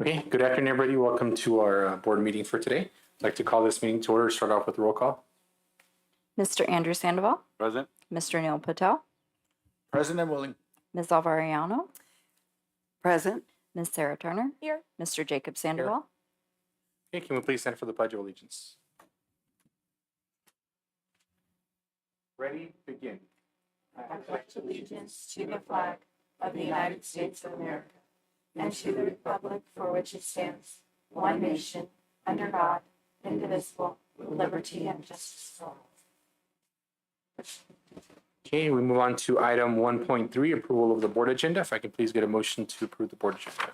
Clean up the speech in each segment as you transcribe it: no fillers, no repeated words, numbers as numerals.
Okay, good afternoon, everybody. Welcome to our board meeting for today. I'd like to call this meeting to order. Start off with roll call. Mr. Andrew Sandoval, Present. Mr. Neil Patel, President Willing. Ms. Alvariano, Present. Ms. Sarah Turner. Here. Mr. Jacob Sandoval. Okay, can we please stand for the Pledge of Allegiance? Ready, begin. I pledge allegiance to the flag of the United States of America and to the republic for which it stands, one nation, under God, indivisible, with liberty and justice for all. Okay, we move on to item 1.3, approval of the board agenda. If I can please get a motion to approve the board agenda.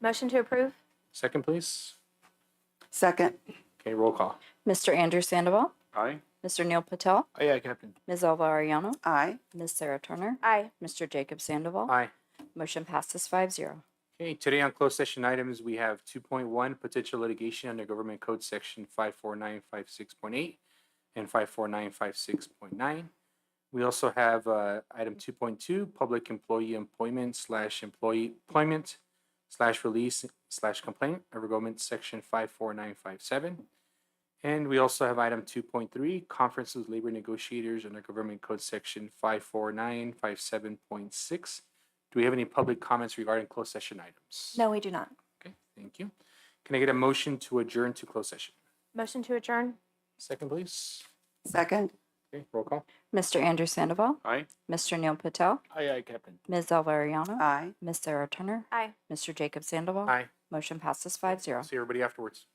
Motion to approve? Second, please. Second. Okay, roll call. Mr. Andrew Sandoval, Aye. Mr. Neil Patel, Aye, Captain. Ms. Alvariano, Aye. Ms. Sarah Turner, Aye. Mr. Jacob Sandoval. Aye. Motion passes 5-0. Okay, today on closed session items, we have 2.1, potential litigation under Government Code Section 54956.8 and 54956.9. We also have item 2.2, public employee employment slash release slash complaint under Government Section 54957. And we also have item 2.3, conference with labor negotiators under Government Code Section 54957.6. Do we have any public comments regarding closed session items? No, we do not. Okay, thank you. Can I get a motion to adjourn to closed session? Motion to adjourn? Second, please. Second. Okay, roll call. Mr. Andrew Sandoval, Aye. Mr. Neil Patel, Aye, Captain. Ms. Alvariano, Aye. Ms. Sarah Turner, Aye. Mr. Jacob Sandoval. Aye. Motion passes 5-0. See everybody afterwards.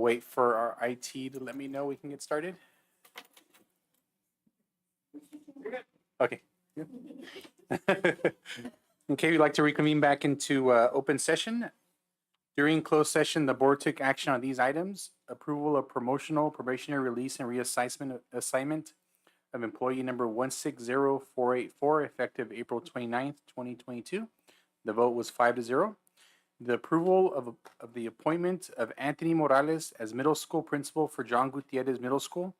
Wait for our IT to let me know we can get started. Okay. Okay, we'd like to reconvene back into open session. During closed session, the board took action on these items: approval of promotional, probationary release, and assignment of employee number 160484, effective April 29th, 2022. The vote was 5-0. The approval of the appointment of Anthony Morales as middle school principal for John Gutierrez Middle School,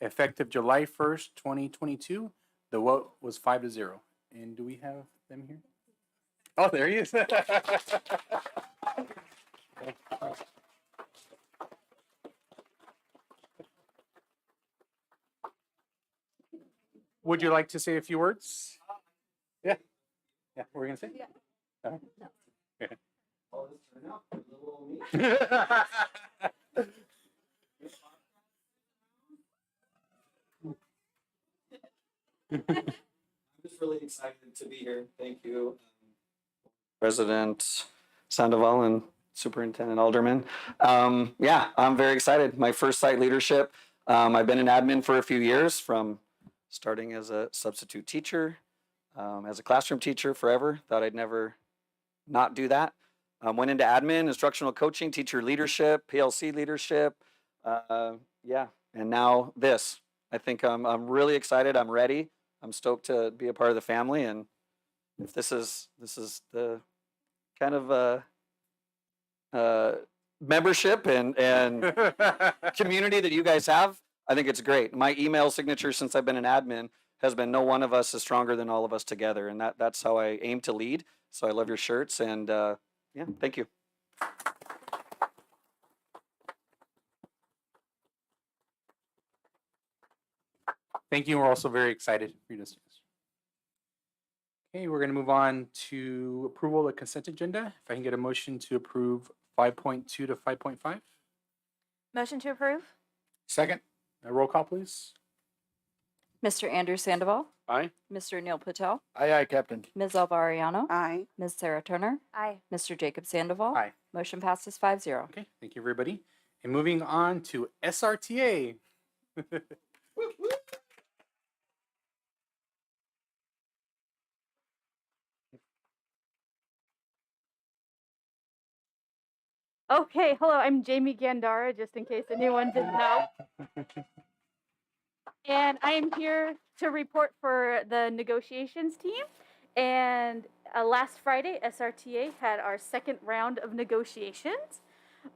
effective July 1st, 2022. The vote was 5-0. And do we have them here? Oh, there he is. Would you like to say a few words? Yeah. Yeah, what were you going to say? Yeah. I'm just really excited to be here. Thank you, President Sandoval and Superintendent Alderman. Yeah, I'm very excited. My first site leadership. I've been an admin for a few years, from starting as a substitute teacher, as a classroom teacher forever. Thought I'd never not do that. Went into admin, instructional coaching, teacher leadership, PLC leadership. Yeah, and now this. I think I'm really excited. I'm ready. I'm stoked to be a part of the family, and if this is the kind of membership and community that you guys have, I think it's great. My email signature since I've been an admin has been no one of us is stronger than all of us together, and that's how I aim to lead. So I love your shirts, and yeah, thank you. Thank you. We're also very excited for you to see us. Okay, we're going to move on to approval of the consent agenda. If I can get a motion to approve 5.2 to 5.5. Motion to approve? Second. A roll call, please. Mr. Andrew Sandoval, Aye. Mr. Neil Patel, Aye, Captain. Ms. Alvariano, Aye. Ms. Sarah Turner, Aye. Mr. Jacob Sandoval. Aye. Motion passes 5-0. Okay, thank you, everybody. And moving on to SRTA. Okay, hello, I'm Jamie Gandara, just in case anyone didn't know. And I am here to report for the negotiations team. And last Friday, SRTA had our second round of negotiations.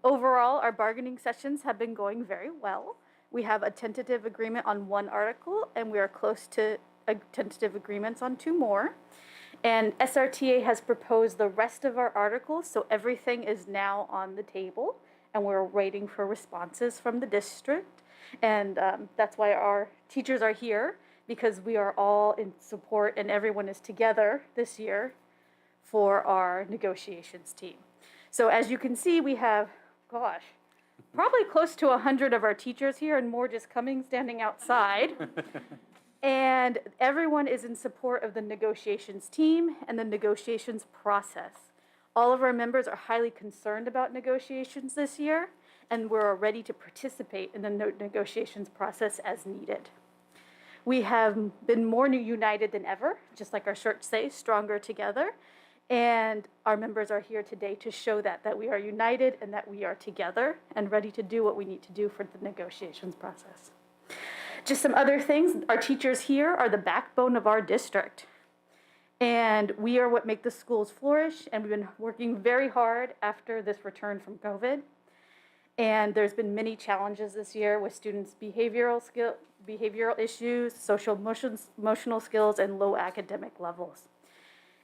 Overall, our bargaining sessions have been going very well. We have a tentative agreement on one article, and we are close to tentative agreements on 2 more. And SRTA has proposed the rest of our articles, so everything is now on the table, and we're waiting for responses from the district. And that's why our teachers are here, because we are all in support and everyone is together this year for our negotiations team. So as you can see, we have, gosh, probably close to 100 of our teachers here and more just coming, standing outside. And everyone is in support of the negotiations team and the negotiations process. All of our members are highly concerned about negotiations this year, and we're ready to participate in the negotiations process as needed. We have been more united than ever, just like our shirts say, stronger together. And our members are here today to show that we are united and that we are together and ready to do what we need to do for the negotiations process. Just some other things, our teachers here are the backbone of our district. And we are what make the schools flourish, and we've been working very hard after this return from COVID. And there's been many challenges this year with students' behavioral issues, social emotional skills, and low academic levels.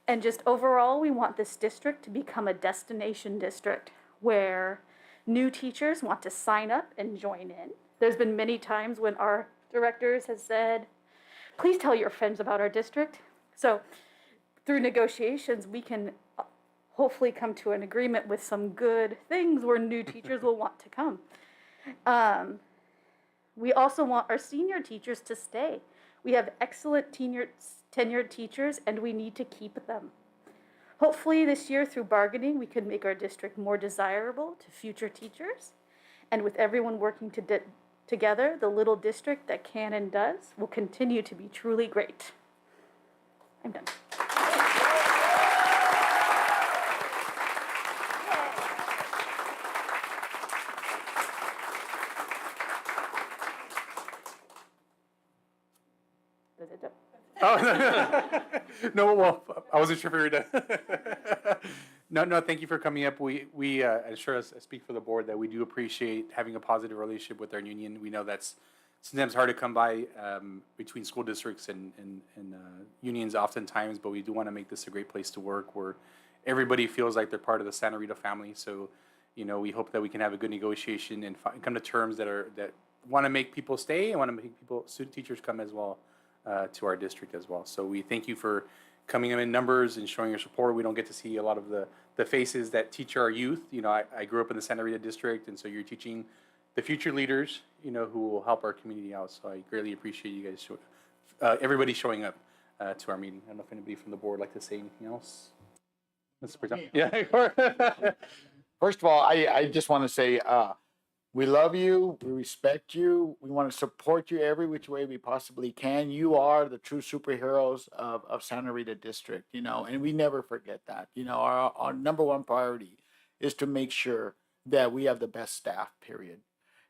And just overall, we want this district to become a destination district where new teachers want to sign up and join in. There's been many times when our directors have said, please tell your friends about our district. So through negotiations, we can hopefully come to an agreement with some good things where new teachers will want to come. We also want our senior teachers to stay. We have excellent tenured teachers, and we need to keep them. Hopefully this year through bargaining, we can make our district more desirable to future teachers. And with everyone working together, the little district that can and does will continue to be truly great. I'm done. Does it do? Oh, no, well, I wasn't sure if you were done. No, thank you for coming up. I'm sure I speak for the board that we do appreciate having a positive relationship with our union. We know that's sometimes hard to come by between school districts and unions oftentimes, but we do want to make this a great place to work where everybody feels like they're part of the Santa Rita family. So, we hope that we can have a good negotiation and come to terms that want to make people stay and want to make student teachers come as well. To our district as well. So we thank you for coming in numbers and showing your support. We don't get to see a lot of the faces that teach our youth. I grew up in the Santa Rita district, and so you're teaching the future leaders, who will help our community out. So I greatly appreciate you guys, everybody showing up to our meeting. I don't know if anybody from the board would like to say anything else. Yeah. First of all, I just want to say, we love you. We respect you. We want to support you every which way we possibly can. You are the true superheroes of Santa Rita District, and we never forget that. Our number one priority is to make sure that we have the best staff, period.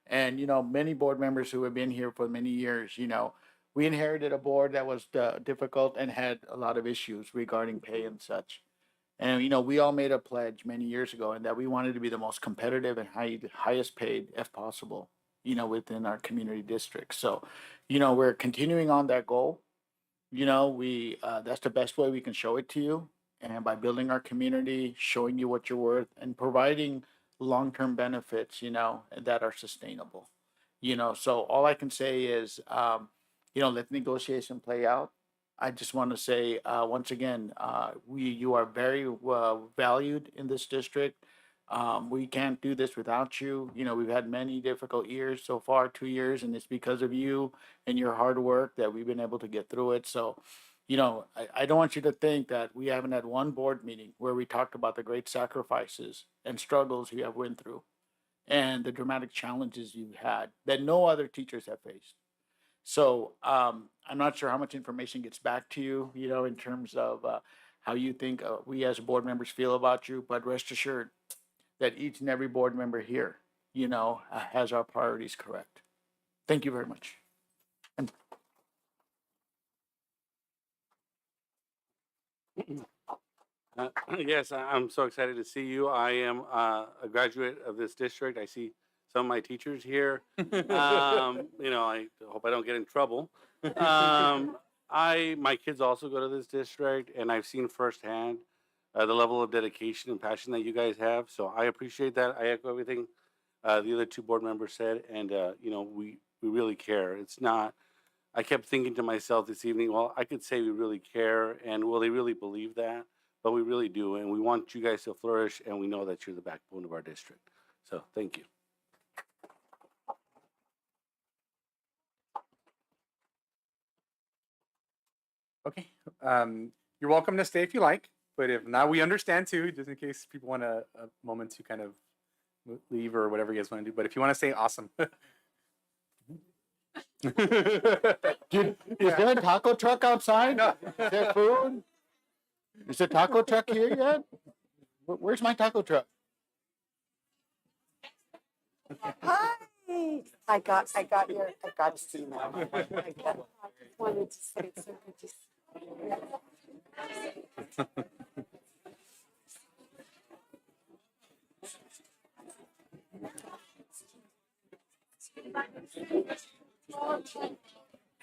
And, many board members who have been here for many years, we inherited a board that was difficult and had a lot of issues regarding pay and such. And, we all made a pledge many years ago and that we wanted to be the most competitive and highest paid if possible, within our community district. So, we're continuing on that goal. That's the best way we can show it to you. And by building our community, showing you what you're worth and providing long-term benefits, that are sustainable. So all I can say is, let the negotiation play out. I just want to say once again, you are very valued in this district. We can't do this without you. We've had many difficult years so far, 2 years, and it's because of you and your hard work that we've been able to get through it. So, I don't want you to think that we haven't had one board meeting where we talked about the great sacrifices and struggles you have went through and the dramatic challenges you've had that no other teachers have faced. So I'm not sure how much information gets back to you, in terms of how you think we as board members feel about you, but rest assured that each and every board member here, has our priorities correct. Thank you very much. And Yes, I'm so excited to see you. I am a graduate of this district. I see some of my teachers here. I hope I don't get in trouble. My kids also go to this district, and I've seen firsthand the level of dedication and passion that you guys have. So I appreciate that. I echo everything the other two board members said, and we really care. It's not. I kept thinking to myself this evening, well, I could say we really care, and will they really believe that? But we really do, and we want you guys to flourish, and we know that you're the backbone of our district. So thank you. Okay. You're welcome to stay if you like, but if not, we understand too, just in case people want a moment to kind of leave or whatever you guys want to do. But if you want to stay, awesome. Dude, is there a taco truck outside? No. Is there food? Is the taco truck here yet? Where's my taco truck? Hi. I got to see that. I wanted to say it's so good to see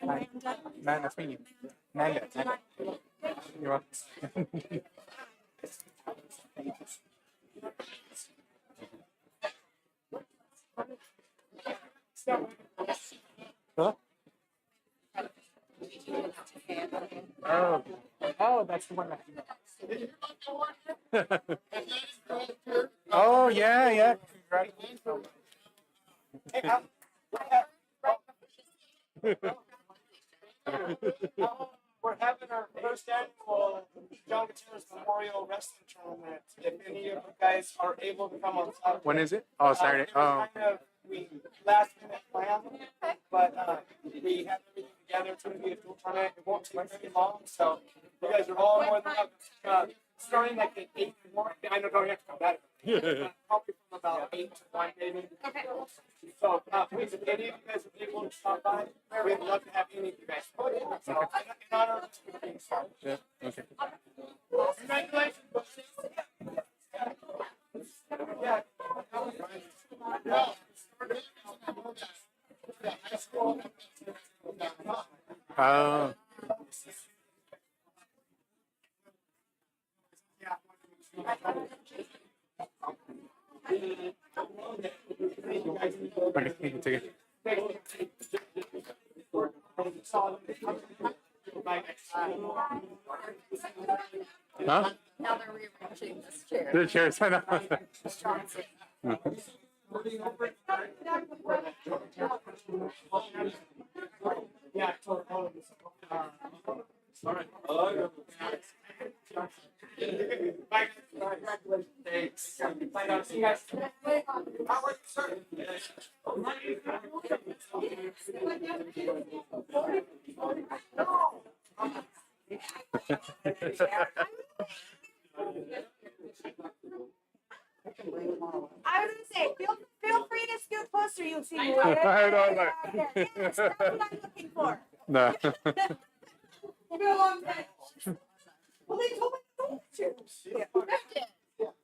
Hi. Man, that's me. Nanda. You're welcome. Huh? Oh, that's the one. Oh, yeah. We're having our first annual John Gutierrez Memorial Wrestling Tournament. If any of you guys are able to come on Saturday. When is it? Oh, Saturday. Oh. Kind of we last minute plan, but we have everything together. It's going to be a full tournament. It won't take very long, so you guys are all more than welcome. Starting like at 8 in the morning. I know don't have to come back. Probably from about 8 to 1 maybe. Okay. So please, if any of you guys are able to stop by, we'd love to have any of you guys. So, in honor of this being started. Yeah. Okay. Congratulations. Uh, okay, you can take it. Huh? Now they're rearranging this chair. The chairs, I know. Yeah, all right. Bye. Thanks. Bye now. See you guys. How are you, sir? I was gonna say, feel free to scoot closer. You'll see. I know, Yeah, that's what I'm looking for. No. It's been a long time. Well, they told me to.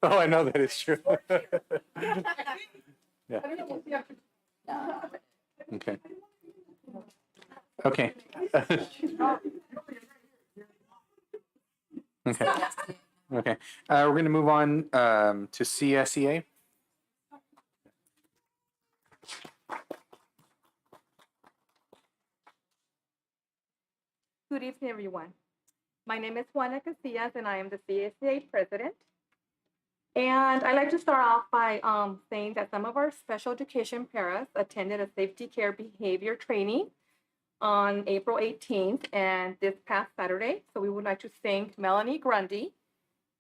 Oh, I know that is true. Yeah. Okay. Okay. Okay. Okay. We're going to move on to CSEA. Good evening, everyone. My name is Juana Casillas, and I am the CSA president. And I'd like to start off by saying that some of our special education paras attended a safety care behavior training on April 18th and this past Saturday. So we would like to thank Melanie Grundy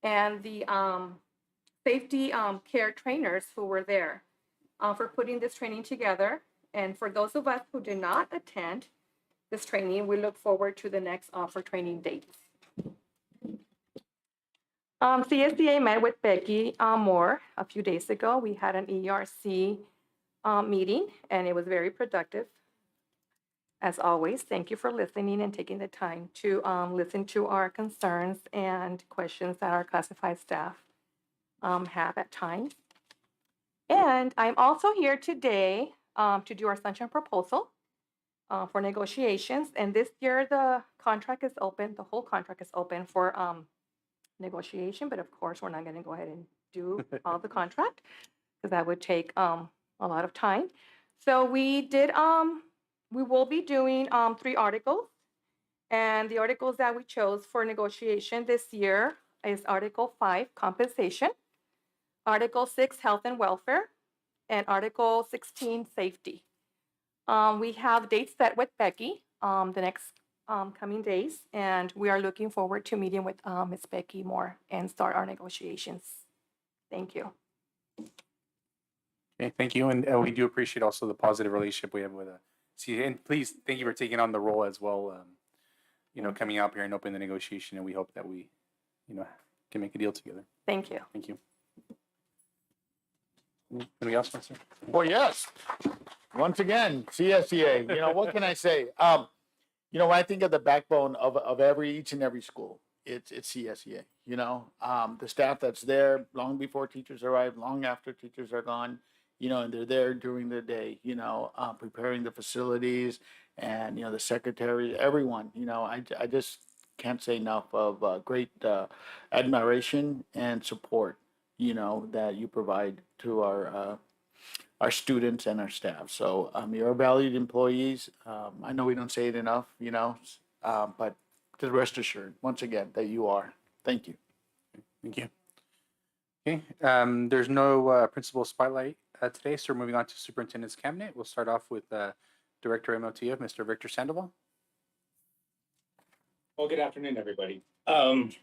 and the safety care trainers who were there for putting this training together. And for those of us who did not attend this training, we look forward to the next offer training dates. CSDA met with Becky Moore a few days ago. We had an ERC meeting, and it was very productive. As always, thank you for listening and taking the time to listen to our concerns and questions that our classified staff have at times. And I'm also here today to do our sunshine proposal for negotiations. And this year, the contract is open, the whole contract is open for negotiation, but of course, we're not going to go ahead and do all the contract because that would take a lot of time. So we will be doing 3 articles, and the articles that we chose for negotiation this year is Article 5, compensation, Article 6, health and welfare, and Article 16, safety. We have dates set with Becky the next coming days, and we are looking forward to meeting with Ms. Becky Moore and start our negotiations. Thank you. Okay, thank you. And we do appreciate also the positive relationship we have with CSEA. And please, thank you for taking on the role as well, coming up here and opening the negotiation. And we hope that we, can make a deal together. Thank you. Thank you. Anybody else want to say? Well, yes. Once again, CSEA. What can I say? When I think of the backbone of each and every school, it's CSEA. The staff that's there long before teachers arrive, long after teachers are gone. And they're there during the day. Preparing the facilities and the secretary, everyone. I just can't say enough of great admiration and support. That you provide to our students and our staff. So you're valued employees. I know we don't say it enough, but just rest assured, once again, that you are. Thank you. Thank you. Okay, there's no principal spotlight today, so we're moving on to Superintendent's Cabinet. We'll start off with Director MOTF, Mr. Victor Sandoval. Well, good afternoon, everybody. I'm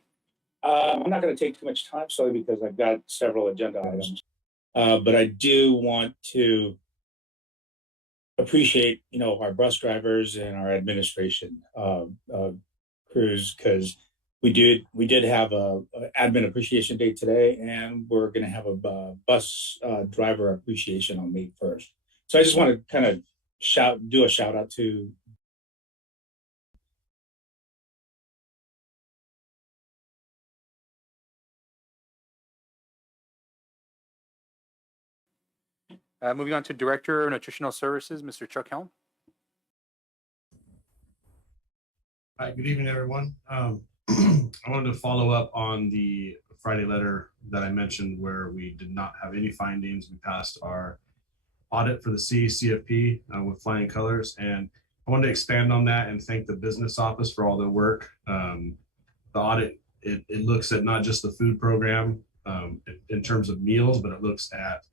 not going to take too much time, sorry, because I've got several agenda items. But I do want to appreciate, our bus drivers and our administration crews, because we did have a admin appreciation day today, and we're going to have a bus driver appreciation on May 1st. So I just want to kind of do a shout out to. Moving on to Director of Nutritional Services, Mr. Chuck Helm. Hi, good evening, everyone. I wanted to follow up on the Friday letter that I mentioned where we did not have any findings. We passed our audit for the CFP with flying colors, and I wanted to expand on that and thank the business office for all their work. The audit, it looks at not just the food program in terms of meals, but it looks at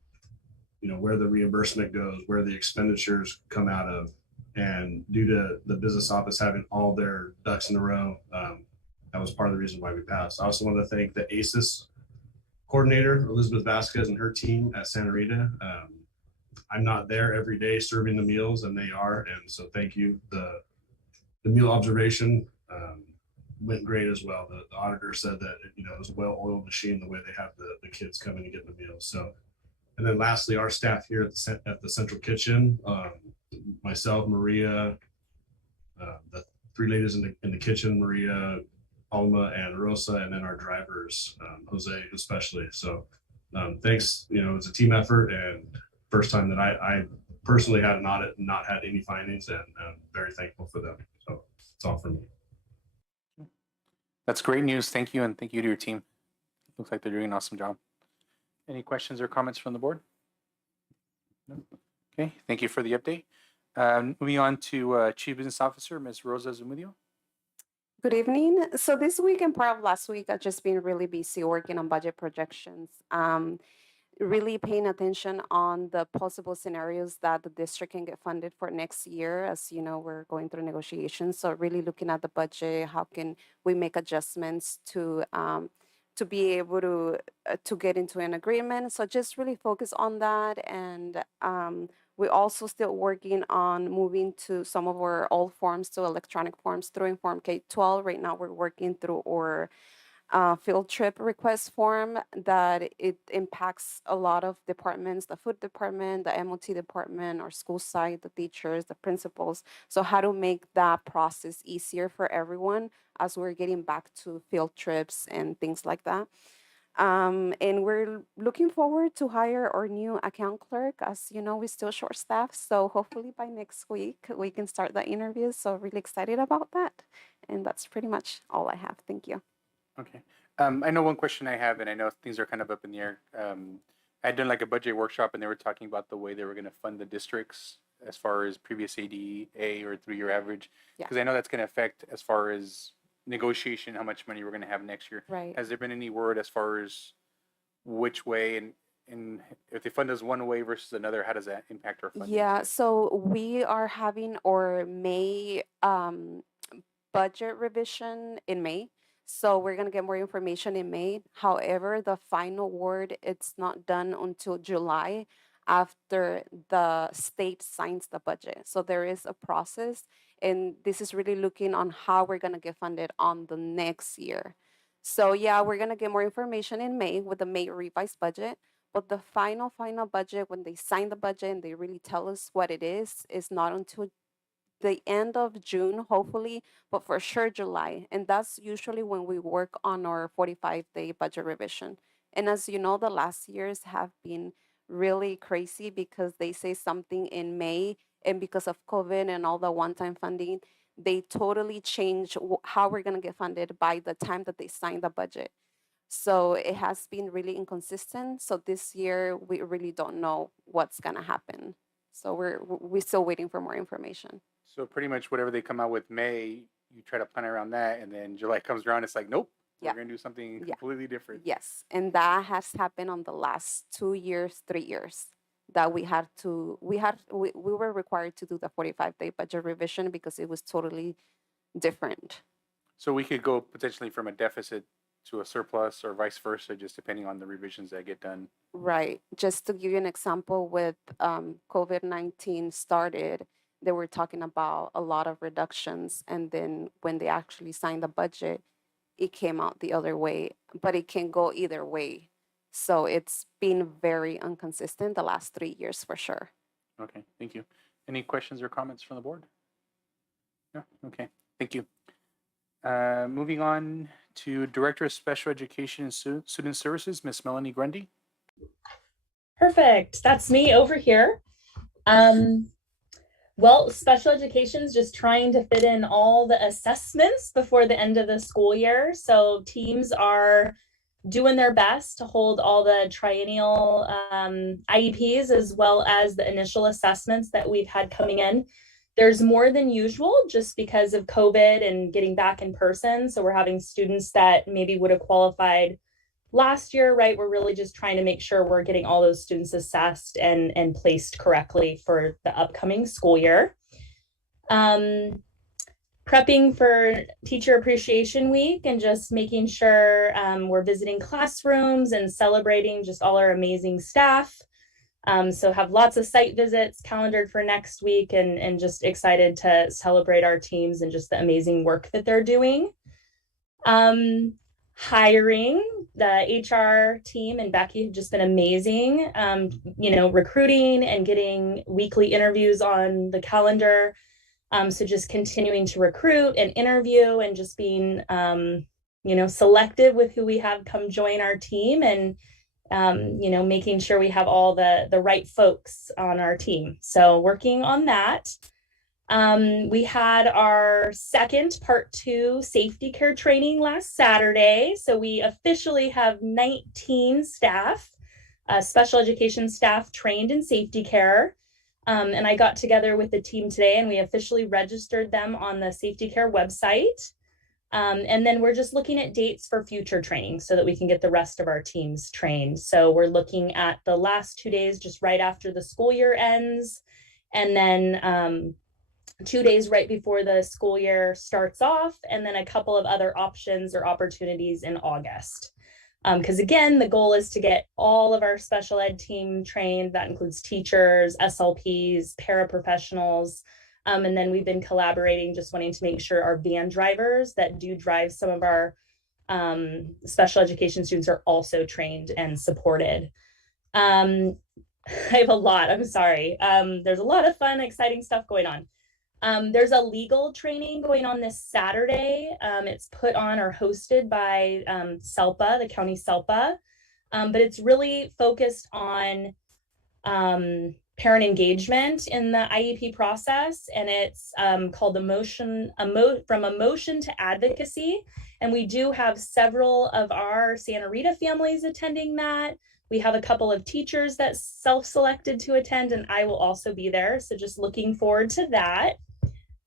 where the reimbursement goes, where the expenditures come out of. And due to the business office having all their ducks in a row, that was part of the reason why we passed. I also want to thank the ACES coordinator, Elizabeth Vasquez, and her team at Santa Rita. I'm not there every day serving the meals, and they are. And so thank you. The meal observation went great as well. The auditor said that it was a well-oiled machine the way they have the kids coming and getting the meals. So, and then lastly, our staff here at the central kitchen, myself, Maria, the three ladies in the kitchen, Maria, Alma, and Rosa, and then our drivers, Jose especially. So thanks. It's a team effort, and first time that I personally had an audit and not had any findings, and I'm very thankful for them. So it's all for me. That's great news. Thank you, and thank you to your team. Looks like they're doing an awesome job. Any questions or comments from the board? No? Okay, thank you for the update. Moving on to Chief Business Officer, Ms. Rosa Zumudio. Good evening. So this week and part of last week, I've just been really busy working on budget projections, really paying attention on the possible scenarios that the district can get funded for next year. As you know, we're going through negotiations. So really looking at the budget, how can we make adjustments to be able to get into an agreement. So just really focus on that. And we're also still working on moving to some of our old forms to electronic forms through Inform K-12. Right now, we're working through our field trip request form that it impacts a lot of departments, the food department, the MOT department, our school site, the teachers, the principals. So how to make that process easier for everyone as we're getting back to field trips and things like that. And we're looking forward to hire our new account clerk. As you know, we're still short staffed. So hopefully by next week, we can start the interviews. So really excited about that. And that's pretty much all I have. Thank you. Okay. I know one question I have, and I know things are kind of up in the air. I had done like a budget workshop, and they were talking about the way they were going to fund the districts as far as previous ADA or 3-year average. Yeah. Because I know that's going to affect as far as negotiation, how much money we're going to have next year. Right. Has there been any word as far as which way and if they fund us one way versus another, how does that impact our funding? Yeah, so we are having our May budget revision in May. So we're gonna get more information in May. However, the final word, it's not done until July after the state signs the budget. So there is a process, and this is really looking on how we're gonna get funded on the next year. So yeah, we're gonna get more information in May with the May revised budget. But the final budget, when they sign the budget and they really tell us what it is not until the end of June, hopefully, but for sure July. And that's usually when we work on our 45-day budget revision. And as you know, the last years have been really crazy because they say something in May, and because of COVID and all the one-time funding, they totally change how we're going to get funded by the time that they sign the budget. So it has been really inconsistent. So this year, we really don't know what's going to happen. So we're still waiting for more information. So pretty much whatever they come out with May, you try to plan around that, and then July comes around, it's like, nope, Yeah. we're going to do something Yeah. completely different. Yes, and that has happened on the last 2 years, 3 years that we were required to do the 45-day budget revision because it was totally different. So we could go potentially from a deficit to a surplus or vice versa, just depending on the revisions that get done. Right. Just to give you an example, with COVID-19 started, they were talking about a lot of reductions. And then when they actually signed the budget, it came out the other way, but it can go either way. So it's been very inconsistent the last 3 years for sure. Okay, thank you. Any questions or comments from the board? No? Okay, thank you. Moving on to Director of Special Education and Student Services, Ms. Melanie Grundy. Perfect. That's me over here. Well, special education is just trying to fit in all the assessments before the end of the school year. So teams are doing their best to hold all the triennial IEPs as well as the initial assessments that we've had coming in. There's more than usual just because of COVID and getting back in person. So we're having students that maybe would have qualified last year, right? We're really just trying to make sure we're getting all those students assessed and placed correctly for the upcoming school year. Prepping for Teacher Appreciation Week and just making sure we're visiting classrooms and celebrating just all our amazing staff. So have lots of site visits calendared for next week and just excited to celebrate our teams and just the amazing work that they're doing. Hiring, the HR team and Becky have just been amazing, recruiting and getting weekly interviews on the calendar. So just continuing to recruit and interview and just being, selective with who we have come join our team and, making sure we have all the right folks on our team. So working on that. We had our second part 2 safety care training last Saturday. So we officially have 19 staff, special education staff trained in safety care. And I got together with the team today and we officially registered them on the safety care website. And then we're just looking at dates for future training so that we can get the rest of our teams trained. So we're looking at the last 2 days just right after the school year ends. And then 2 days right before the school year starts off, and then a couple of other options or opportunities in August. Because again, the goal is to get all of our special ed team trained. That includes teachers, SLPs, paraprofessionals. And then we've been collaborating, just wanting to make sure our van drivers that do drive some of our special education students are also trained and supported. I have a lot, I'm sorry. There's a lot of fun, exciting stuff going on. There's a legal training going on this Saturday. It's put on or hosted by SELPA, the county SELPA, but it's really focused on parent engagement in the IEP process, and it's called From Emotion to Advocacy. And we do have several of our Santa Rita families attending that. We have a couple of teachers that self-selected to attend, and I will also be there. So just looking forward to that.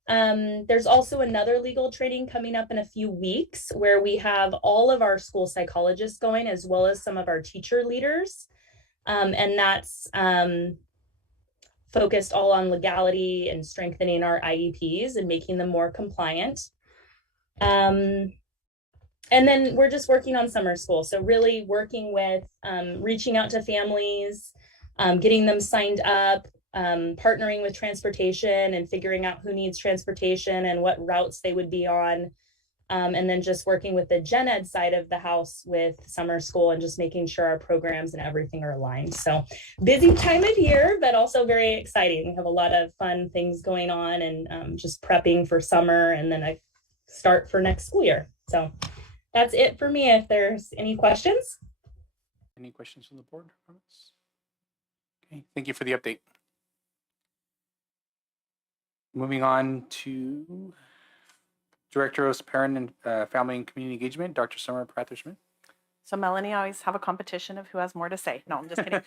There's also another legal training coming up in a few weeks where we have all of our school psychologists going, as well as some of our teacher leaders. And that's focused all on legality and strengthening our IEPs and making them more compliant. And then we're just working on summer school. So really working with reaching out to families, getting them signed up, partnering with transportation and figuring out who needs transportation and what routes they would be on. And then just working with the gen ed side of the house with summer school and just making sure our programs and everything are aligned. So busy time of year, but also very exciting. We have a lot of fun things going on and just prepping for summer and then I start for next school year. So that's it for me. If there's any questions. Any questions from the board? Okay, thank you for the update. Moving on to Director of Parent and Family and Community Engagement, Dr. Summer Prather-Schmidt. So Melanie, I always have a competition of who has more to say. No, I'm just kidding.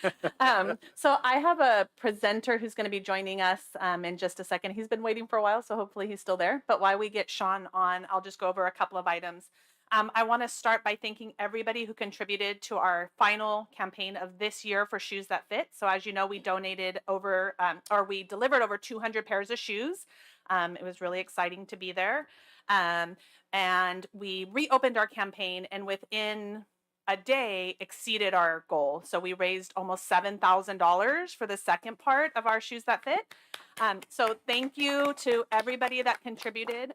So I have a presenter who's going to be joining us in just a second. He's been waiting for a while, so hopefully he's still there. But while we get Sean on, I'll just go over a couple of items. I want to start by thanking everybody who contributed to our final campaign of this year for Shoes That Fit. So as you know, we donated over, or we delivered over 200 pairs of shoes. It was really exciting to be there. And we reopened our campaign, and within a day exceeded our goal. So we raised almost $7,000 for the second part of our Shoes That Fit. So thank you to everybody that contributed.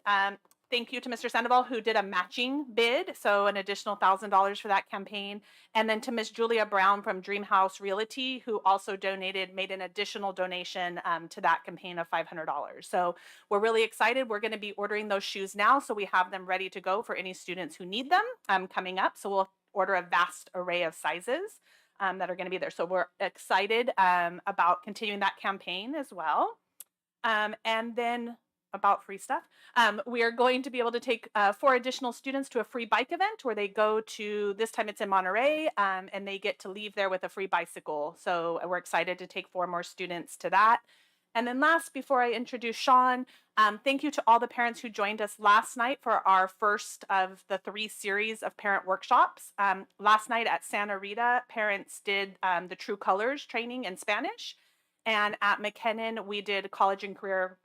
Thank you to Mr. Sandoval, who did a matching bid, so an additional $1,000 for that campaign. And then to Miss Julia Brown from Dream House Realty, who also made an additional donation to that campaign of $500. So we're really excited. We're going to be ordering those shoes now, so we have them ready to go for any students who need them coming up. So we'll order a vast array of sizes that are going to be there. So we're excited about continuing that campaign as well. And then about free stuff. We are going to be able to take 4 additional students to a free bike event where they go to, this time it's in Monterey, and they get to leave there with a free bicycle. So we're excited to take 4 more students to that. And then last, before I introduce Sean, thank you to all the parents who joined us last night for our first of the 3 series of parent workshops. Last night at Santa Rita, parents did the True Colors training in Spanish. And at McKinnon, we did college and career,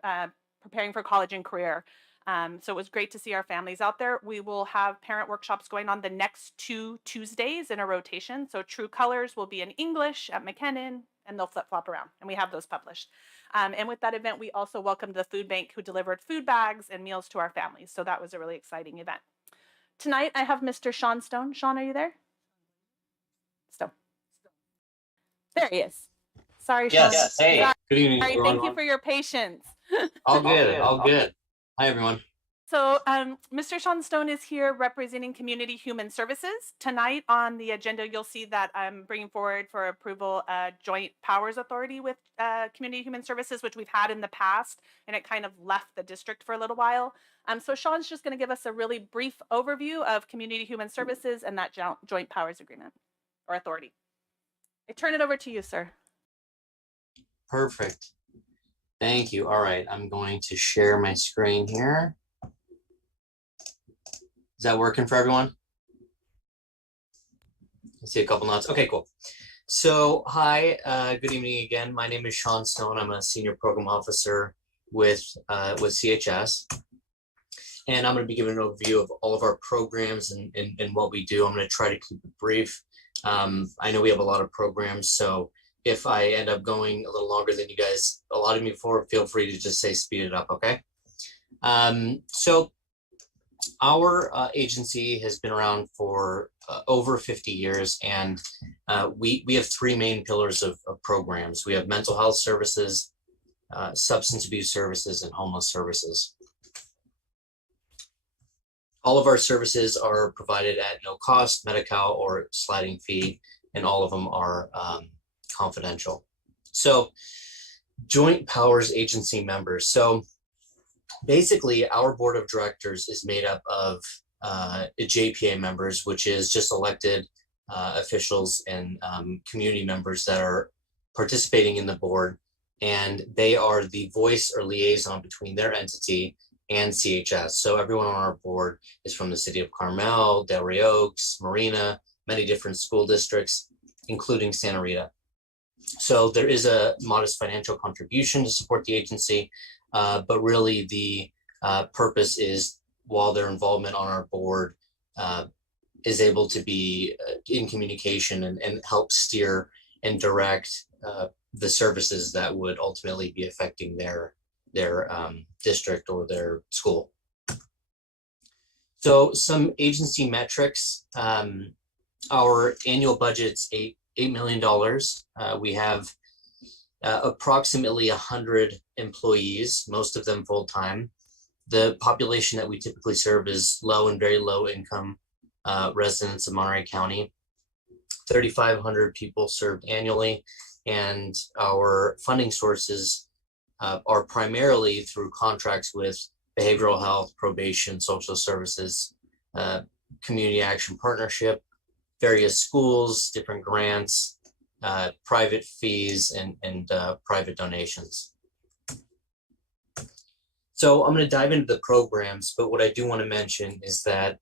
preparing for college and career. So it was great to see our families out there. We will have parent workshops going on the next 2 Tuesdays in a rotation. So True Colors will be in English at McKinnon, and they'll flip-flop around, and we have those published. And with that event, we also welcomed the food bank who delivered food bags and meals to our families. So that was a really exciting event. Tonight, I have Mr. Sean Stone. Sean, are you there? Stone. There he is. Sorry, Sean. Yes. Hey, Sorry. good evening, Sorry, everyone. thank you for your patience. All good. All good. Hi, everyone. So Mr. Sean Stone is here representing Community Human Services. Tonight on the agenda, you'll see that I'm bringing forward for approval a joint powers authority with Community Human Services, which we've had in the past, and it kind of left the district for a little while. So Sean's just going to give us a really brief overview of Community Human Services and that joint powers agreement or authority. I turn it over to you, sir. Perfect. Thank you. All right, I'm going to share my screen here. Is that working for everyone? I see a couple notes. Okay, cool. So hi, good evening again. My name is Sean Stone. I'm a senior program officer with CHS. And I'm going to be giving an overview of all of our programs and what we do. I'm going to try to keep it brief. I know we have a lot of programs, so if I end up going a little longer than you guys allotted me for, feel free to just say speed it up, okay? So our agency has been around for over 50 years, and we have 3 main pillars of programs. We have mental health services, substance abuse services, and homeless services. All of our services are provided at no cost, Medi-Cal, or sliding fee, and all of them are confidential. So joint powers agency members. So basically our board of directors is made up of JPA members, which is just elected officials and community members that are participating in the board, and they are the voice or liaison between their entity and CHS. So everyone on our board is from the city of Carmel, Delray Oaks, Marina, many different school districts, including Santa Rita. So there is a modest financial contribution to support the agency, but really the purpose is, while their involvement on our board is able to be in communication and help steer and direct the services that would ultimately be affecting their district or their school. So some agency metrics. Our annual budget's $8 million. We have approximately 100 employees, most of them full-time. The population that we typically serve is low and very low income residents of Monterey County. 3,500 people served annually, and our funding sources are primarily through contracts with behavioral health, probation, social services, community action partnership, various schools, different grants, private fees, and private donations. So I'm going to dive into the programs, but what I do want to mention is that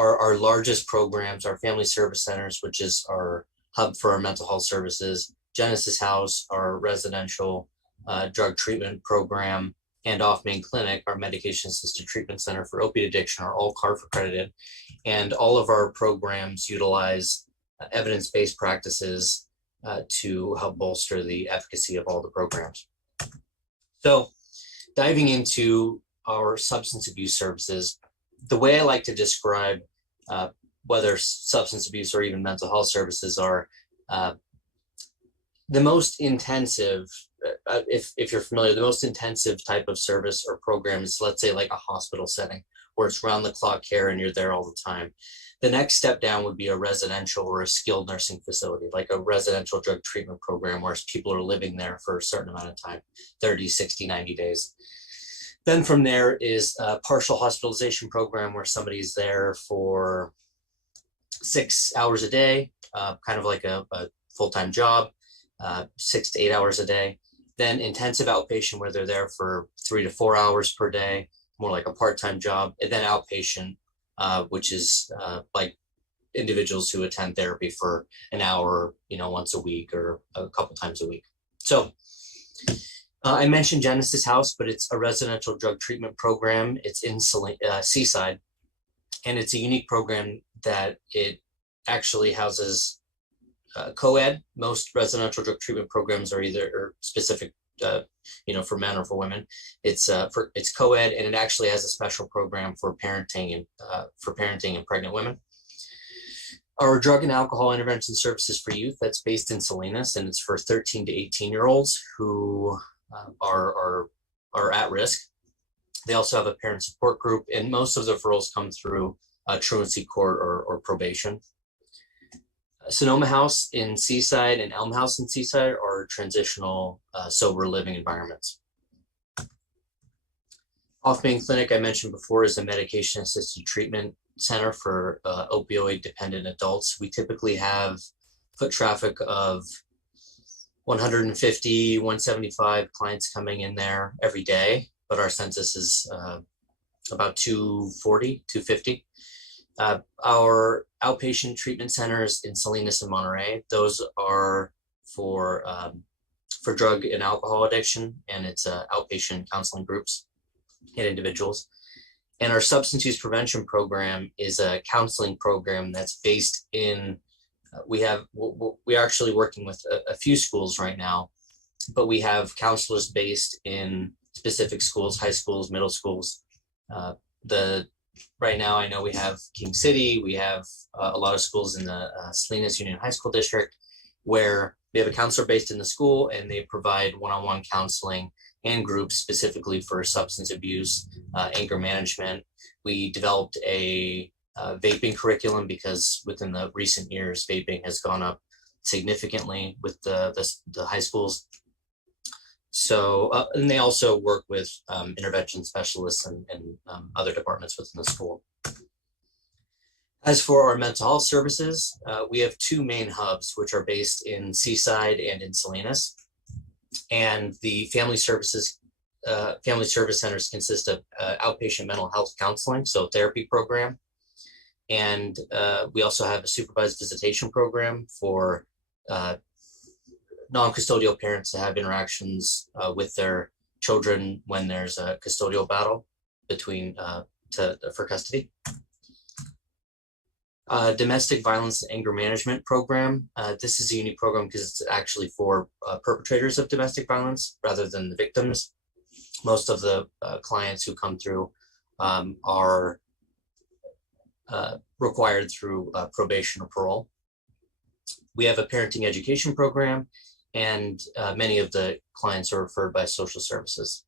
Our largest programs are Family Service Centers, which is our hub for our mental health services, Genesis House, our residential drug treatment program, and Off Main Clinic, our medication assisted treatment center for opiate addiction, are all CARF accredited. And all of our programs utilize evidence-based practices to help bolster the efficacy of all the programs. So diving into our substance abuse services, the way I like to describe whether substance abuse or even mental health services are the most intensive, if you're familiar, the most intensive type of service or program is, let's say, like a hospital setting where it's round the clock care and you're there all the time. The next step down would be a residential or a skilled nursing facility, like a residential drug treatment program where people are living there for a certain amount of time, 30, 60, 90 days. Then from there is a partial hospitalization program where somebody's there for 6 hours a day, kind of like a full-time job, 6 to 8 hours a day. Then intensive outpatient where they're there for 3 to 4 hours per day, more like a part-time job. And then outpatient, which is like individuals who attend therapy for an hour, once a week or a couple times a week. So I mentioned Genesis House, but it's a residential drug treatment program. It's in Seaside, and it's a unique program that it actually houses co-ed. Most residential drug treatment programs are either specific, for men or for women. It's co-ed, and it actually has a special program for parenting and pregnant women. Our drug and alcohol intervention services for youth, that's based in Salinas, and it's for 13 to 18-year-olds who are at risk. They also have a parent support group, and most of the referrals come through truancy court or probation. Sonoma House in Seaside and Elm House in Seaside are transitional sober living environments. Off Main Clinic, I mentioned before, is a medication assisted treatment center for opioid dependent adults. We typically have foot traffic of 150, 175 clients coming in there every day, but our census is about 240, 250. Our outpatient treatment centers in Salinas and Monterey, those are for drug and alcohol addiction, and it's outpatient counseling groups and individuals. And our substance use prevention program is a counseling program that's based in, we're actually working with a few schools right now, but we have counselors based in specific schools, high schools, middle schools. Right now, I know we have King City, we have a lot of schools in the Salinas Union High School District where we have a counselor based in the school and they provide one-on-one counseling and groups specifically for substance abuse, anger management. We developed a vaping curriculum because within the recent years, vaping has gone up significantly with the high schools. So, and they also work with intervention specialists and other departments within the school. As for our mental health services, we have two main hubs, which are based in Seaside and in Salinas. And the family service centers consist of outpatient mental health counseling, so therapy program. And we also have a supervised visitation program for non-custodial parents to have interactions with their children when there's a custodial battle for custody. Domestic violence and anger management program. This is a unique program because it's actually for perpetrators of domestic violence rather than the victims. Most of the clients who come through are required through probation or parole. We have a parenting education program, and many of the clients are referred by social services.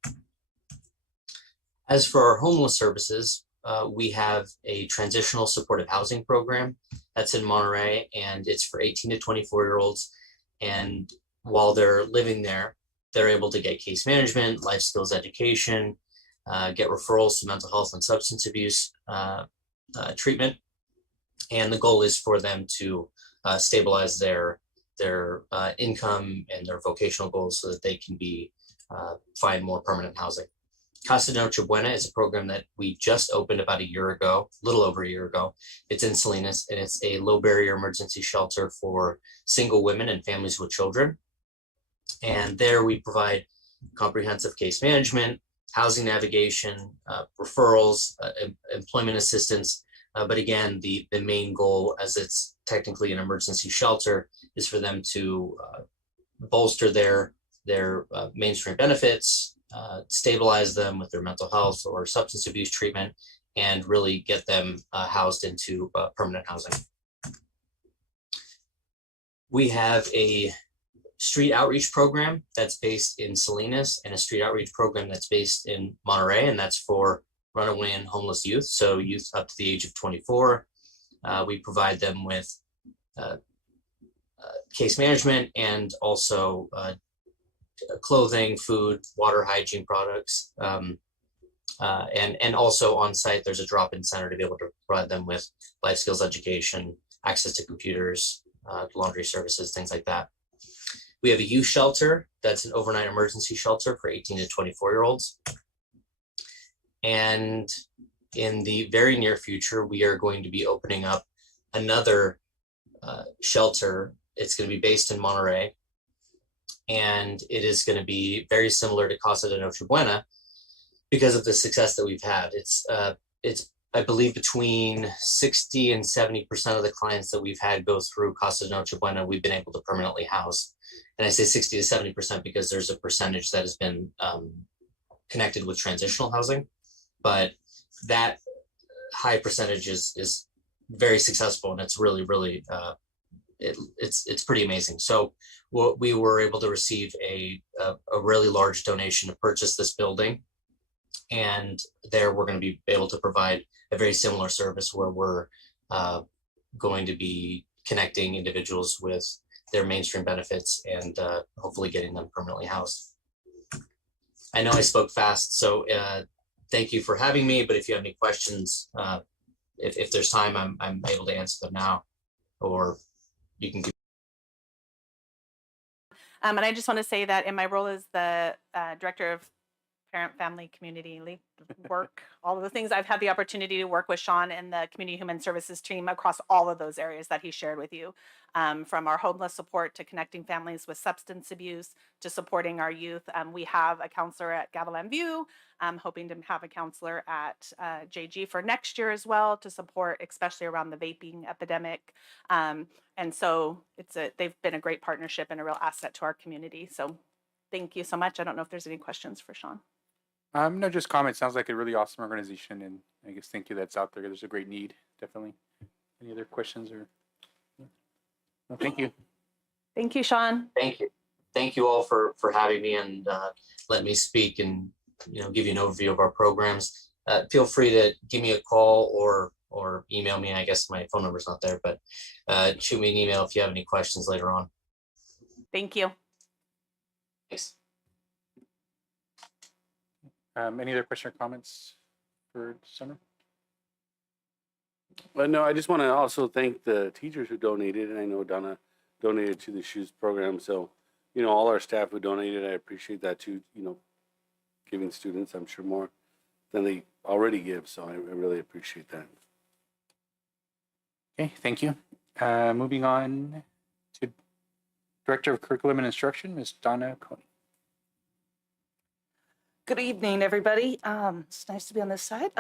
As for our homeless services, we have a transitional supportive housing program that's in Monterey, and it's for 18 to 24-year-olds. And while they're living there, they're able to get case management, life skills education, get referrals to mental health and substance abuse treatment. And the goal is for them to stabilize their income and their vocational goals so that they can find more permanent housing. Casa de Noche Buena is a program that we just opened about a year ago, a little over a year ago. It's in Salinas, and it's a low barrier emergency shelter for single women and families with children. And there we provide comprehensive case management, housing navigation, referrals, employment assistance. But again, the main goal, as it's technically an emergency shelter, is for them to bolster their mainstream benefits, stabilize them with their mental health or substance abuse treatment, and really get them housed into permanent housing. We have a street outreach program that's based in Salinas and a street outreach program that's based in Monterey, and that's for runaway and homeless youth, so youth up to the age of 24. We provide them with case management and also clothing, food, water, hygiene products. And also on site, there's a drop-in center to be able to provide them with life skills education, access to computers, laundry services, things like that. We have a youth shelter that's an overnight emergency shelter for 18 to 24-year-olds. And in the very near future, we are going to be opening up another shelter. It's going to be based in Monterey, and it is going to be very similar to Casa de Noche Buena because of the success that we've had. It's I believe between 60 and 70% of the clients that we've had go through Casa de Noche Buena, we've been able to permanently house. And I say 60 to 70% because there's a percentage that has been connected with transitional housing, but that high percentage is very successful, and it's really, really, it's pretty amazing. So we were able to receive a really large donation to purchase this building, and there we're going to be able to provide a very similar service where we're going to be connecting individuals with their mainstream benefits and hopefully getting them permanently housed. I know I spoke fast, so thank you for having me, but if you have any questions, if there's time, I'm able to answer them now, or you can. And I just want to say that in my role as the director of parent, family, community work, all of the things, I've had the opportunity to work with Sean and the community human services team across all of those areas that he shared with you, from our homeless support to connecting families with substance abuse to supporting our youth. We have a counselor at Gavilan View. I'm hoping to have a counselor at JG for next year as well to support, especially around the vaping epidemic. And so they've been a great partnership and a real asset to our community. So thank you so much. I don't know if there's any questions for Sean. No, just comments. Sounds like a really awesome organization, and I guess thank you that's out there. There's a great need, definitely. Any other questions or? No, thank you. Thank you, Sean. Thank you. Thank you all for having me and let me speak and give you an overview of our programs. Feel free to give me a call or email me. I guess my phone number's not there, but shoot me an email if you have any questions later on. Thank you. Thanks. Any other question or comments for Summer? Well, no, I just want to also thank the teachers who donated, and I know Donna donated to the shoes program. So, all our staff who donated, I appreciate that too. Giving students, I'm sure, more than they already give. So I really appreciate that. Okay, thank you. Moving on to Director of Curriculum and Instruction, Ms. Donna Coney. Good evening, everybody. It's nice to be on this side.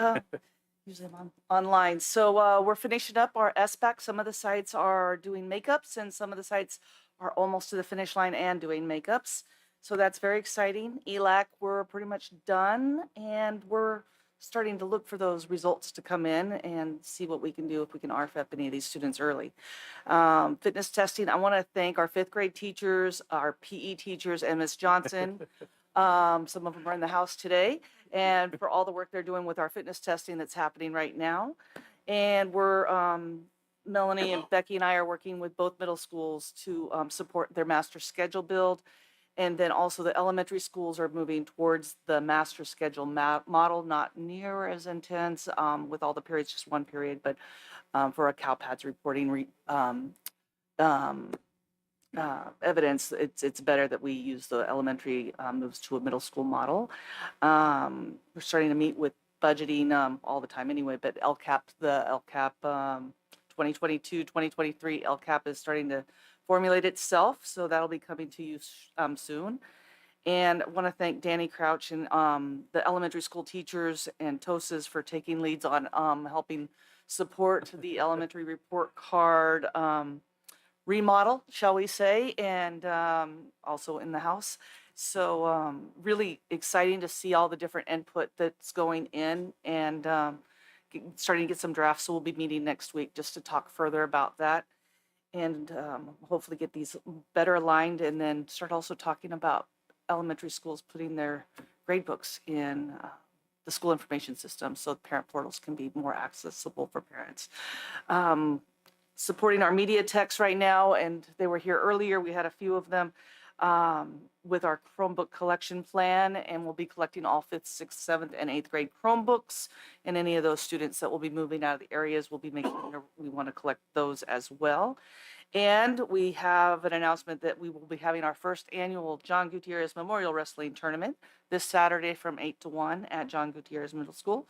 Usually I'm online. So we're finishing up our SBAC. Some of the sites are doing makeups, and some of the sites are almost to the finish line and doing makeups. So that's very exciting. ELAC, we're pretty much done, and we're starting to look for those results to come in and see what we can do if we can RFP any of these students early. Fitness testing, I want to thank our 5th grade teachers, our PE teachers, and Ms. Johnson. Some of them are in the house today, and for all the work they're doing with our fitness testing that's happening right now. And we're, Melanie and Becky and I are working with both middle schools to support their master schedule build. And then also the elementary schools are moving towards the master schedule model, not near as intense with all the periods, just one period, but for a CalPADS reporting evidence, it's better that we use the elementary moves to a middle school model. We're starting to meet with budgeting all the time anyway, but the LCAP 2022, 2023 LCAP is starting to formulate itself, so that'll be coming to you soon. And I want to thank Danny Crouch and the elementary school teachers and TOSAs for taking leads on helping support the elementary report card remodel, shall we say, and also in the house. So really exciting to see all the different input that's going in and starting to get some drafts. So we'll be meeting next week just to talk further about that and hopefully get these better aligned and then start also talking about elementary schools putting their grade books in the school information system so parent portals can be more accessible for parents. Supporting our media techs right now, and they were here earlier. We had a few of them with our Chromebook collection plan, and we'll be collecting all 5th, 6th, 7th, and 8th grade Chromebooks. And any of those students that will be moving out of the areas, we'll be we want to collect those as well. And we have an announcement that we will be having our first annual John Gutierrez Memorial Wrestling Tournament this Saturday from 8 to 1 at John Gutierrez Middle School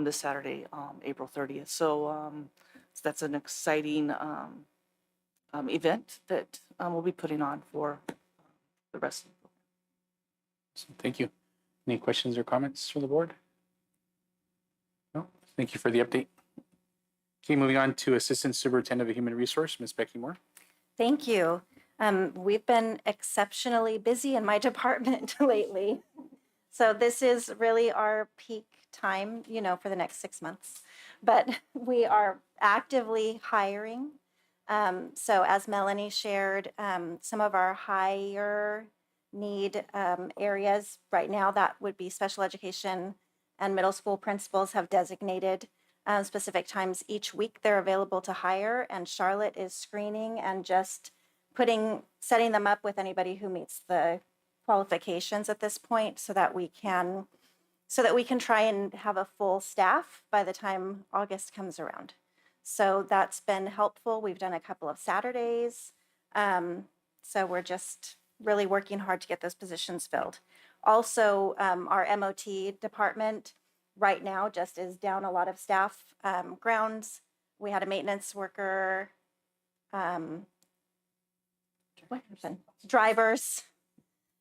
this Saturday, April 30th. So that's an exciting event that we'll be putting on for the rest of the program. So thank you. Any questions or comments from the board? No? Thank you for the update. Okay, moving on to Assistant Superintendent of Human Resource, Ms. Becky Moore. Thank you. We've been exceptionally busy in my department lately. So this is really our peak time, for the next 6 months. But we are actively hiring. So as Melanie shared, some of our higher need areas right now, that would be special education and middle school principals have designated specific times each week they're available to hire, and Charlotte is screening and just setting them up with anybody who meets the qualifications at this point so that we can try and have a full staff by the time August comes around. So that's been helpful. We've done a couple of Saturdays. So we're just really working hard to get those positions filled. Also, our MOT department right now just is down a lot of staff. Grounds, we had a maintenance worker, what happened? Drivers.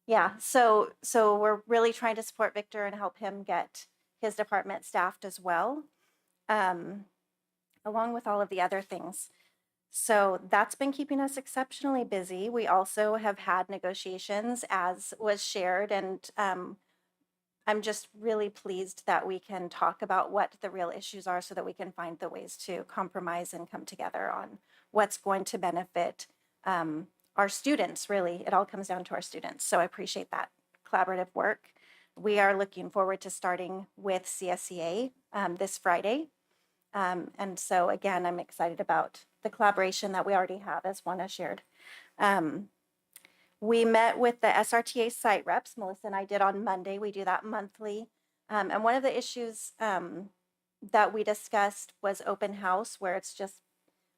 Yeah, so we're really trying to support Victor and help him get his department staffed as well, along with all of the other things. So that's been keeping us exceptionally busy. We also have had negotiations, as was shared, and I'm just really pleased that we can talk about what the real issues are so that we can find the ways to compromise and come together on what's going to benefit our students, really. It all comes down to our students. So I appreciate that collaborative work. We are looking forward to starting with CSEA this Friday. And so again, I'm excited about the collaboration that we already have, as Juana shared. We met with the SRTA site reps, Melissa and I did on Monday. We do that monthly. And one of the issues that we discussed was open house, where it's just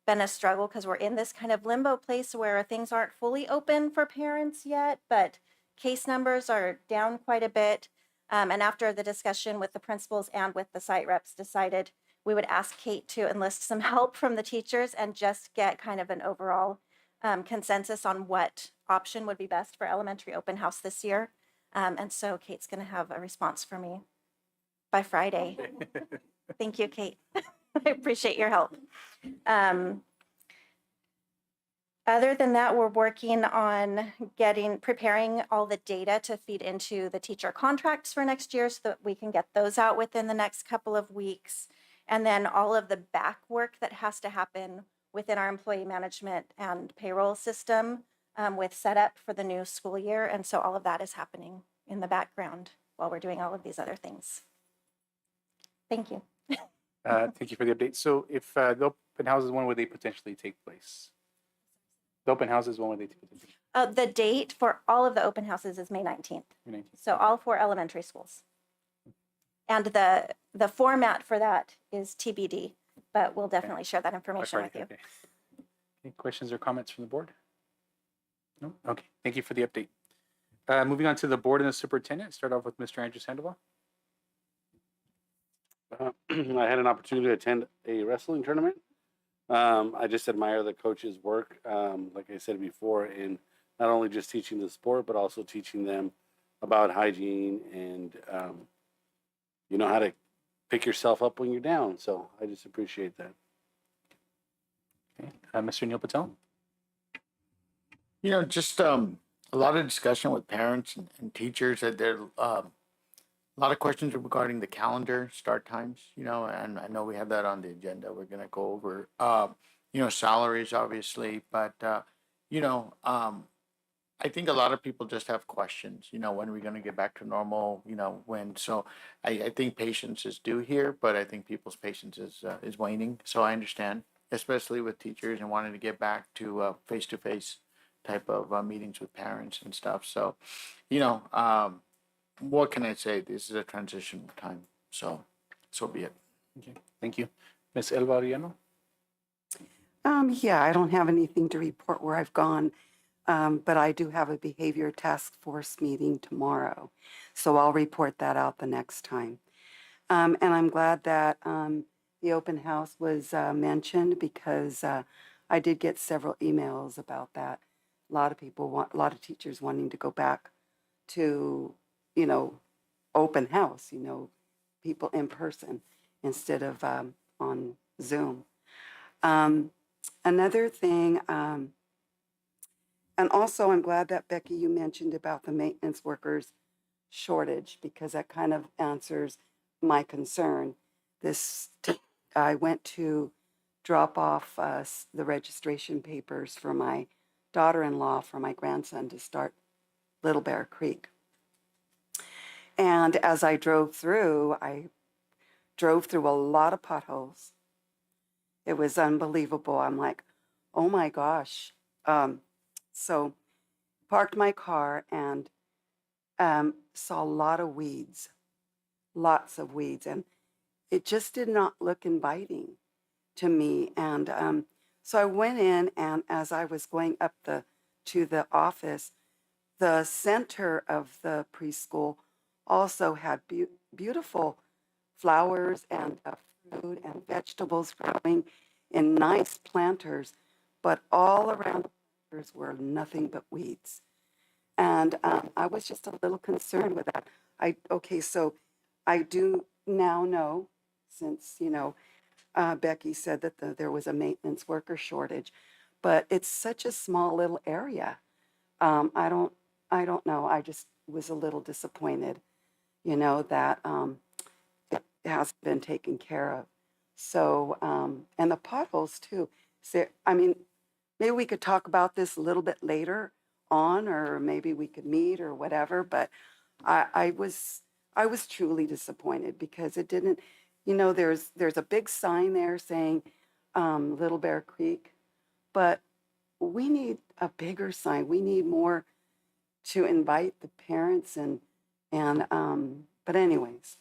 been a struggle because we're in this kind of limbo place where things aren't fully open for parents yet, but case numbers are down quite a bit. And after the discussion with the principals and with the site reps, decided we would ask Kate to enlist some help from the teachers and just get kind of an overall consensus on what option would be best for elementary open house this year. And so Kate's going to have a response for me by Friday. Thank you, Kate. I appreciate your help. Other than that, we're working on preparing all the data to feed into the teacher contracts for next year so that we can get those out within the next couple of weeks. And then all of the back work that has to happen within our employee management and payroll system with setup for the new school year. And so all of that is happening in the background while we're doing all of these other things. Thank you. Thank you for the update. So if the open houses, when would they potentially take place? The open houses, when would they take place? The date for all of the open houses is May 19th. May 19th. So all 4 elementary schools. And the format for that is TBD, but we'll definitely share that information with you. Okay. Any questions or comments from the board? No? Okay, thank you for the update. Moving on to the board and the superintendent, start off with Mr. Andrew Sandoval. I had an opportunity to attend a wrestling tournament. I just admire the coach's work, like I said before, in not only just teaching the sport, but also teaching them about hygiene and, how to pick yourself up when you're down. So I just appreciate that. Okay. Mr. Neil Patel. Just a lot of discussion with parents and teachers. That there a lot of questions regarding the calendar start times. And I know we have that on the agenda. We're gonna go over salaries, obviously, but I think a lot of people just have questions. When are we going to get back to normal? When? So I think patience is due here, but I think people's patience is waning. So I understand, especially with teachers and wanting to get back to face type of meetings with parents and stuff. So, what can I say? This is a transition time. So be it. Okay, thank you. Ms. Elba Arellano. Yeah, I don't have anything to report where I've gone. But I do have a behavior task force meeting tomorrow. So I'll report that out the next time. And I'm glad that the open house was mentioned because I did get several emails about that. A lot of teachers wanting to go back to, open house, people in person instead of on Zoom. Another thing, and also, I'm glad that, Becky, you mentioned about the maintenance workers shortage because that kind of answers my concern. I went to drop off the registration papers for my daughter-in-law for my grandson to start Little Bear Creek. And as I drove through a lot of potholes. It was unbelievable. I'm like, oh my gosh. So parked my car and saw a lot of weeds, lots of weeds. And it just did not look inviting to me. And so I went in, and as I was going up to the office, the center of the preschool also had beautiful flowers and fruit and vegetables growing in nice planters, but all around the planters were nothing but weeds. And I was just a little concerned with that. So I do now know, since, Becky said that there was a maintenance worker shortage, but it's such a small little area. I don't know. I just was a little disappointed, that it has been taken care of. So, and the potholes too. So, maybe we could talk about this a little bit later on, or maybe we could meet or whatever. But I was truly disappointed because it didn't. There's a big sign there saying Little Bear Creek, but we need a bigger sign. We need more to invite the parents but anyways.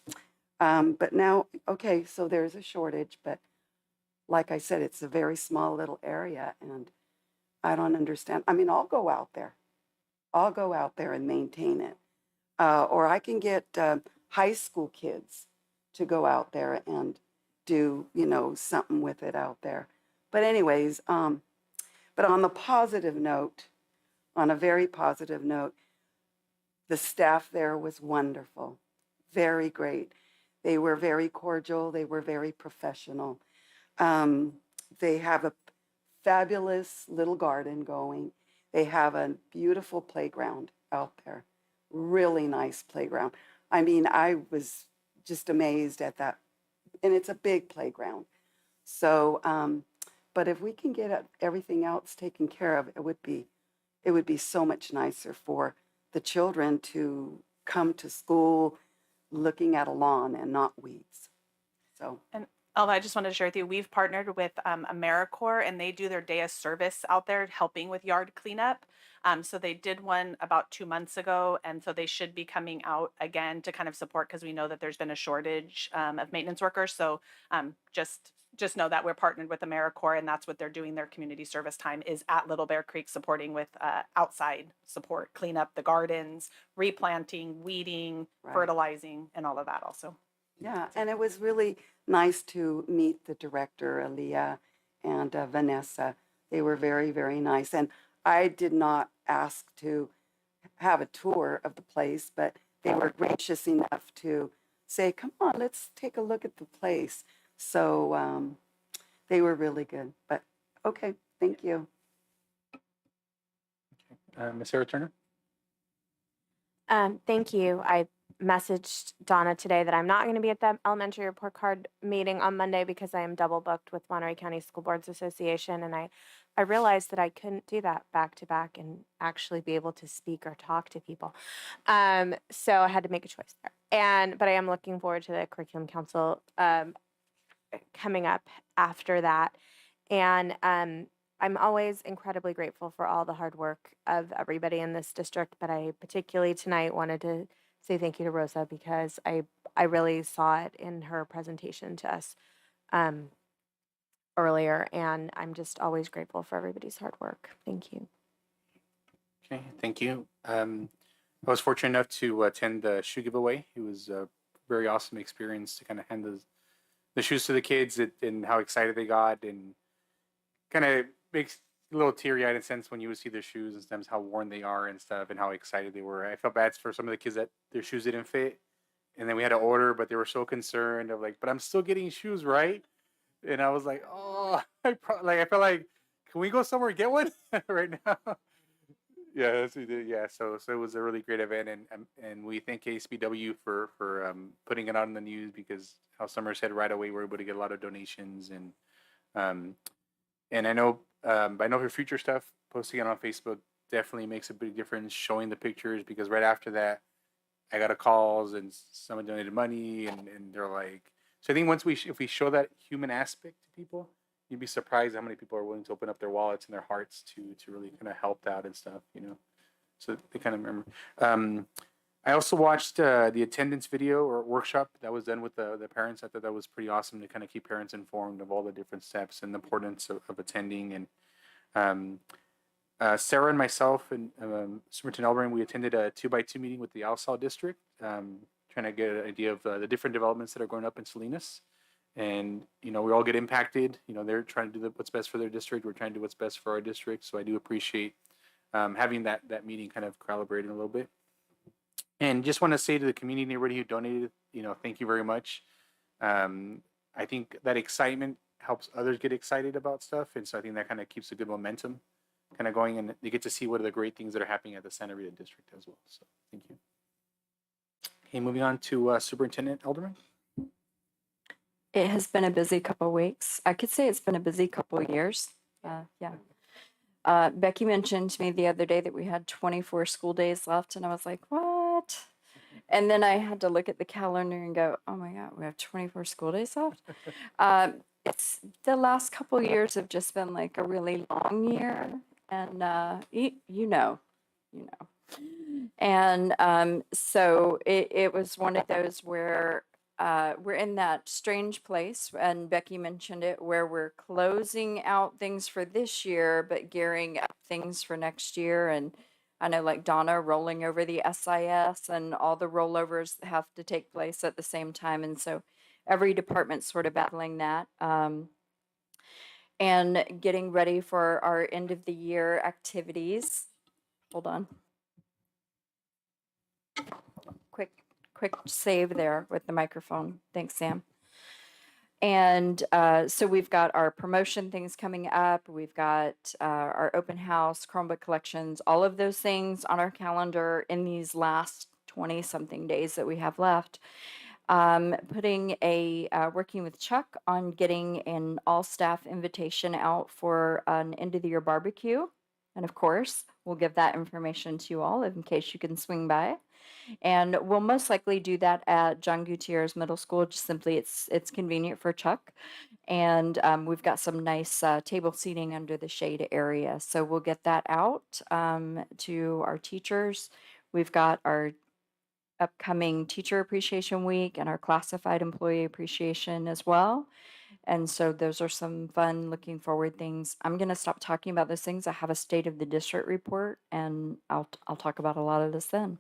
But now, okay, so there's a shortage, but like I said, it's a very small little area, and I don't understand. I'll go out there. I'll go out there and maintain it. Or I can get high school kids to go out there and do, something with it out there. But anyways, but on a very positive note, the staff there was wonderful, very great. They were very cordial. They were very professional. They have a fabulous little garden going. They have a beautiful playground out there, really nice playground. I was just amazed at that. And it's a big playground. So, but if we can get everything else taken care of, it would be so much nicer for the children to come to school looking at a lawn and not weeds. So, And Although I just wanted to share with you, we've partnered with AmeriCorps, and they do their day of service out there helping with yard cleanup. So they did one about 2 months ago, and so they should be coming out again to kind of support, because we know that there's been a shortage of maintenance workers. So just know that we're partnered with AmeriCorps, and that's what they're doing. Their community service time is at Little Bear Creek, supporting with outside support, clean up the gardens, replanting, weeding, Right. fertilizing, and all of that also. Yeah, and it was really nice to meet the director, Aaliyah, and Vanessa. They were very, very nice. And I did not ask to have a tour of the place, but they were gracious enough to say, come on, let's take a look at the place. So they were really good. But okay, thank you. Ms. Sarah Turner? Thank you. I messaged Donna today that I'm not going to be at the elementary report card meeting on Monday because I am double booked with Monterey County School Boards Association, and I realized that I couldn't do that back to back and actually be able to speak or talk to people. So I had to make a choice there. But I am looking forward to the curriculum council coming up after that. And I'm always incredibly grateful for all the hard work of everybody in this district, but I particularly tonight wanted to say thank you to Rosa, because I really saw it in her presentation to us earlier, and I'm just always grateful for everybody's hard work. Thank you. Okay, thank you. I was fortunate enough to attend the shoe giveaway. It was a very awesome experience to kind of hand the shoes to the kids and how excited they got, and kind of makes a little teary-eyed in a sense when you would see their shoes and sometimes how worn they are and stuff and how excited they were. I felt bad for some of the kids that their shoes didn't fit, and then we had to order, but they were so concerned of like, but I'm still getting shoes, right? And I was like, oh, I felt like, can we go somewhere and get one right now? Yeah, that's what we did. Yeah, so it was a really great event, and we thank KSBW for putting it out in the news, because how Summer said right away we're able to get a lot of donations, and I know for future stuff, posting it on Facebook definitely makes a big difference, showing the pictures, because right after that I got a calls and someone donated money, and they're like, so I think once if we show that human aspect to people, you'd be surprised how many people are willing to open up their wallets and their hearts to really kind of help out and stuff, so they kind of remember. I also watched the attendance video or workshop that was done with the parents. I thought that was pretty awesome to kind of keep parents informed of all the different steps and the importance of attending. And Sarah and myself and Superintendent Elbring, we attended a 2x2 meeting with the Alsal District, trying to get an idea of the different developments that are going up in Salinas. And, we all get impacted. They're trying to do what's best for their district. We're trying to do what's best for our district. So I do appreciate having that meeting kind of calibrated a little bit. And just want to say to the community and everybody who donated, thank you very much. I think that excitement helps others get excited about stuff. And so I think that kind of keeps a good momentum kind of going, and they get to see what are the great things that are happening at the Santa Rita district as well. So thank you. Okay, moving on to Superintendent Elderman. It has been a busy couple of weeks. I could say it's been a busy couple of years. Yeah. Becky mentioned to me the other day that we had 24 school days left, and I was like, what? And then I had to look at the calendar and go, oh my God, we have 24 school days left. It's the last couple of years have just been like a really long year, and you know. And so it was one of those where we're in that strange place, and Becky mentioned it, where we're closing out things for this year, but gearing up things for next year. And I know, like Donna, rolling over the SIS, and all the rollovers have to take place at the same time. And so every department's sort of battling that. And getting ready for our end of the year activities. Hold on. Quick save there with the microphone. Thanks, Sam. And so we've got our promotion things coming up. We've got our open house, Chromebook collections, all of those things on our calendar in these last 20-something days that we have left. Working with Chuck on getting an all-staff invitation out for an end-of-the-year barbecue. And of course, we'll give that information to you all in case you can swing by. And we'll most likely do that at John Gutierrez Middle School. Just simply, it's convenient for Chuck. And we've got some nice table seating under the shade area. So we'll get that out to our teachers. We've got our upcoming Teacher Appreciation Week and our Classified Employee Appreciation as well. And so those are some fun looking forward things. I'm going to stop talking about those things. I have a State of the District report, and I'll talk about a lot of this then.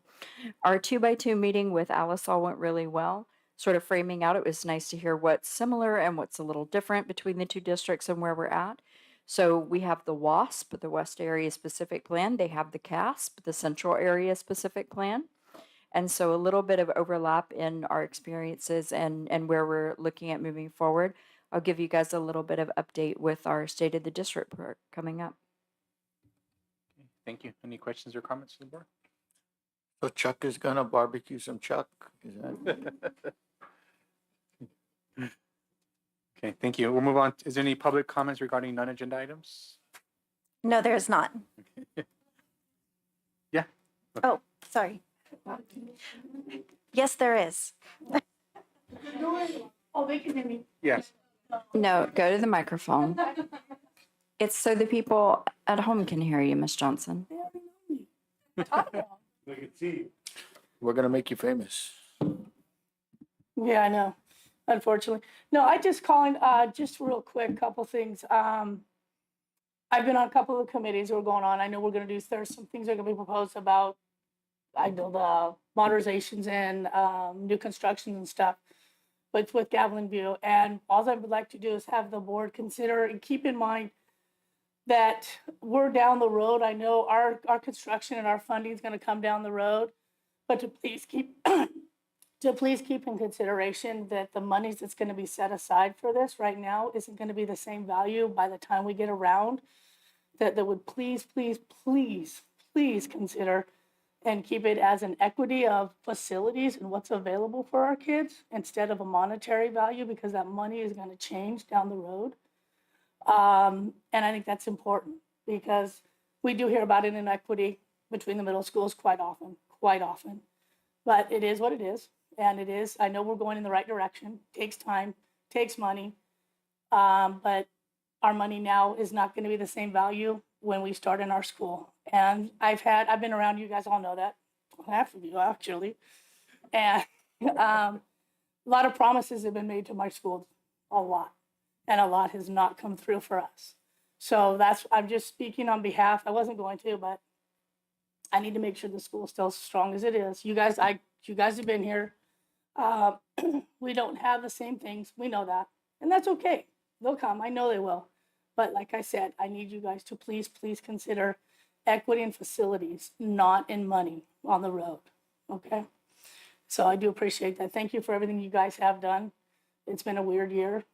Our 2x2 meeting with Alice all went really well. Sort of framing out, it was nice to hear what's similar and what's a little different between the two districts and where we're at. So we have the WASP, the West Area Specific Plan. They have the CASP, the Central Area Specific Plan. And so a little bit of overlap in our experiences and where we're looking at moving forward. I'll give you guys a little bit of update with our State of the District report coming up. Thank you. Any questions or comments from the board? So Chuck is gonna barbecue some Chuck. Is that? Okay, thank you. We'll move on. Is there any public comments regarding non-agenda items? No, there's not. Yeah. Oh, sorry. Yes, there is. Oh, they can hear me. Yes. No, go to the microphone. It's so the people at home can hear you, Miss Johnson. They can see. We're gonna make you famous. Yeah, I know. Unfortunately. No, I just calling, just real quick, couple things. I've been on a couple of committees that are going on. I know we're gonna do, there's some things that are gonna be proposed about, I know the modernizations and new constructions and stuff, but it's with Gavilan View. And all I would like to do is have the board consider and keep in mind that we're down the road. I know our construction and our funding is going to come down the road, but to please keep in consideration that the monies that's going to be set aside for this right now isn't going to be the same value by the time we get around. That would please consider and keep it as an equity of facilities and what's available for our kids instead of a monetary value, because that money is going to change down the road. And I think that's important because we do hear about an inequity between the middle schools quite often. But it is what it is. And it is, I know we're going in the right direction. Takes time, takes money. But our money now is not going to be the same value when we start in our school. And I've been around, you guys all know that, half of you actually. And a lot of promises have been made to my schools, a lot. And a lot has not come through for us. So I'm just speaking on behalf, I wasn't going to, but I need to make sure the school is still as strong as it is. You guys have been here. We don't have the same things, we know that. And that's okay, they'll come, I know they will. But like I said, I need you guys to please consider equity in facilities, not in money on the road, okay? So I do appreciate that. Thank you for everything you guys have done. It's been a weird year.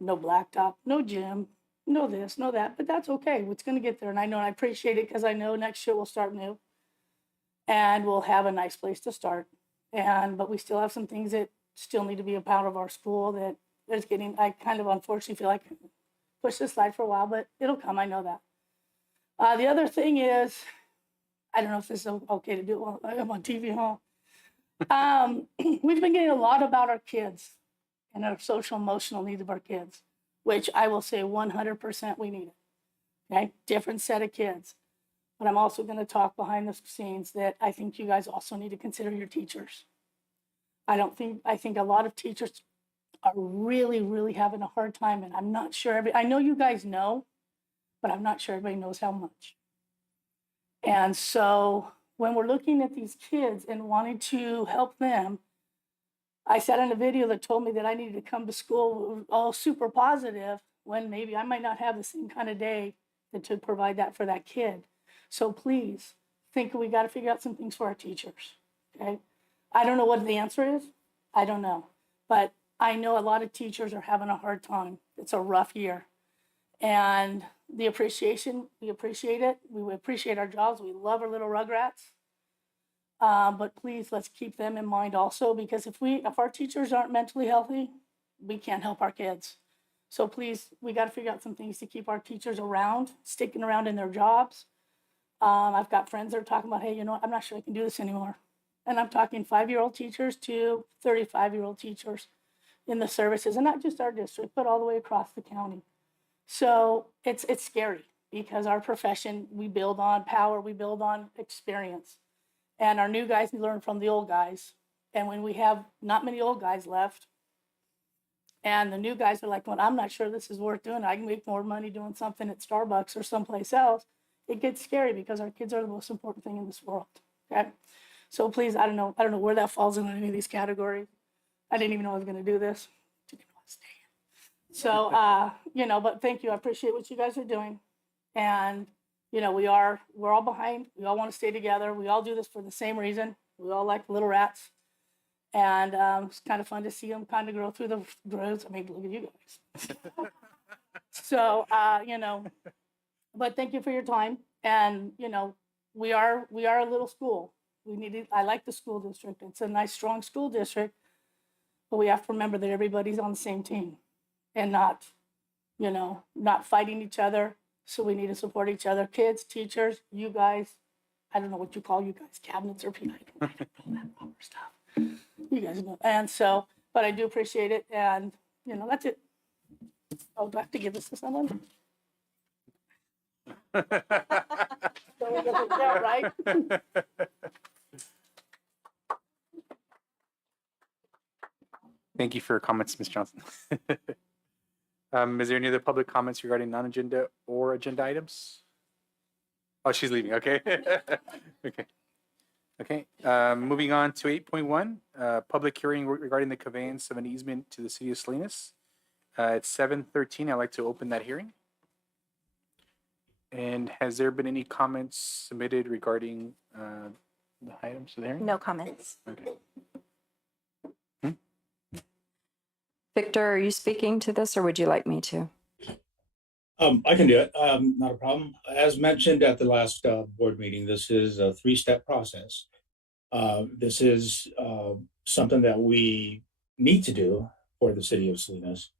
No blacktop, no gym, no this, no that, but that's okay. It's gonna get there. And I know, and I appreciate it because I know next year we'll start new and we'll have a nice place to start. But we still have some things that still need to be a part of our school that is getting, I kind of unfortunately feel like push this slide for a while, but it'll come, I know that. The other thing is, I don't know if this is okay to do while I'm on TV, huh? We've been getting a lot about our kids and our social emotional needs of our kids, which I will say 100% we need it, okay? Different set of kids. But I'm also gonna talk behind the scenes that I think you guys also need to consider your teachers. I think a lot of teachers are really having a hard time, and I'm not sure, I know you guys know, but I'm not sure everybody knows how much. And so when we're looking at these kids and wanting to help them, I sat in a video that told me that I needed to come to school all super positive when maybe I might not have the same kind of day to provide that for that kid. So please think we got to figure out some things for our teachers, okay? I don't know what the answer is. I don't know. But I know a lot of teachers are having a hard time. It's a rough year. And the appreciation, we appreciate it. We appreciate our jobs. We love our little rugrats. But please, let's keep them in mind also, because if our teachers aren't mentally healthy, we can't help our kids. So please, we got to figure out some things to keep our teachers around, sticking around in their jobs. I've got friends that are talking about, hey, you know what? I'm not sure I can do this anymore. And I'm talking 5-year-old teachers to 35-year-old teachers in the services, and not just our district, but all the way across the county. So it's scary because our profession, we build on power, we build on experience. And our new guys learn from the old guys. And when we have not many old guys left, and the new guys are like, well, I'm not sure this is worth doing. I can make more money doing something at Starbucks or someplace else. It gets scary because our kids are the most important thing in this world. Okay. So please, I don't know where that falls in any of these categories. I didn't even know I was going to do this. So, but thank you. I appreciate what you guys are doing. And, we're all behind. We all want to stay together. We all do this for the same reason. We all like little rats. And it's kind of fun to see them kind of grow through the growth. I mean, look at you guys. So, but thank you for your time. And, we are a little school. I like the school district. It's a nice, strong school district. But we have to remember that everybody's on the same team and not fighting each other. So we need to support each other. Kids, teachers, you guys. I don't know what you call you guys, cabinets or people. I don't know that proper stuff. You guys know. And so, but I do appreciate it. And, that's it. Oh, do I have to give this to someone? Right? Thank you for your comments, Ms. Johnson. Is there any other public comments regarding non-agenda or agenda items? Oh, she's leaving. Okay. Okay. Okay. Moving on to 8.1, public hearing regarding the conveyance of an easement to the city of Salinas. It's 7:13. I'd like to open that hearing. And has there been any comments submitted regarding the items of the hearing? No comments. Okay. Victor, are you speaking to this or would you like me to? I can do it. Not a problem. As mentioned at the last board meeting, this is a 3-step process. This is something that we need to do for the city of Salinas.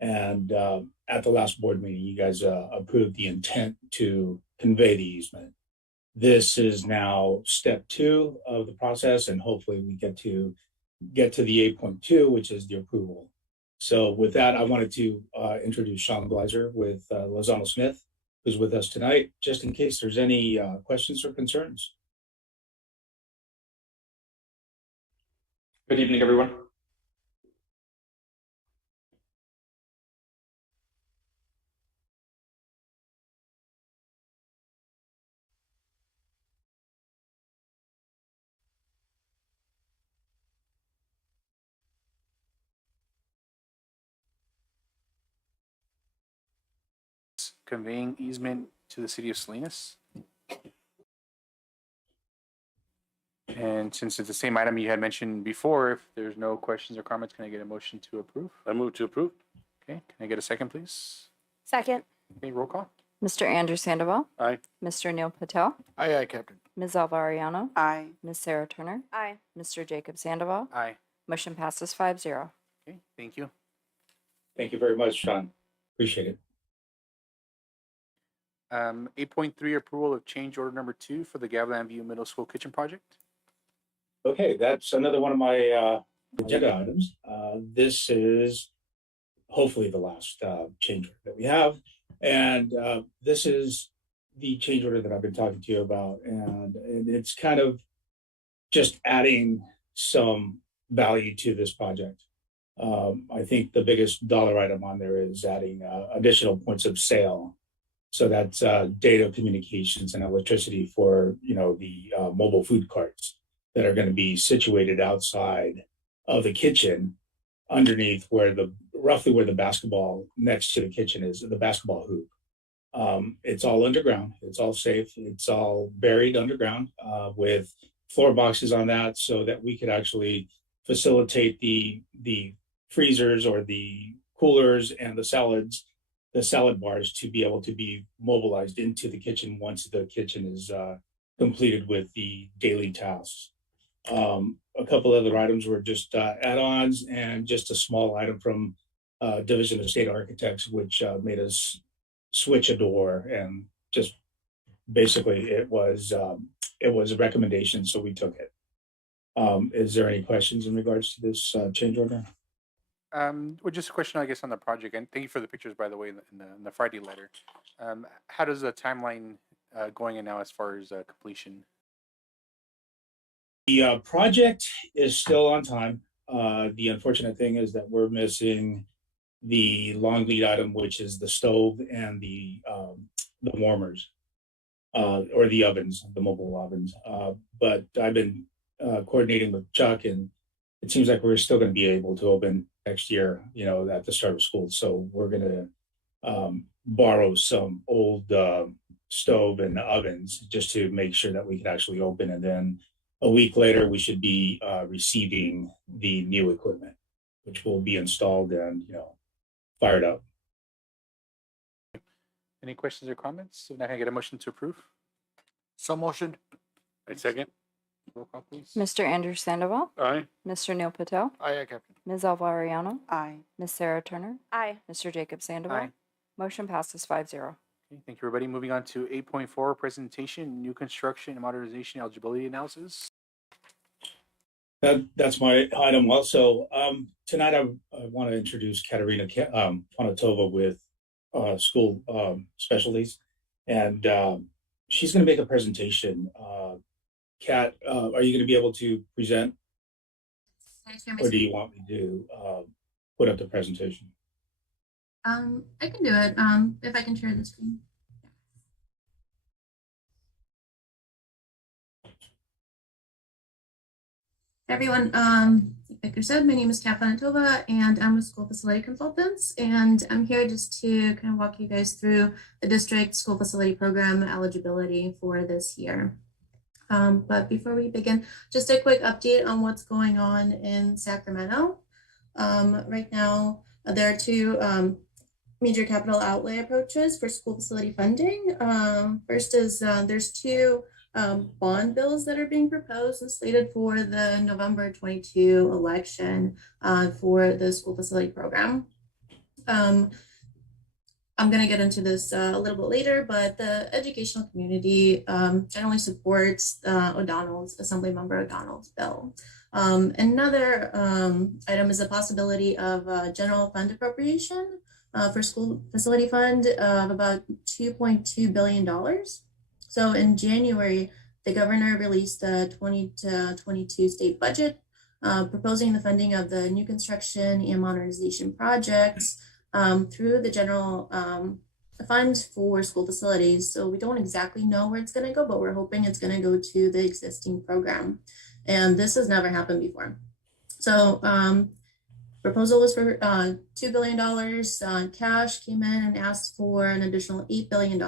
And at the last board meeting, you guys approved the intent to convey the easement. This is now step 2 of the process, and hopefully we get to the 8.2, which is the approval. So with that, I wanted to introduce Sean Bleiser with Lozano Smith, who's with us tonight, just in case there's any questions or concerns. Good evening, everyone. Conveying easement to the city of Salinas. And since it's the same item you had mentioned before, if there's no questions or comments, can I get a motion to approve? I move to approve. Okay, can I get a second, please? Second. Okay, roll call. Mr. Andrew Sandoval? Aye. Mr. Neil Patel? Aye, Captain. Ms. Alvariano? Aye. Ms. Sarah Turner? Aye. Mr. Jacob Sandoval? Aye. Motion passes 5-0. Okay, thank you. Thank you very much, Sean. Appreciate it. 8.3, approval of change order number 2 for the Gavilan View Middle School kitchen project. Okay, that's another one of my agenda items. This is hopefully the last change order that we have. And this is the change order that I've been talking to you about. And it's kind of just adding some value to this project. I think the biggest dollar item on there is adding additional points of sale. So that's data communications and electricity for, the mobile food carts that are going to be situated outside of the kitchen underneath roughly where the basketball next to the kitchen is, the basketball hoop. It's all underground. It's all safe. It's all buried underground with floor boxes on that so that we could actually facilitate the freezers or the coolers and the salad bars to be able to be mobilized into the kitchen once the kitchen is completed with the daily tasks. A couple other items were just add-ons and just a small item from Division of State Architects, which made us switch a door, and just basically it was a recommendation, so we took it. Is there any questions in regards to this change order? Well, just a question, I guess, on the project, and thank you for the pictures, by the way, in the Friday letter. How does the timeline going in now as far as completion? The project is still on time. The unfortunate thing is that we're missing the long lead item, which is the stove and the warmers, or the ovens, the mobile ovens. But I've been coordinating with Chuck, and it seems like we're still going to be able to open next year, at the start of school. So we're going to borrow some old stove and ovens just to make sure that we can actually open. And then a week later, we should be receiving the new equipment, which will be installed and, fired up. Any questions or comments? So now can I get a motion to approve? So motioned. I second. Roll call, please. Mr. Andrew Sandoval, Aye. Mr. Neil Patel, Aye, Captain. Ms. Alva Ariano, Aye. Ms. Sarah Turner, Aye. Mr. Jacob Sandoval. Aye. Motion passes 5-0. Okay, thank you, everybody. Moving on to 8.4, presentation, new construction and modernization eligibility analysis. That's my item also. Tonight, I want to introduce Katerina Ponatova with school specialties, and she's going to make a presentation. Kat, are you going to be able to present, or do you want me to put up the presentation? I can do it if I can share the screen. Everyone, like I said, my name is Kat Panatova, and I'm a school facility consultant, and I'm here just to kind of walk you guys through the district school facility program eligibility for this year. But before we begin, just a quick update on what's going on in Sacramento. Right now, there are two major capital outlay approaches for school facility funding. First is there's two bond bills that are being proposed and slated for the November 22 election for the school facility program. I'm going to get into this a little bit later, but the educational community generally supports O'Donnell's, Assemblymember O'Donnell's bill. Another item is a possibility of a general fund appropriation for school facility fund of about $2.2 billion. So in January, the governor released a 2022 state budget proposing the funding of the new construction and modernization projects through the general fund for school facilities. So we don't exactly know where it's going to go, but we're hoping it's going to go to the existing program. And this has never happened before. So proposal was for $2 billion. Cash came in and asked for an additional $8 billion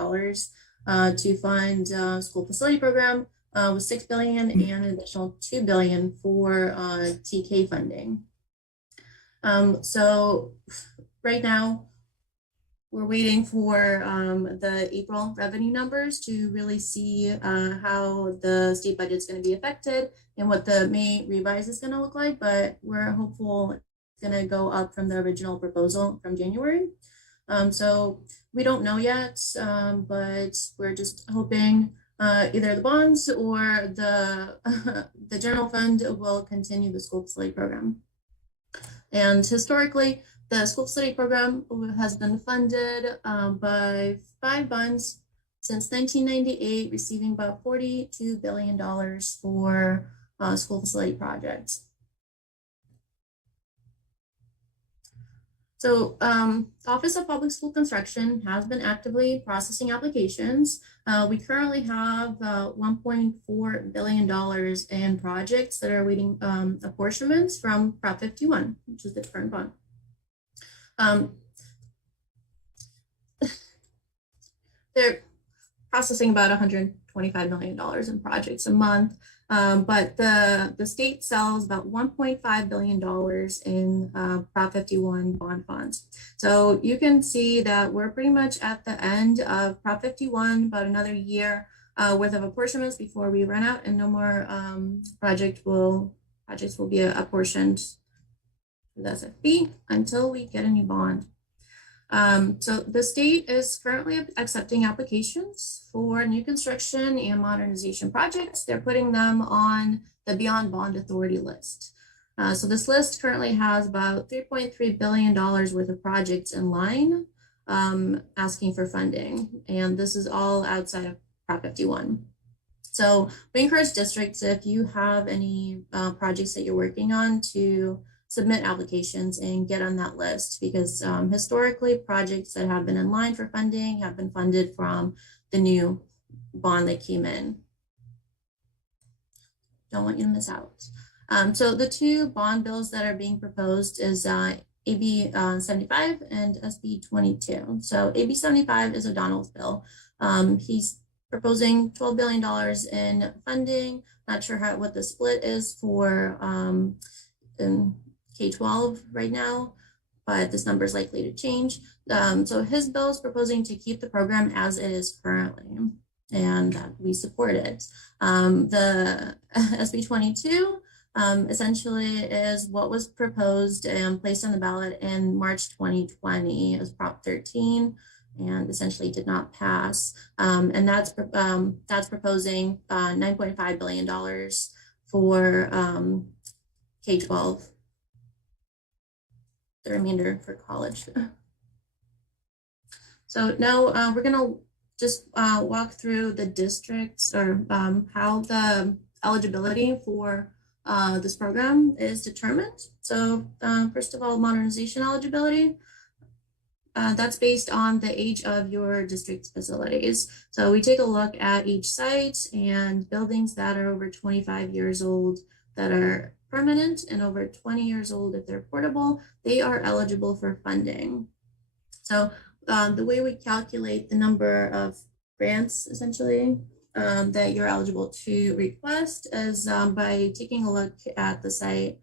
to fund school facility program with $6 billion and an additional $2 billion for TK funding. So right now, we're waiting for the April revenue numbers to really see how the state budget is going to be affected and what the May revise is going to look like. But we're hopeful it's going to go up from the original proposal from January. So we don't know yet, but we're just hoping either the bonds or the general fund will continue the school facility program. And historically, the school facility program has been funded by 5 bonds since 1998, receiving about $42 billion for school facility projects. So Office of Public School Construction has been actively processing applications. We currently have $1.4 billion in projects that are awaiting apportionments from Prop 51, which is the current bond. They're processing about $125 million in projects a month, but the state sells about $1.5 billion in Prop 51 bond funds. So you can see that we're pretty much at the end of Prop 51, about another year worth of apportionments before we run out, and no more projects will be apportioned to the SFB until we get a new bond. So the state is currently accepting applications for new construction and modernization projects. They're putting them on the Beyond Bond Authority list. So this list currently has about $3.3 billion worth of projects in line asking for funding. And this is all outside of Prop 51. So we encourage districts, if you have any projects that you're working on, to submit applications and get on that list, because historically projects that have been in line for funding have been funded from the new bond that came in. Don't want you to miss out. So the two bond bills that are being proposed is AB 75 and SB 22. So AB 75 is O'Donnell's bill. He's proposing $12 billion in funding. Not sure what the split is for K-12 right now, but this number is likely to change. So his bill is proposing to keep the program as it is currently, and we support it. The SB 22 essentially is what was proposed and placed on the ballot in March 2020 as Prop 13, and essentially did not pass. And that's proposing $9.5 billion for K-12, the remainder for college. So now we're gonna just walk through the districts, or how the eligibility for this program is determined. So first of all, modernization eligibility. That's based on the age of your district's facilities. So we take a look at each site, and buildings that are over 25 years old that are permanent and over 20 years old if they're portable, they are eligible for funding. So the way we calculate the number of grants essentially that you're eligible to request is by taking a look at the site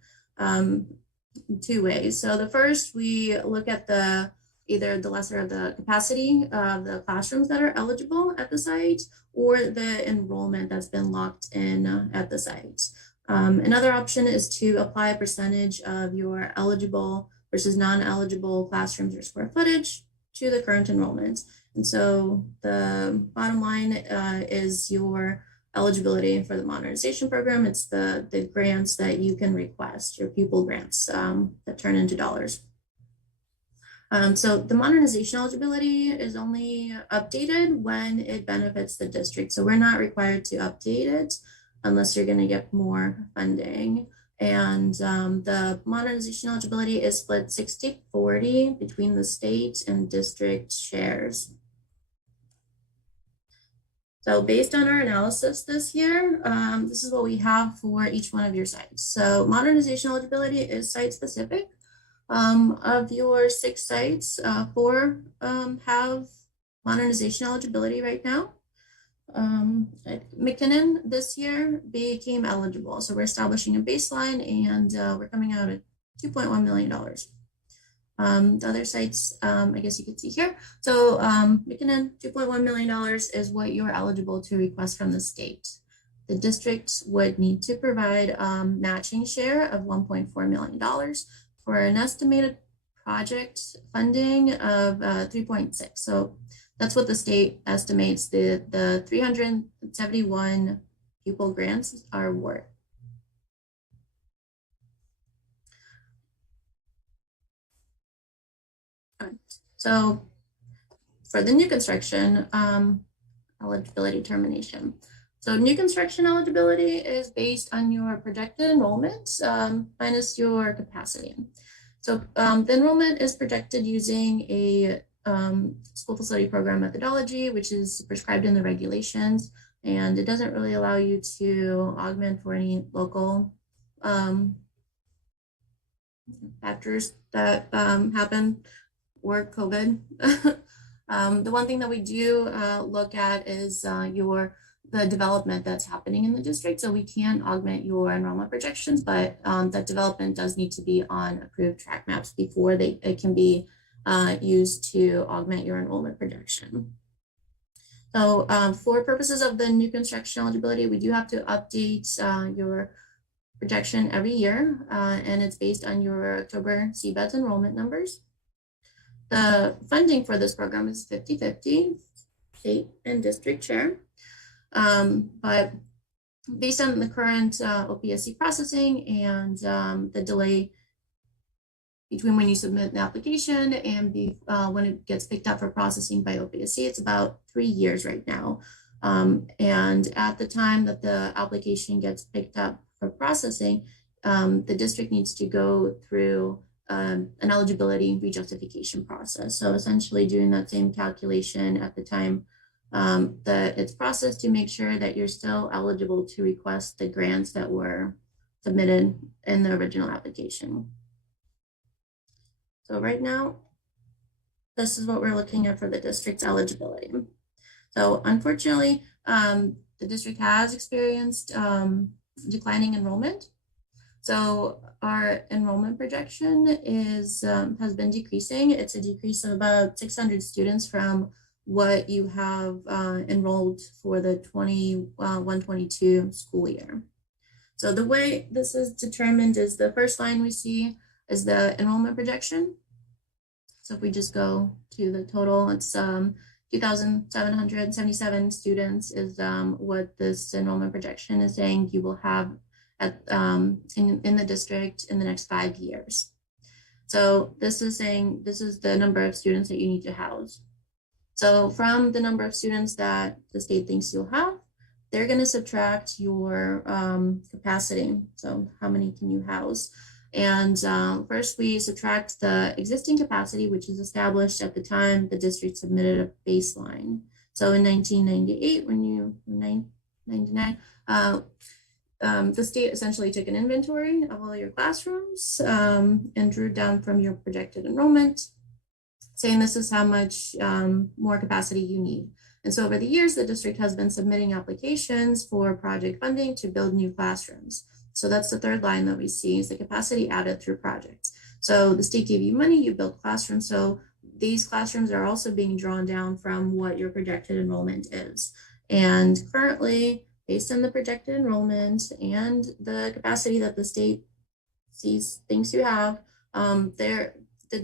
two ways. So the first, we look at either the lesser of the capacity of the classrooms that are eligible at the site, or the enrollment that's been locked in at the site. Another option is to apply a percentage of your eligible versus non-eligible classrooms or square footage to the current enrollment. And so the bottom line is your eligibility for the modernization program. It's the grants that you can request, your pupil grants that turn into dollars. So the modernization eligibility is only updated when it benefits the district. So we're not required to update it unless you're going to get more funding. And the modernization eligibility is split 60-40 between the state and district shares. So based on our analysis this year, this is what we have for each one of your sites. So modernization eligibility is site specific. Of your 6 sites, 4 have modernization eligibility right now. McKinnon this year became eligible. So we're establishing a baseline, and we're coming out at $2.1 million. The other sites, I guess you can see here. So McKinnon, $2.1 million is what you're eligible to request from the state. The district would need to provide matching share of $1.4 million for an estimated project funding of 3.6. So that's what the state estimates the 371 pupil grants are worth. So for the new construction eligibility determination. So new construction eligibility is based on your projected enrollment minus your capacity. So the enrollment is projected using a school facility program methodology, which is prescribed in the regulations, and it doesn't really allow you to augment for any local factors that happen, or COVID. The one thing that we do look at is the development that's happening in the district. So we can augment your enrollment projections, but that development does need to be on approved track maps before it can be used to augment your enrollment projection. So for purposes of the new construction eligibility, we do have to update your projection every year, and it's based on your October CBEDS enrollment numbers. The funding for this program is 50-50, state and district share. But based on the current OPSC processing and the delay between when you submit an application and when it gets picked up for processing by OPSC, it's about 3 years right now. And at the time that the application gets picked up for processing, the district needs to go through an eligibility rejustification process. So essentially doing that same calculation at the time that it's processed to make sure that you're still eligible to request the grants that were submitted in the original application. So right now, this is what we're looking at for the district's eligibility. So unfortunately, the district has experienced declining enrollment. So our enrollment projection is has been decreasing. It's a decrease of about 600 students from what you have enrolled for the 21-22 school year. So the way this is determined is the first line we see is the enrollment projection. So if we just go to the total, it's 2,777 students is what this enrollment projection is saying you will have at in the district in the next 5 years. So this is saying this is the number of students that you need to house. So from the number of students that the state thinks you'll have, they're going to subtract your capacity. So how many can you house? And first we subtract the existing capacity, which is established at the time the district submitted a baseline. So in 1998, when you 99, the state essentially took an inventory of all your classrooms and drew down from your projected enrollment, saying this is how much more capacity you need. And so over the years, the district has been submitting applications for project funding to build new classrooms. So that's the third line that we see is the capacity added through projects. So the state gave you money, you built classrooms. So these classrooms are also being drawn down from what your projected enrollment is. And currently, based on the projected enrollment and the capacity that the state thinks you have, the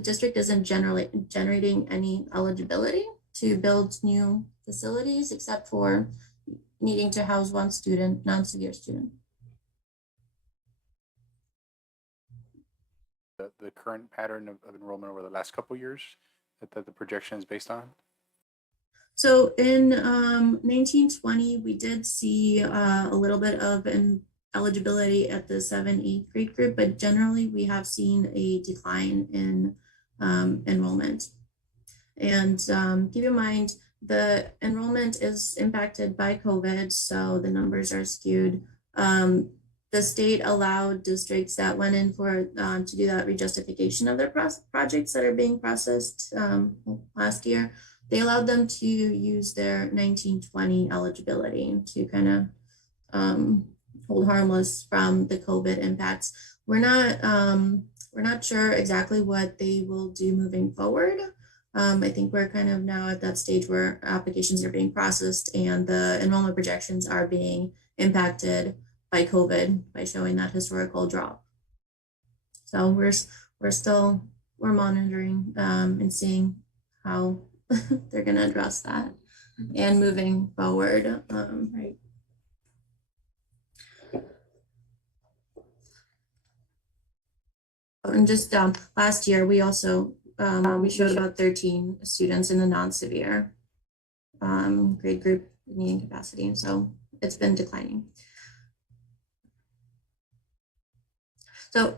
district isn't generating any eligibility to build new facilities except for needing to house one student, non-severe student. The current pattern of enrollment over the last couple of years that the projection is based on? So in 1920, we did see a little bit of an eligibility at the 7-8 grade group, but generally we have seen a decline in enrollment. And keep in mind, the enrollment is impacted by COVID, so the numbers are skewed. The state allowed districts that went in for to do that rejustification of their projects that are being processed last year. They allowed them to use their 1920 eligibility to kind of hold harmless from the COVID impacts. We're not sure exactly what they will do moving forward. I think we're kind of now at that stage where applications are being processed and the enrollment projections are being impacted by COVID by showing that historical drop. So we're monitoring and seeing how they're going to address that and moving forward, right? And just last year, we also we showed about 13 students in the non-severe grade group needing capacity, so it's been declining. So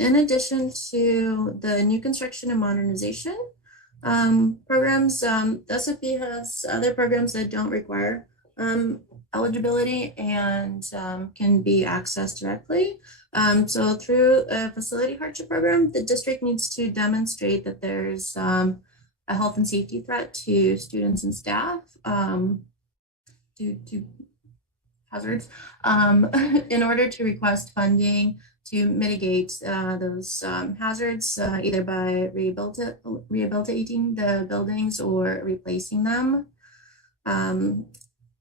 in addition to the new construction and modernization programs, the SFB has other programs that don't require eligibility and can be accessed directly. So through a facility hardship program, the district needs to demonstrate that there's a health and safety threat to students and staff due to hazards in order to request funding to mitigate those hazards, either by rehabilitating the buildings or replacing them.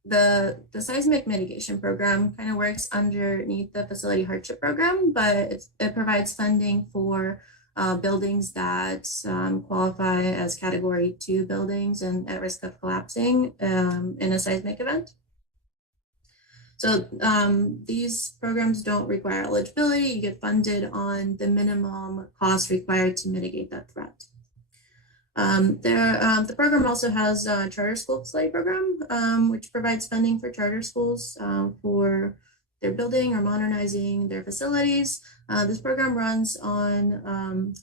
The seismic mitigation program kind of works underneath the facility hardship program, but it provides funding for buildings that qualify as Category 2 buildings and at risk of collapsing in a seismic event. So these programs don't require eligibility. You get funded on the minimum cost required to mitigate that threat. The program also has a charter school facility program, which provides funding for charter schools for their building or modernizing their facilities. This program runs on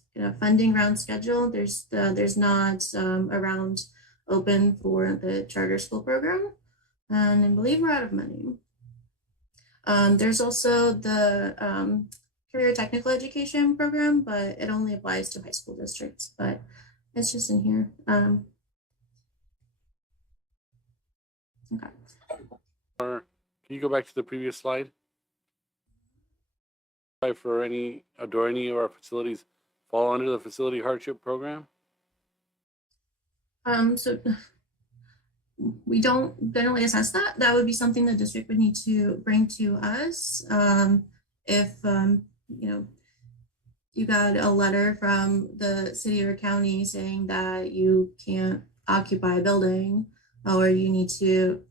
funding round schedule. There's not a round open for the charter school program, and I believe we're out of money. There's also the career technical education program, but it only applies to high school districts, but it's just in here. Okay. Can you go back to the previous slide? For any, do any of our facilities fall under the facility hardship program? So we don't generally assess that. That would be something the district would need to bring to us. If you got a letter from the city or county saying that you can't occupy a building, or you need to,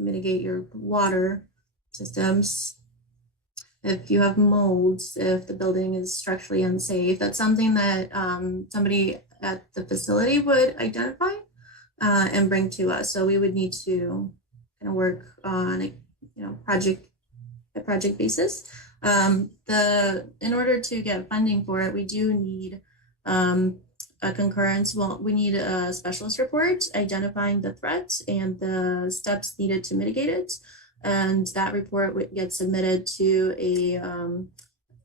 mitigate your water systems. If you have molds, if the building is structurally unsafe, that's something that somebody at the facility would identify and bring to us. So we would need to kind of work on a project basis. In order to get funding for it, we do need a concurrence. Well, we need a specialist report identifying the threat and the steps needed to mitigate it. And that report would get submitted to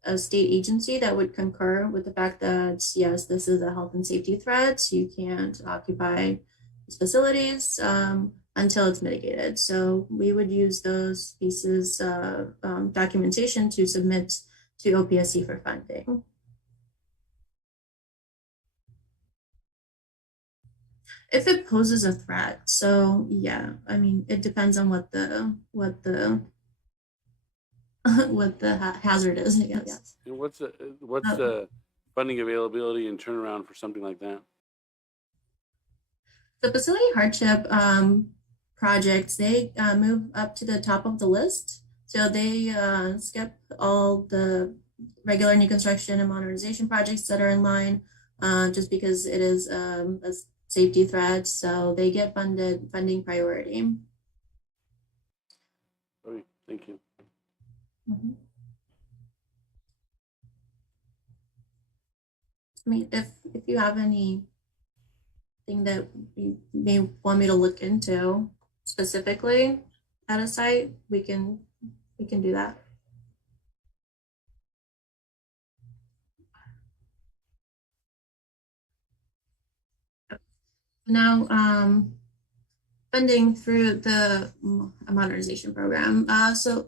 a state agency that would concur with the fact that, yes, this is a health and safety threat. You can't occupy these facilities until it's mitigated. So we would use those pieces of documentation to submit to OPSC for funding. If it poses a threat, so yeah, I mean, it depends on what the hazard is, I guess. And what's the funding availability and turnaround for something like that? The facility hardship projects, they move up to the top of the list. So they skip all the regular new construction and modernization projects that are in line, just because it is a safety threat. So they get funding priority. Okay, thank you. Mm-hmm. I mean, if you have anything that you may want me to look into specifically at a site, we can do that. Now, funding through the modernization program. So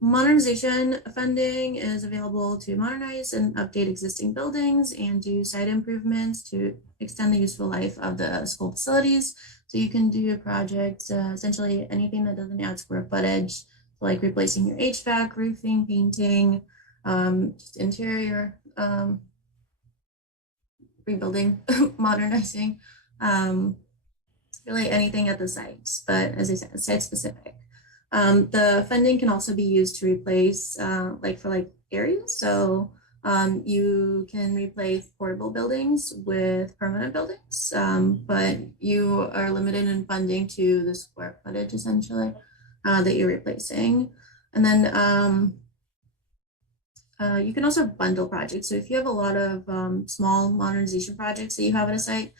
modernization funding is available to modernize and update existing buildings and do site improvements to extend the useful life of the school facilities. So you can do projects, essentially anything that doesn't add square footage, like replacing your HVAC, roofing, painting, just interior, rebuilding, modernizing, really anything at the sites, but as I said, site specific. The funding can also be used to replace like areas. So you can replace portable buildings with permanent buildings, but you are limited in funding to the square footage essentially that you're replacing. And then you can also bundle projects. So if you have a lot of small modernization projects that you have at a site,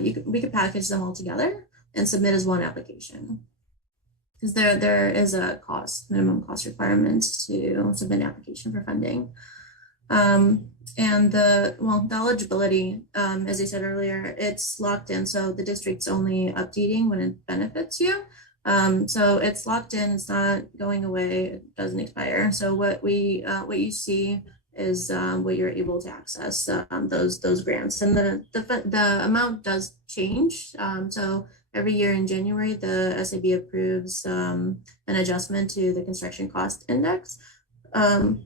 we could package them all together and submit as one application. Because there is a minimum cost requirement to submit an application for funding. And the eligibility, as I said earlier, it's locked in. So the district's only updating when it benefits you. So it's locked in, it's not going away, it doesn't expire. So what you see is what you're able to access, those grants. And the amount does change. So every year in January, the SAB approves an adjustment to the construction cost index. The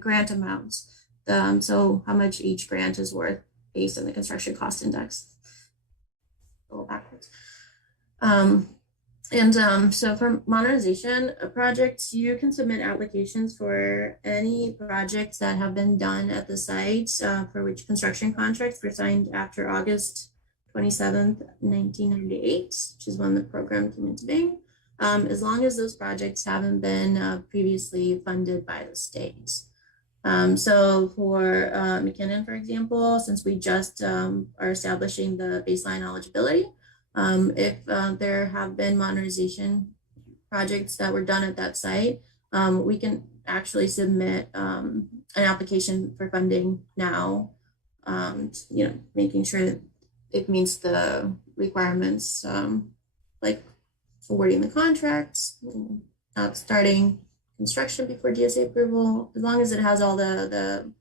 grant amounts. So how much each grant is worth based on the construction cost index. A little backwards. So for modernization projects, you can submit applications for any projects that have been done at the site for which construction contracts were signed after August 27th, 1998, which is when the program came into being, as long as those projects haven't been previously funded by the state. So for McKinnon, for example, since we just are establishing the baseline eligibility, if there have been modernization projects that were done at that site, we can actually submit an application for funding now, making sure it meets the requirements, like awarding the contracts, not starting construction before GSA approval. As long as it has all the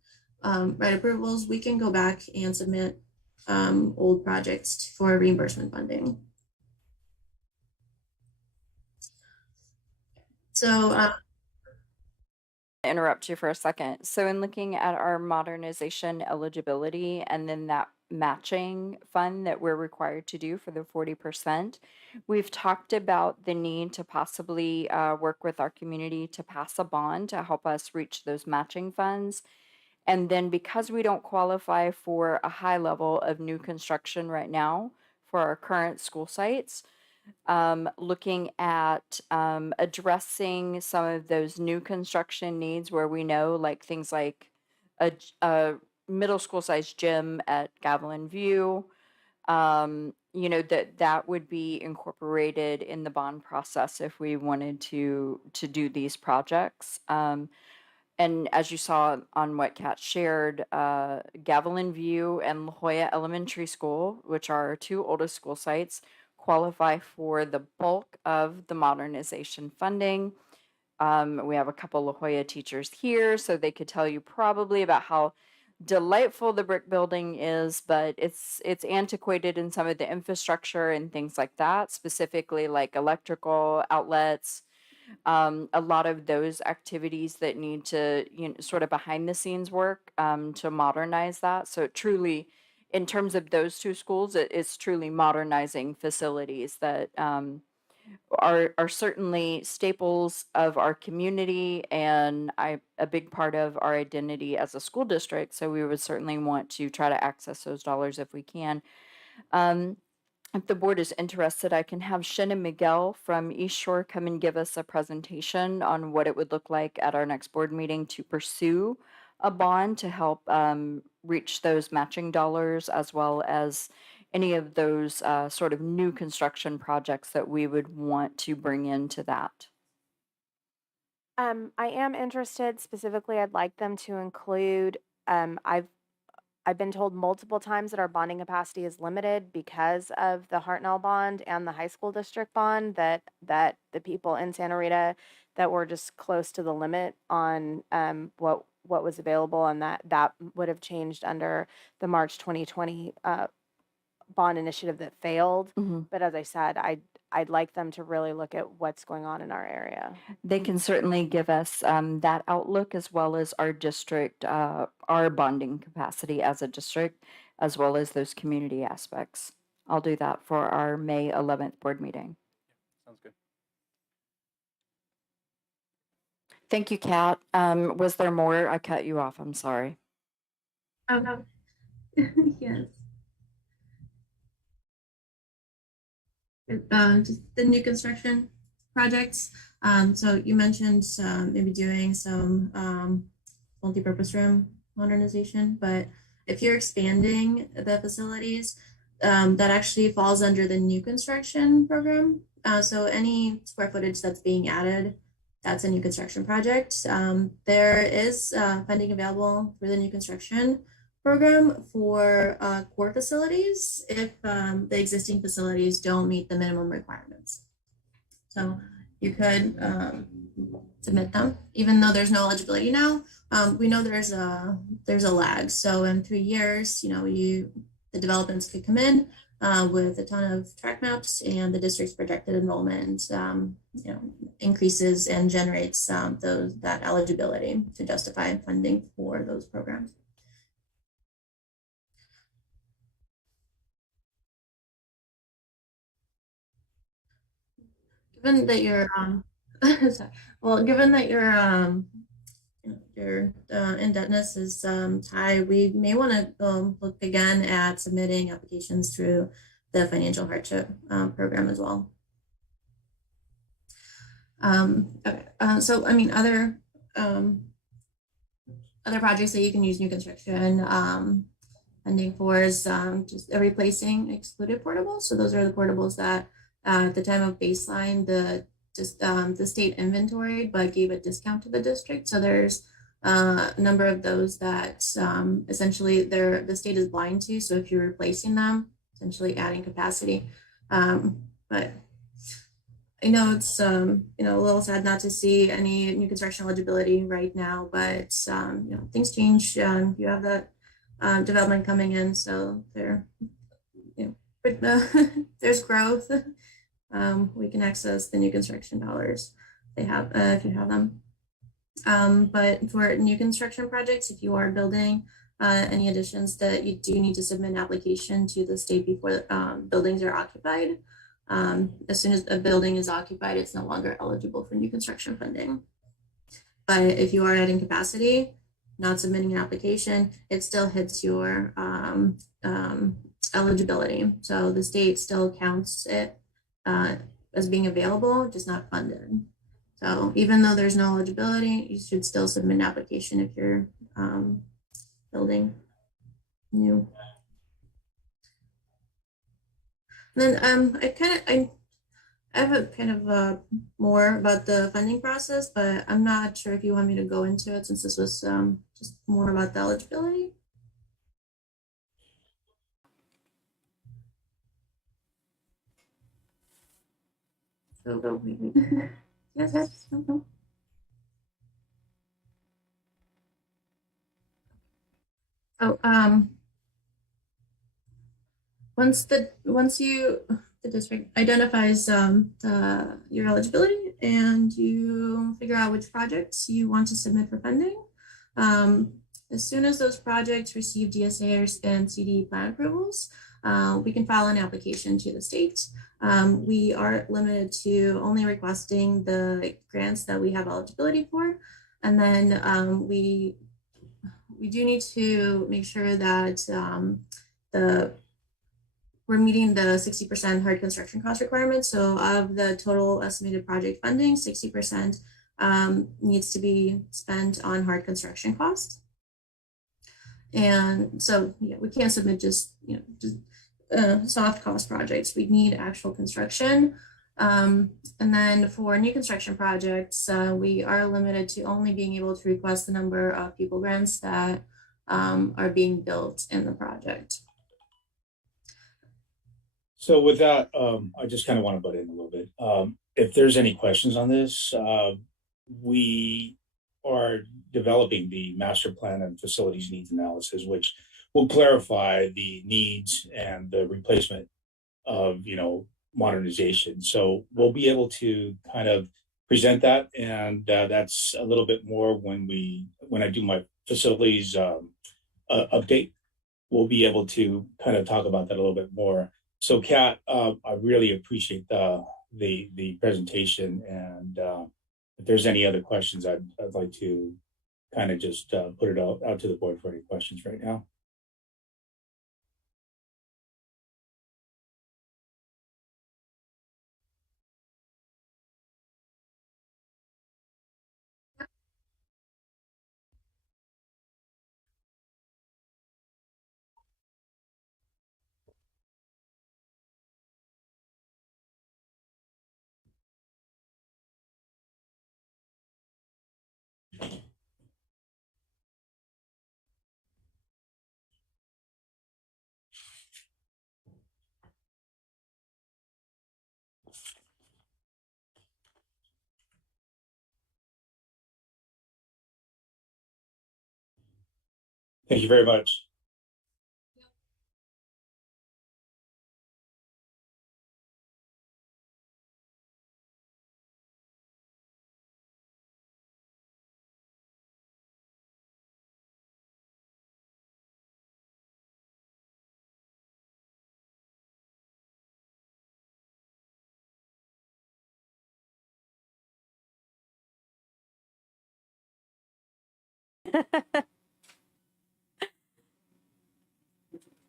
right approvals, we can go back and submit old projects for reimbursement funding. So interrupt you for a second. So in looking at our modernization eligibility and then that matching fund that we're required to do for the 40%, we've talked about the need to possibly work with our community to pass a bond to help us reach those matching funds. And then because we don't qualify for a high level of new construction right now for our current school sites, looking at addressing some of those new construction needs where we know like things like a middle school size gym at Gavilan View, that would be incorporated in the bond process if we wanted to do these projects. And as you saw on what Kat shared, Gavilan View and La Jolla Elementary School, which are our two oldest school sites, qualify for the bulk of the modernization funding. We have a couple La Jolla teachers here, so they could tell you probably about how delightful the brick building is, but it's antiquated in some of the infrastructure and things like that, specifically like electrical outlets, a lot of those activities that need to, sort of behind the scenes work to modernize that. So it truly, in terms of those two schools, it's truly modernizing facilities that are certainly staples of our community and a big part of our identity as a school district. So we would certainly want to try to access those dollars if we can. If the board is interested, I can have Shin and Miguel from East Shore come and give us a presentation on what it would look like at our next board meeting to pursue a bond to help reach those matching dollars, as well as any of those sort of new construction projects that we would want to bring into that. I am interested specifically. I'd like them to include. I've been told multiple times that our bonding capacity is limited because of the Hartnell bond and the high school district bond. That the people in Santa Rita that were just close to the limit on what was available, and that would have changed under the March 2020 bond initiative that failed. But as I said, I'd like them to really look at what's going on in our area. They can certainly give us that outlook, as well as our district, our bonding capacity as a district, as well as those community aspects. I'll do that for our May 11th board meeting. Sounds good. Thank you, Kat. Was there more? I cut you off. I'm sorry. Oh, no. Yes. Just the new construction projects. So you mentioned maybe doing some multi-purpose room modernization, but if you're expanding the facilities, that actually falls under the new construction program. So any square footage that's being added, that's a new construction project. There is funding available for the new construction program for core facilities if the existing facilities don't meet the minimum requirements. So you could submit them, even though there's no eligibility now. We know there's a lag. So in 3 years, the developments could come in with a ton of track maps, and the district's projected enrollment increases and generates that eligibility to justify funding for those programs. given that you're sorry. Well, given that your indebtedness is high, we may want to look again at submitting applications through the financial hardship program as well. Okay. So I mean, other projects that you can use new construction funding for is just replacing excluded portables. So those are the portables that at the time of baseline, the state inventoried but gave a discount to the district. So there's a number of those that essentially the state is blind to. So if you're replacing them, essentially adding capacity. But I know it's a little sad not to see any new construction eligibility right now, but things change. You have that development coming in, so there's growth. We can access the new construction dollars they have if you have them. But for new construction projects, if you are building any additions, that you do need to submit an application to the state before buildings are occupied. As soon as a building is occupied, it's no longer eligible for new construction funding. But if you are adding capacity, not submitting an application, it still hits your eligibility. So the state still counts it as being available, just not funded. So even though there's no eligibility, you should still submit an application if you're building new. And then I have a kind of more about the funding process, but I'm not sure if you want me to go into it since this was just more about the eligibility. So yes. Oh, once the district identifies your eligibility and you figure out which projects you want to submit for funding, as soon as those projects receive DSA and CD plan approvals, we can file an application to the state. We are limited to only requesting the grants that we have eligibility for, and then we do need to make sure that we're meeting the 60% hard construction cost requirement. So of the total estimated project funding, 60% needs to be spent on hard construction costs. And so we can't submit just soft cost projects. We need actual construction. And then for new construction projects, we are limited to only being able to request the number of people grants that are being built in the project. So with that, I just kind of want to butt in a little bit. If there's any questions on this, we are developing the master plan and facilities needs analysis, which will clarify the needs and the replacement of, modernization. So we'll be able to kind of present that, and that's a little bit more when I do my facilities update. We'll be able to kind of talk about that a little bit more. So, Kat, I really appreciate the presentation, and if there's any other questions, I'd like to kind of just put it out to the board for any questions right now. Thank you very much.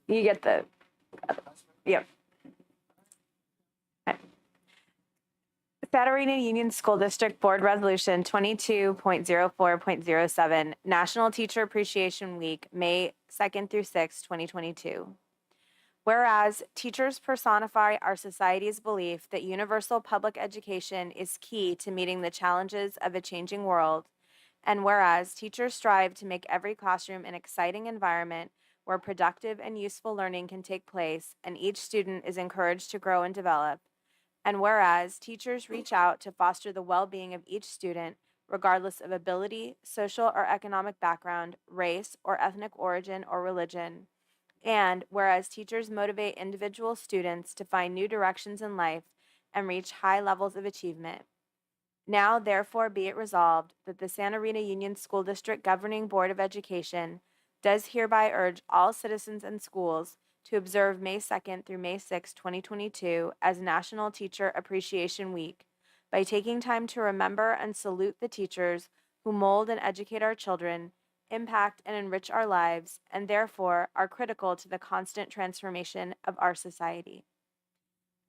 You get the, yep. Okay. Santa Rita Union School District Board Resolution 22.04.07, National Teacher Appreciation Week, May 2nd through 6th, 2022. Whereas teachers personify our society's belief that universal public education is key to meeting the challenges of a changing world, and whereas teachers strive to make every classroom an exciting environment where productive and useful learning can take place and each student is encouraged to grow and develop, and whereas teachers reach out to foster the well-being of each student, regardless of ability, social or economic background, race or ethnic origin or religion, and whereas teachers motivate individual students to find new directions in life and reach high levels of achievement. Now, therefore, be it resolved that the Santa Rita Union School District Governing Board of Education does hereby urge all citizens and schools to observe May 2nd through May 6, 2022 as National Teacher Appreciation Week by taking time to remember and salute the teachers who mold and educate our children, impact and enrich our lives, and therefore are critical to the constant transformation of our society.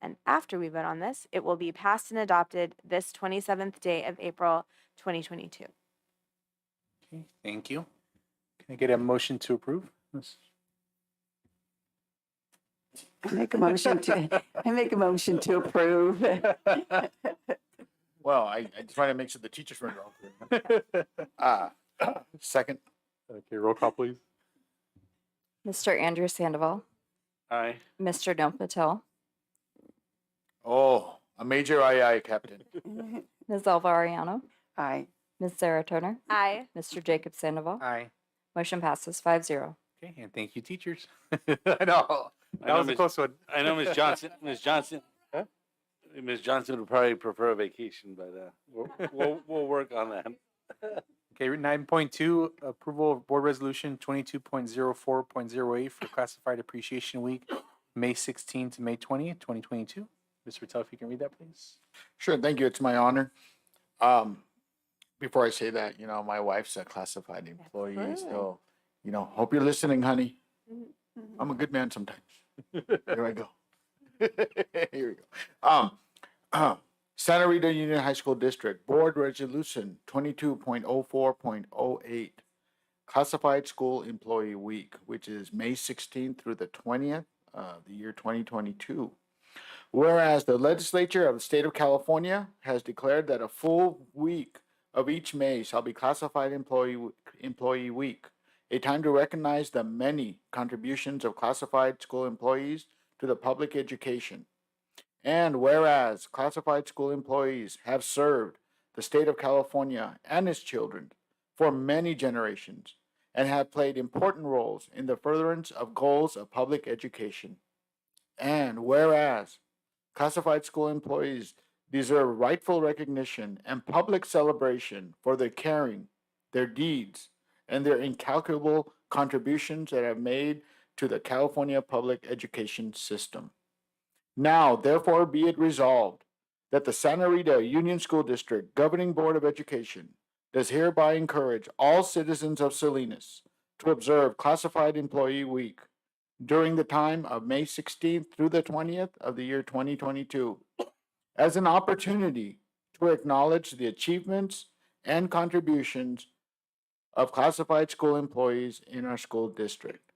And after we vote on this, it will be passed and adopted this 27th day of April, 2022. Okay, thank you. Can I get a motion to approve? I make a motion to approve. Well, I just want to make sure the teachers were all second. Okay, roll call, please. Mr. Andrew Sandoval, Aye. Mr. Neil Patel, Oh, a major aye, Captain. Ms. Alva Ariano, Aye. Ms. Sarah Turner, Aye. Mr. Jacob Sandoval. Aye. Motion passes 5-0. Okay, and thank you, teachers. I know. That was a close one. I know Ms. Johnson. Ms. Johnson. Huh? Ms. Johnson would probably prefer a vacation, but we'll work on that. Okay, 9.2, approval of board resolution 22.04.08 for classified appreciation week, May 16th to May 20th, 2022. Mr. Patel, if you can read that, please. Sure, thank you. It's my honor. Before I say that, my wife's a classified employee, so, hope you're listening, honey. I'm a good man sometimes. Here I go. Here we go. Santa Rita Union High School District Board Resolution 22.04.08, Classified School Employee Week, which is May 16th through the 20th, the year 2022. Whereas the legislature of the state of California has declared that a full week of each May shall be Classified Employee Week, a time to recognize the many contributions of classified school employees to the public education. And whereas classified school employees have served the state of California and its children for many generations and have played important roles in the furtherance of goals of public education. And whereas classified school employees deserve rightful recognition and public celebration for their caring, their deeds, and their incalculable contributions that have made to the California public education system. Now, therefore, be it resolved that the Santa Rita Union School District Governing Board of Education does hereby encourage all citizens of Salinas to observe Classified Employee Week during the time of May 16th through the 20th of the year 2022 as an opportunity to acknowledge the achievements and contributions of classified school employees in our school district,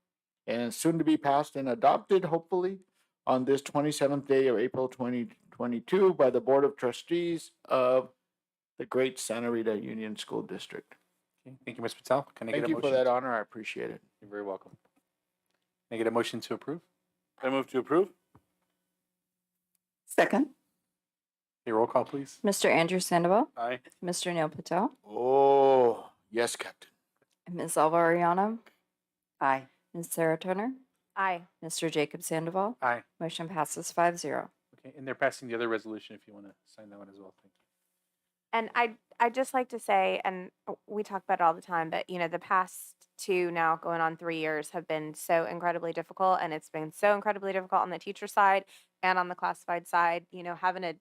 and soon to be passed and adopted, hopefully, on this 27th day of April 2022 by the Board of Trustees of the great Santa Rita Union School District. Okay, thank you, Mr. Patel. Can I Thank get a you motion? for that honor. I appreciate it. You're very welcome. Can I get a motion to approve? I move to approve. Second. Okay, roll call, please. Mr. Andrew Sandoval, Aye. Mr. Neil Patel, Oh, yes, Captain. Ms. Alva Ariano, Aye. Ms. Sarah Turner, Aye. Mr. Jacob Sandoval. Aye. Motion passes 5-0. Okay, and they're passing the other resolution if you want to sign that one as well. Thank you. And I'd just like to say, and we talk about it all the time, but the past 2, now going on 3 years, have been so incredibly difficult, and it's been so incredibly difficult on the teacher side and on the classified side. Having a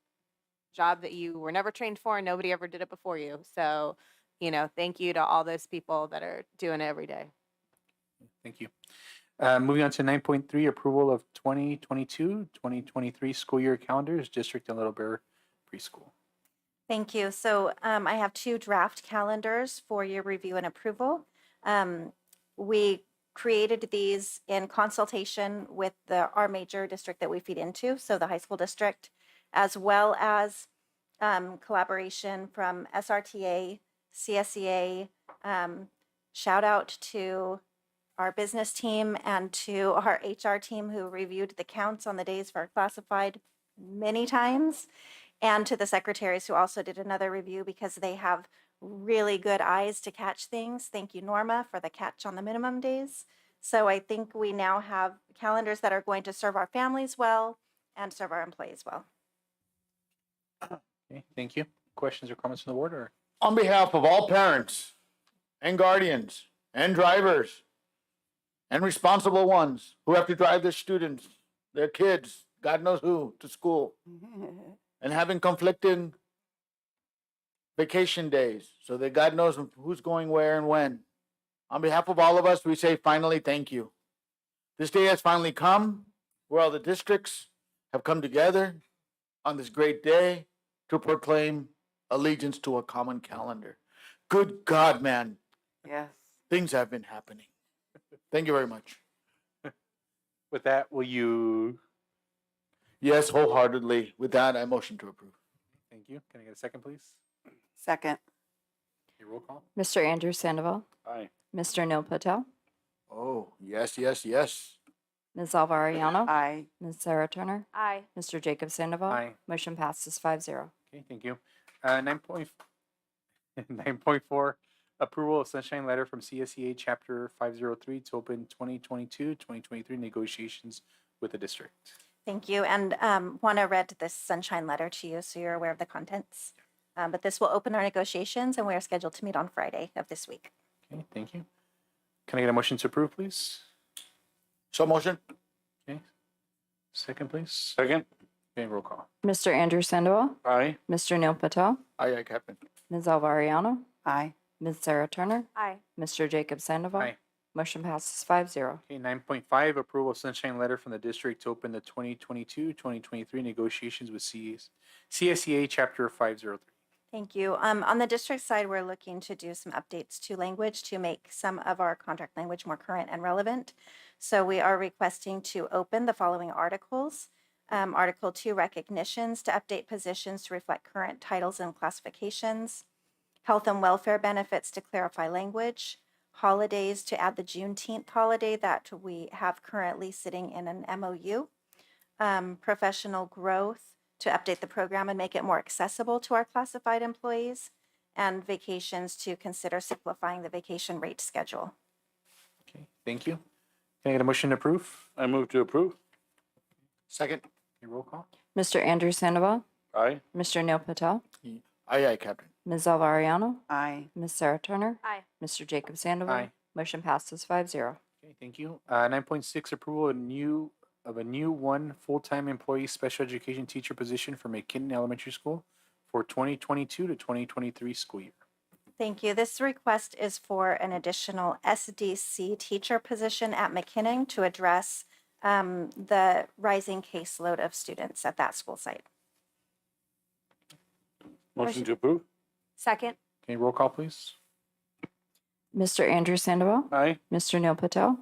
job that you were never trained for and nobody ever did it before you. So, thank you to all those people that are doing it every day. Thank you. Moving on to 9.3, approval of 2022-2023 school year calendars, district and Little Bear preschool. Thank you. So I have 2 draft calendars for your review and approval. We created these in consultation with our major district that we feed into, so the high school district, as well as collaboration from SRTA, CSEA. Shout out to our business team and to our HR team who reviewed the counts on the days for classified many times, and to the secretaries who also did another review because they have really good eyes to catch things. Thank you, Norma, for the catch on the minimum days. So I think we now have calendars that are going to serve our families well and serve our employees well. Okay, thank you. Questions or comments from the board? Or On behalf of all parents and guardians and drivers and responsible ones who have to drive their students, their kids, God knows who, to school, and having conflicting vacation days so that God knows who's going where and when. On behalf of all of us, we say finally thank you. This day has finally come where all the districts have come together on this great day to proclaim allegiance to a common calendar. Good God, man. Yes. Things have been happening. Thank you very much. with that, will you? Yes, wholeheartedly. With that, I motion to approve. Thank you. Can I get a second, please? Second. Okay, roll call. Mr. Andrew Sandoval, Aye. Mr. Neil Patel, Oh, yes, yes, yes. Ms. Alvariano, Aye. Ms. Sarah Turner, Aye. Mr. Jacob Sandoval. Aye. Motion passes 5-0. Okay, thank you. 9.4, approval of sunshine letter from CSEA Chapter 503 to open 2022-2023 negotiations with the district. Thank you. And Juana read this sunshine letter to you, so you're aware of the contents. But this will open our negotiations, and we are scheduled to meet on Friday of this week. Okay, thank you. Can I get a motion to approve, please? So motion. Okay. Second, please. Second. Okay, roll call. Mr. Andrew Sandoval, Aye. Mr. Neil Patel, Aye, aye, Captain. Ms. Alvariano, Aye. Ms. Sarah Turner, Aye. Mr. Jacob Sandoval. Aye. Motion passes 5-0. Okay, 9.5, approval of sunshine letter from the district to open the 2022-2023 negotiations with CSEA Chapter 503. Thank you. On the district side, we're looking to do some updates to language to make some of our contract language more current and relevant. So we are requesting to open the following articles. Article 2, recognitions to update positions to reflect current titles and classifications. Health and welfare benefits to clarify language. Holidays to add the Juneteenth holiday that we have currently sitting in an MOU. Professional growth to update the program and make it more accessible to our classified employees, and vacations to consider simplifying the vacation rate schedule. Okay, thank you. Can I get a motion to approve? I move to approve. Second. Okay, roll call. Mr. Andrew Sandoval, Aye. Mr. Neil Patel, Aye, aye, Captain. Ms. Alvariano, Aye. Ms. Sarah Turner, Aye. Mr. Jacob Sandoval. Aye. Motion passes 5-0. Okay, thank you. 9.6, approval of a new one full-time employee special education teacher position for McKinnon Elementary School for 2022 to 2023 school year. Thank you. This request is for an additional SDC teacher position at McKinnon to address the rising caseload of students at that school site. Motion to approve. Second. Okay, roll call, please. Mr. Andrew Sandoval, Aye. Mr. Neil Patel,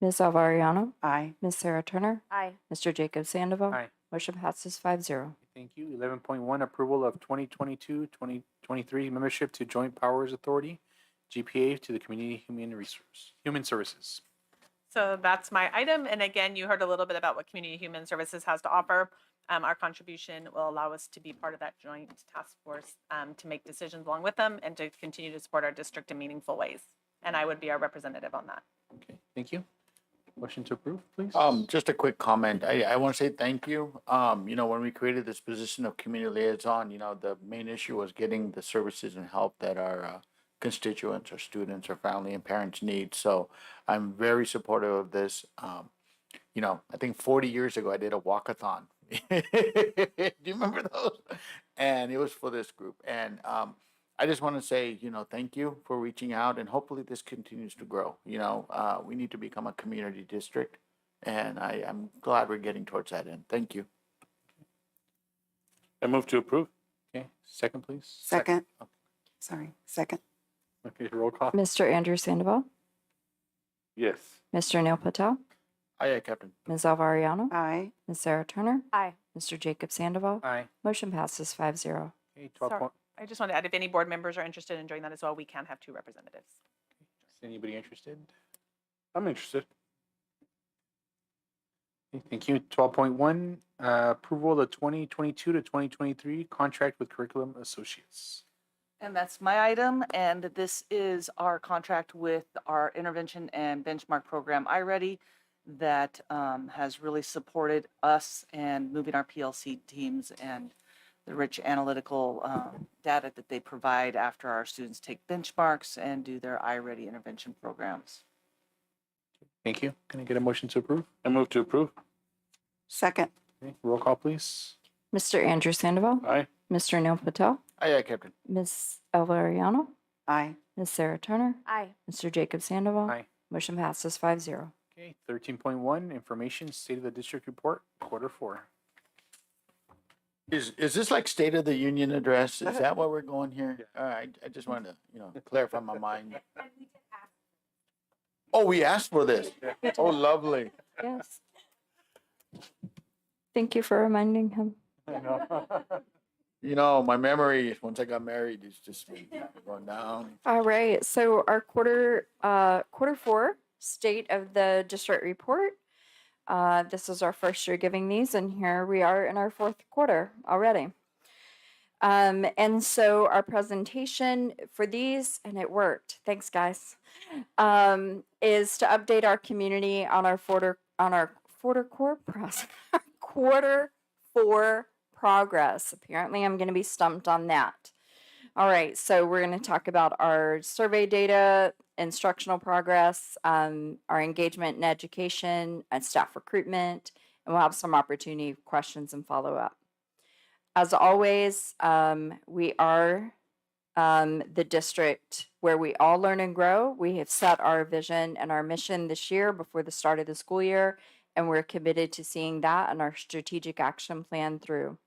Ms. Alvariano, Aye. Ms. Sarah Turner, Aye. Mr. Jacob Sandoval. Aye. Motion passes 5-0. Thank you. 11.1, approval of 2022-2023 membership to Joint Powers Authority, GPA, to the Community Human Services. So that's my item. And again, you heard a little bit about what Community Human Services has to offer. Our contribution will allow us to be part of that joint task force to make decisions along with them and to continue to support our district in meaningful ways. And I would be our representative on that. Okay, thank you. Motion to approve, please. Just a quick comment. I want to say thank you. When we created this position of community liaison, the main issue was getting the services and help that our constituents or students or family and parents need. So I'm very supportive of this. I think 40 years ago, I did a walkathon. Do you remember those? And it was for this group. And I just want to say, thank you for reaching out, and hopefully this continues to grow. We need to become a community district, and I'm glad we're getting towards that end. Thank you. I move to approve. Okay, second, please. Second. Sorry, second. Okay, roll call. Mr. Andrew Sandoval, Yes. Mr. Neil Patel, Aye, Captain. Ms. Alvariano, Aye. Ms. Sarah Turner, Aye. Mr. Jacob Sandoval. Aye. Motion passes 5-0. Okay, 12 Sorry, point. I just want to add, if any board members are interested in doing that as well, we can have 2 representatives. Is anybody interested? I'm interested. Okay, thank you. 12.1, approval of the 2022 to 2023 contract with Curriculum Associates. And that's my item, and this is our contract with our intervention and benchmark program, iReady, that has really supported us and moving our PLC teams and the rich analytical data that they provide after our students take benchmarks and do their iReady intervention programs. Thank you. Can I get a motion to approve? I move to approve. Second. Okay, roll call, please. Mr. Andrew Sandoval, Aye. Mr. Neil Patel, Aye, Captain. Ms. Alvariano, Aye. Ms. Sarah Turner, Aye. Mr. Jacob Sandoval. Aye. Motion passes 5-0. Okay, 13.1, information, state of the district report, quarter 4. Is this like State of the Union address? Is that what we're going here? All right, I just wanted to, clarify my mind. Oh, we asked for this. Oh, lovely. Yes. Thank you for reminding him. My memory, once I got married, is just going down. All right, so our quarter 4 state of the district report. This is our first year giving these, and here we are in our 4th quarter already. And so our presentation for these, and it worked, thanks guys, is to update our community on our quarter 4 progress. Apparently I'm going to be stumped on that. All right, so we're going to talk about our survey data, instructional progress, our engagement in education, and staff recruitment, and we'll have some opportunity for questions and follow-up. As always, we are the district where we all learn and grow. We have set our vision and our mission this year before the start of the school year, and we're committed to seeing that and our strategic action plan through.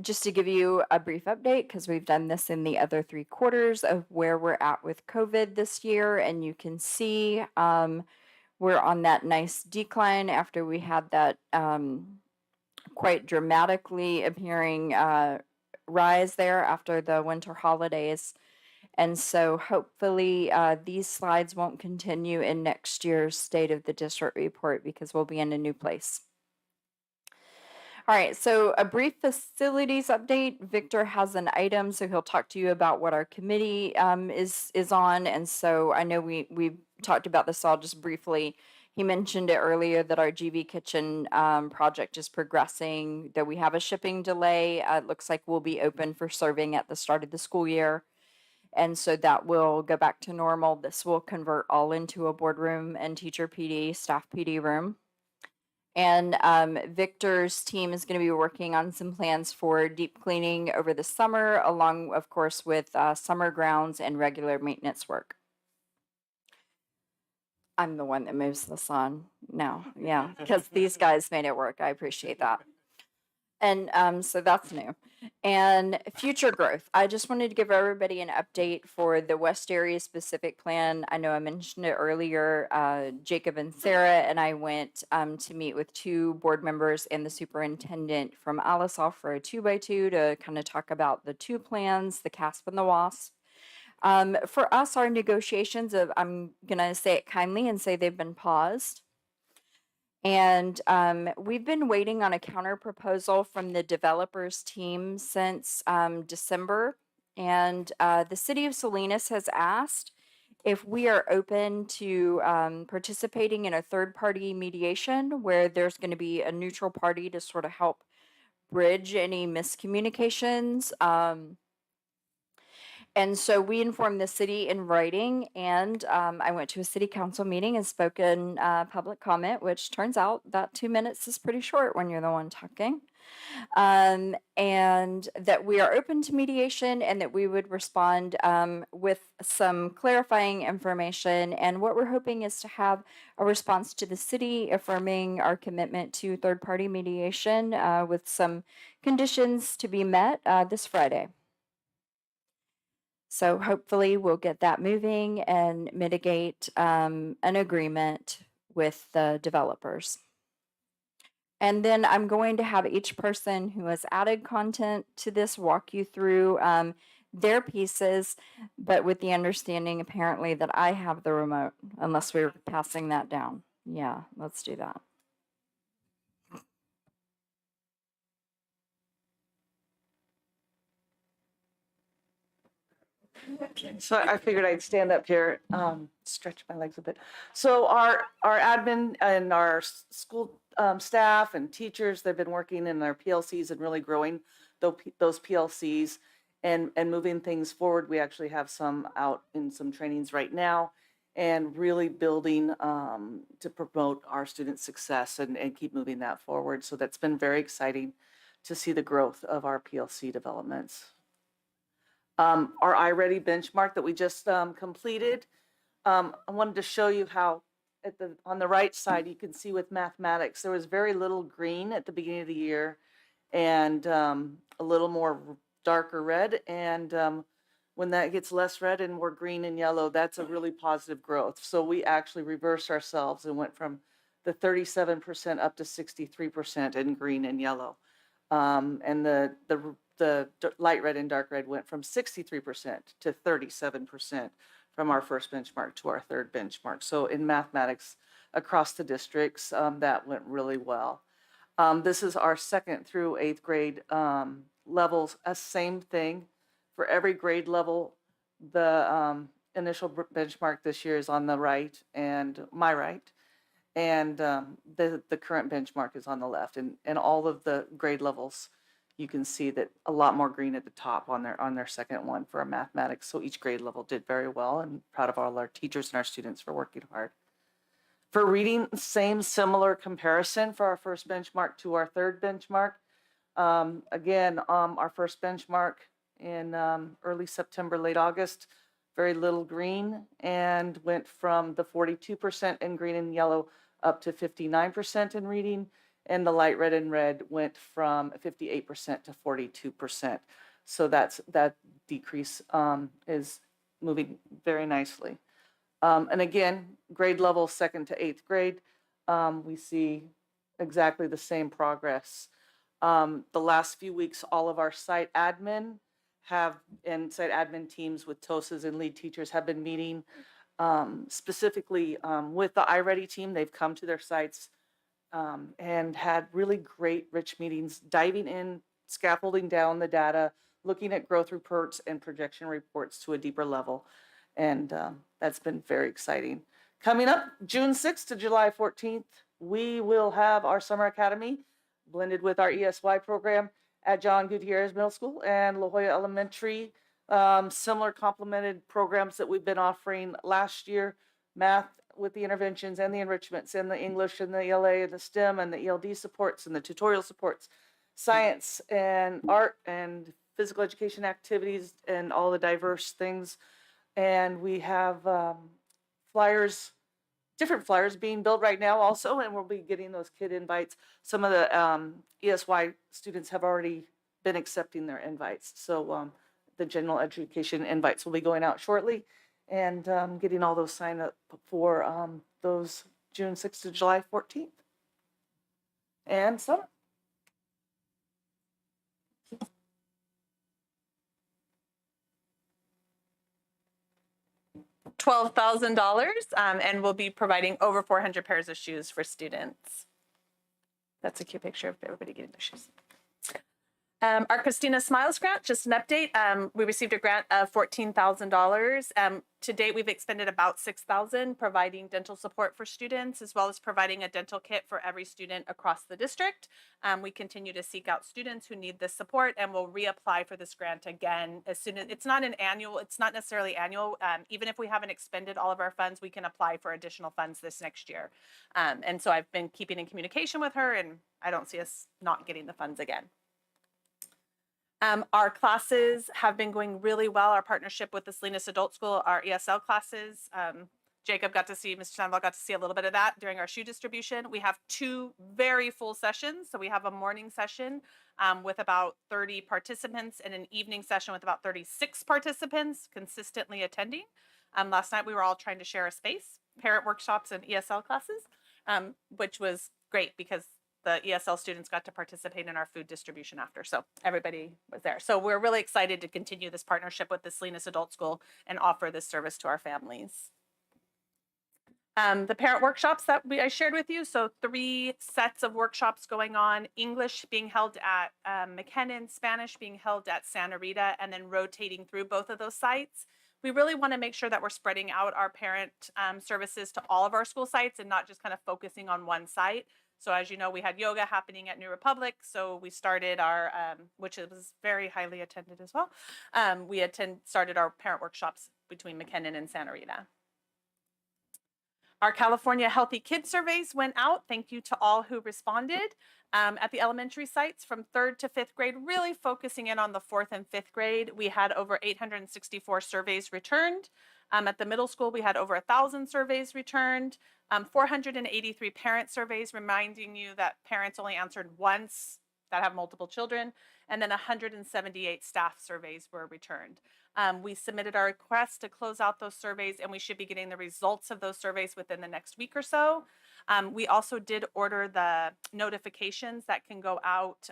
Just to give you a brief update, because we've done this in the other 3 quarters of where we're at with COVID this year, and you can see we're on that nice decline after we had that quite dramatically appearing rise there after the winter holidays. And so hopefully these slides won't continue in next year's State of the District report because we'll be in a new place. All right, so a brief facilities update. Victor has an item, so he'll talk to you about what our committee is on. And so I know we talked about this all just briefly. He mentioned it earlier that our GV Kitchen project is progressing, that we have a shipping delay. It looks like we'll be open for serving at the start of the school year. And so that will go back to normal. This will convert all into a boardroom and teacher PD, staff PD room. And Victor's team is going to be working on some plans for deep cleaning over the summer, along, of course, with summer grounds and regular maintenance work. I'm the one that moves this on now, yeah, because these guys made it work. I appreciate that. And so that's new. And future growth. I just wanted to give everybody an update for the West Area specific plan. I know I mentioned it earlier. Jacob and Sarah and I went to meet with 2 board members and the superintendent from Alice for a 2x2 to kind of talk about the 2 plans, the CASP and the WASP. For us, our negotiations I'm going to say it kindly and say they've been paused. And we've been waiting on a counter proposal from the developers team since December. And the city of Salinas has asked if we are open to participating in a third-party mediation where there's going to be a neutral party to sort of help bridge any miscommunications. And so we informed the city in writing, and I went to a city council meeting and spoke in public comment, which turns out that 2 minutes is pretty short when you're the one talking. And that we are open to mediation and that we would respond with some clarifying information. And what we're hoping is to have a response to the city affirming our commitment to third-party mediation with some conditions to be met this Friday. So hopefully we'll get that moving and mitigate an agreement with the developers. And then I'm going to have each person who has added content to this walk you through their pieces, but with the understanding apparently that I have the remote, unless we're passing that down. Yeah, let's do that. So I figured I'd stand up here, stretch my legs a bit. So our admin and our school staff and teachers, they've been working in their PLCs and really growing those PLCs and moving things forward. We actually have some out in some trainings right now and really building to promote our student success and keep moving that forward. So that's been very exciting to see the growth of our PLC developments. Our iReady benchmark that we just completed. I wanted to show you how on the right side, you can see with mathematics, there was very little green at the beginning of the year and a little more darker red. And when that gets less red and more green and yellow, that's a really positive growth. So we actually reversed ourselves and went from the 37% up to 63% in green and yellow. And the light red and dark red went from 63% to 37% from our first benchmark to our third benchmark. So in mathematics across the districts, that went really well. This is our 2nd through 8th grade levels, a same thing. For every grade level, the initial benchmark this year is on the right and my right. And the current benchmark is on the left. And all of the grade levels, you can see that a lot more green at the top on their second one for our mathematics. So each grade level did very well, and proud of all our teachers and our students for working hard. For reading, similar comparison for our first benchmark to our third benchmark. Again, our first benchmark in early September, late August, very little green, and went from the 42% in green and yellow up to 59% in reading. And the light red and red went from 58% to 42%. So that decrease is moving very nicely. And again, grade level 2nd to 8th grade, we see exactly the same progress. The last few weeks, all of our site admin site admin teams with TOSAs and lead teachers have been meeting specifically with the iReady team. They've come to their sites and had really great, rich meetings, diving in, scaffolding down the data, looking at growth reports and projection reports to a deeper level. And that's been very exciting. Coming up, June 6th to July 14th, we will have our Summer Academy blended with our ESY program at John Gutierrez Middle School and La Jolla Elementary. Similar complemented programs that we've been offering last year, math with the interventions and the enrichments and the English and the ELA and the STEM and the ELD supports and the tutorial supports, science and art and physical education activities and all the diverse things. And we have different flyers being built right now also, and we'll be getting those kid invites. Some of the ESY students have already been accepting their invites. So the general education invites will be going out shortly, and getting all those signed up for those June 6th to July 14th. And summer. $12,000, and we'll be providing over 400 pairs of shoes for students. That's a cute picture of everybody getting their shoes. Our Christina Smiles grant, just an update. We received a grant of $14,000. To date, we've expended about $6,000 providing dental support for students, as well as providing a dental kit for every student across the district. We continue to seek out students who need this support, and we'll reapply for this grant again as soon as it's not necessarily annual. Even if we haven't expended all of our funds, we can apply for additional funds this next year. And so I've been keeping in communication with her, and I don't see us not getting the funds again. Our classes have been going really well. Our partnership with the Salinas Adult School, our ESL classes, Jacob got to see, Mr. Sandoval got to see a little bit of that during our shoe distribution. We have 2 very full sessions. So we have a morning session with about 30 participants and an evening session with about 36 participants consistently attending. Last night we were all trying to share a space, parent workshops and ESL classes, which was great because the ESL students got to participate in our food distribution after. So everybody was there. So we're really excited to continue this partnership with the Salinas Adult School and offer this service to our families. The parent workshops that I shared with you. So 3 sets of workshops going on, English being held at McKinnon, Spanish being held at Santa Rita, and then rotating through both of those sites. We really want to make sure that we're spreading out our parent services to all of our school sites and not just kind of focusing on one site. So as you know, we had yoga happening at New Republic. So we started our, which was very highly attended as well. We started our parent workshops between McKinnon and Santa Rita. Our California Healthy Kids surveys went out. Thank you to all who responded. At the elementary sites from 3rd to 5th grade, really focusing in on the 4th and 5th grade. We had over 864 surveys returned. At the middle school, we had over 1,000 surveys returned, 483 parent surveys, reminding you that parents only answered once that have multiple children, and then 178 staff surveys were returned. We submitted our request to close out those surveys, and we should be getting the results of those surveys within the next week or so. We also did order the notifications that can go out,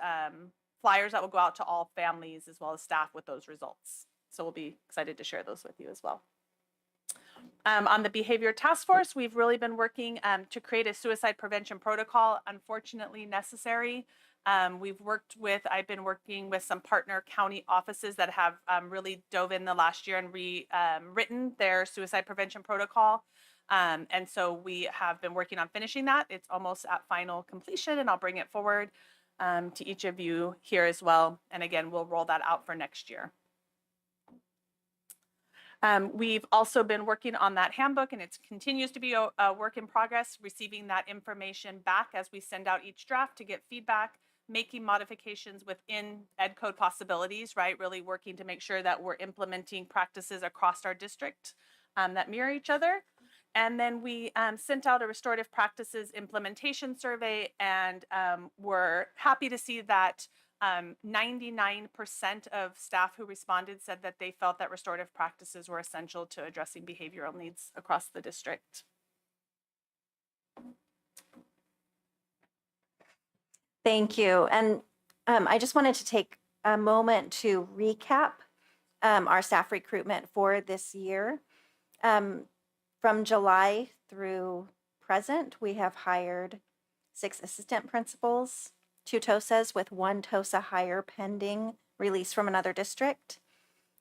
flyers that will go out to all families as well as staff with those results. So we'll be excited to share those with you as well. On the behavior task force, we've really been working to create a suicide prevention protocol, unfortunately necessary. I've been working with some partner county offices that have really dove in the last year and written their suicide prevention protocol. And so we have been working on finishing that. It's almost at final completion, and I'll bring it forward to each of you here as well. And again, we'll roll that out for next year. We've also been working on that handbook, and it continues to be a work in progress, receiving that information back as we send out each draft to get feedback, making modifications within ed code possibilities, right? Really working to make sure that we're implementing practices across our district that mirror each other. And then we sent out a restorative practices implementation survey, and we're happy to see that 99% of staff who responded said that they felt that restorative practices were essential to addressing behavioral needs across the district. Thank you. And I just wanted to take a moment to recap our staff recruitment for this year. From July through present, we have hired 6 assistant principals, 2 TOSAs with 1 TOSA hire pending release from another district,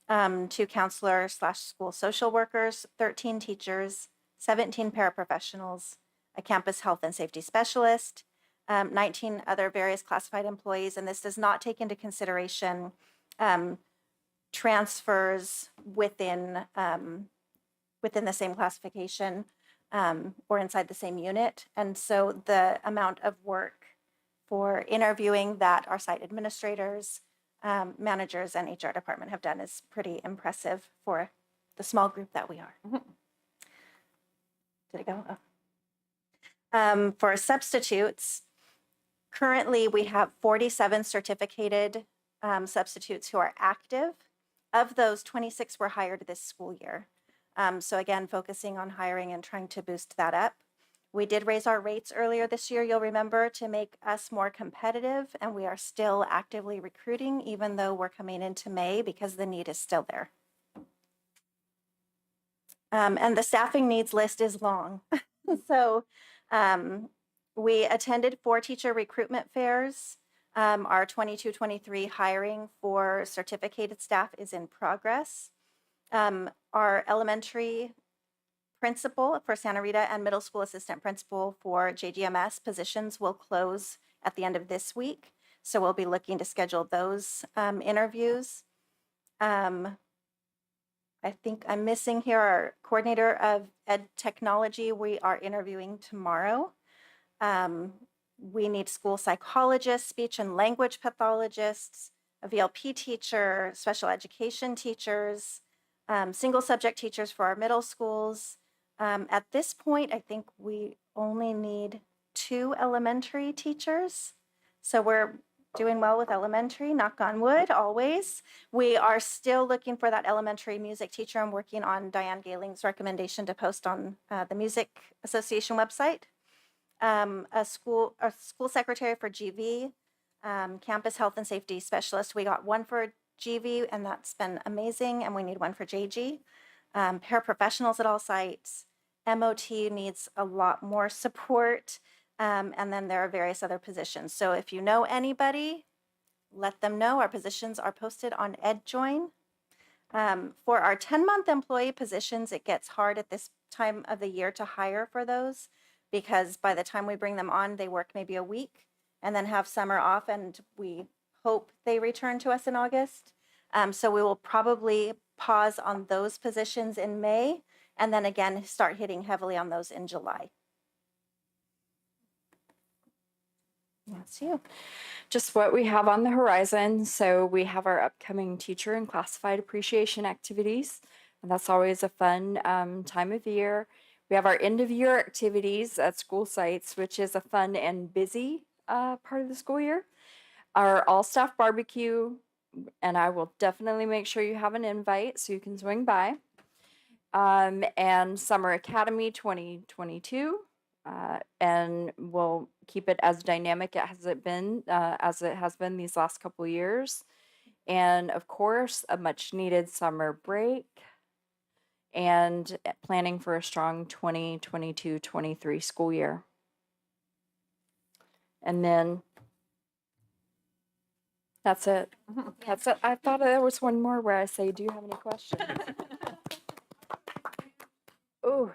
2 counselor/school social workers, 13 teachers, 17 paraprofessionals, a campus health and safety specialist, 19 other various classified employees, and this does not take into consideration transfers within the same classification or inside the same unit. And so the amount of work for interviewing that our site administrators, managers, and HR department have done is pretty impressive for the small group that we are. Did it go? Oh. For substitutes, currently we have 47 certificated substitutes who are active. Of those, 26 were hired this school year. So again, focusing on hiring and trying to boost that up. We did raise our rates earlier this year, you'll remember, to make us more competitive, and we are still actively recruiting, even though we're coming into May, because the need is still there. And the staffing needs list is long. So we attended 4 teacher recruitment fairs. Our 22-23 hiring for certificated staff is in progress. Our elementary principal for Santa Rita and middle school assistant principal for JGMS positions will close at the end of this week. So we'll be looking to schedule those interviews. I think I'm missing here our coordinator of ed technology. We are interviewing tomorrow. We need school psychologists, speech and language pathologists, a VLP teacher, special education teachers, single subject teachers for our middle schools. At this point, I think we only need 2 elementary teachers. So we're doing well with elementary, knock on wood, always. We are still looking for that elementary music teacher. I'm working on Diane Galing's recommendation to post on the Music Association website. A school secretary for GV, campus health and safety specialist. We got 1 for GV, and that's been amazing, and we need 1 for JG. Paraprofessionals at all sites. MOT needs a lot more support. And then there are various other positions. So if you know anybody, let them know. Our positions are posted on EdJoin. For our 10-month employee positions, it gets hard at this time of the year to hire for those because by the time we bring them on, they work maybe a week and then have summer off, and we hope they return to us in August. So we will probably pause on those positions in May and then again start hitting heavily on those in July. That's you. Just what we have on the horizon. So we have our upcoming teacher and classified appreciation activities. And that's always a fun time of year. We have our end of year activities at school sites, which is a fun and busy part of the school year. Our all staff barbecue, and I will definitely make sure you have an invite so you can swing by. And Summer Academy 2022. And we'll keep it as dynamic as it has been these last couple of years. And of course, a much needed summer break and planning for a strong 2022-23 school year. And then that's it. That's it. I thought there was one more where I say, do you have any questions? Oh,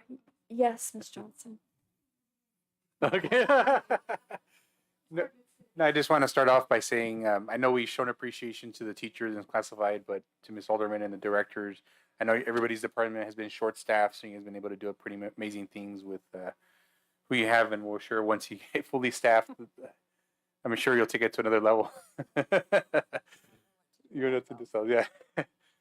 yes, Ms. Johnson. Okay. No, I just want to start off by saying I know we've shown appreciation to the teachers and classified, but to Ms. Alderman and the directors, I know everybody's department has been short-staffed, so you guys have been able to do pretty amazing things with who you have, and we're sure once you get fully staffed, I'm sure you'll take it to another level. You're gonna have to decide, yeah.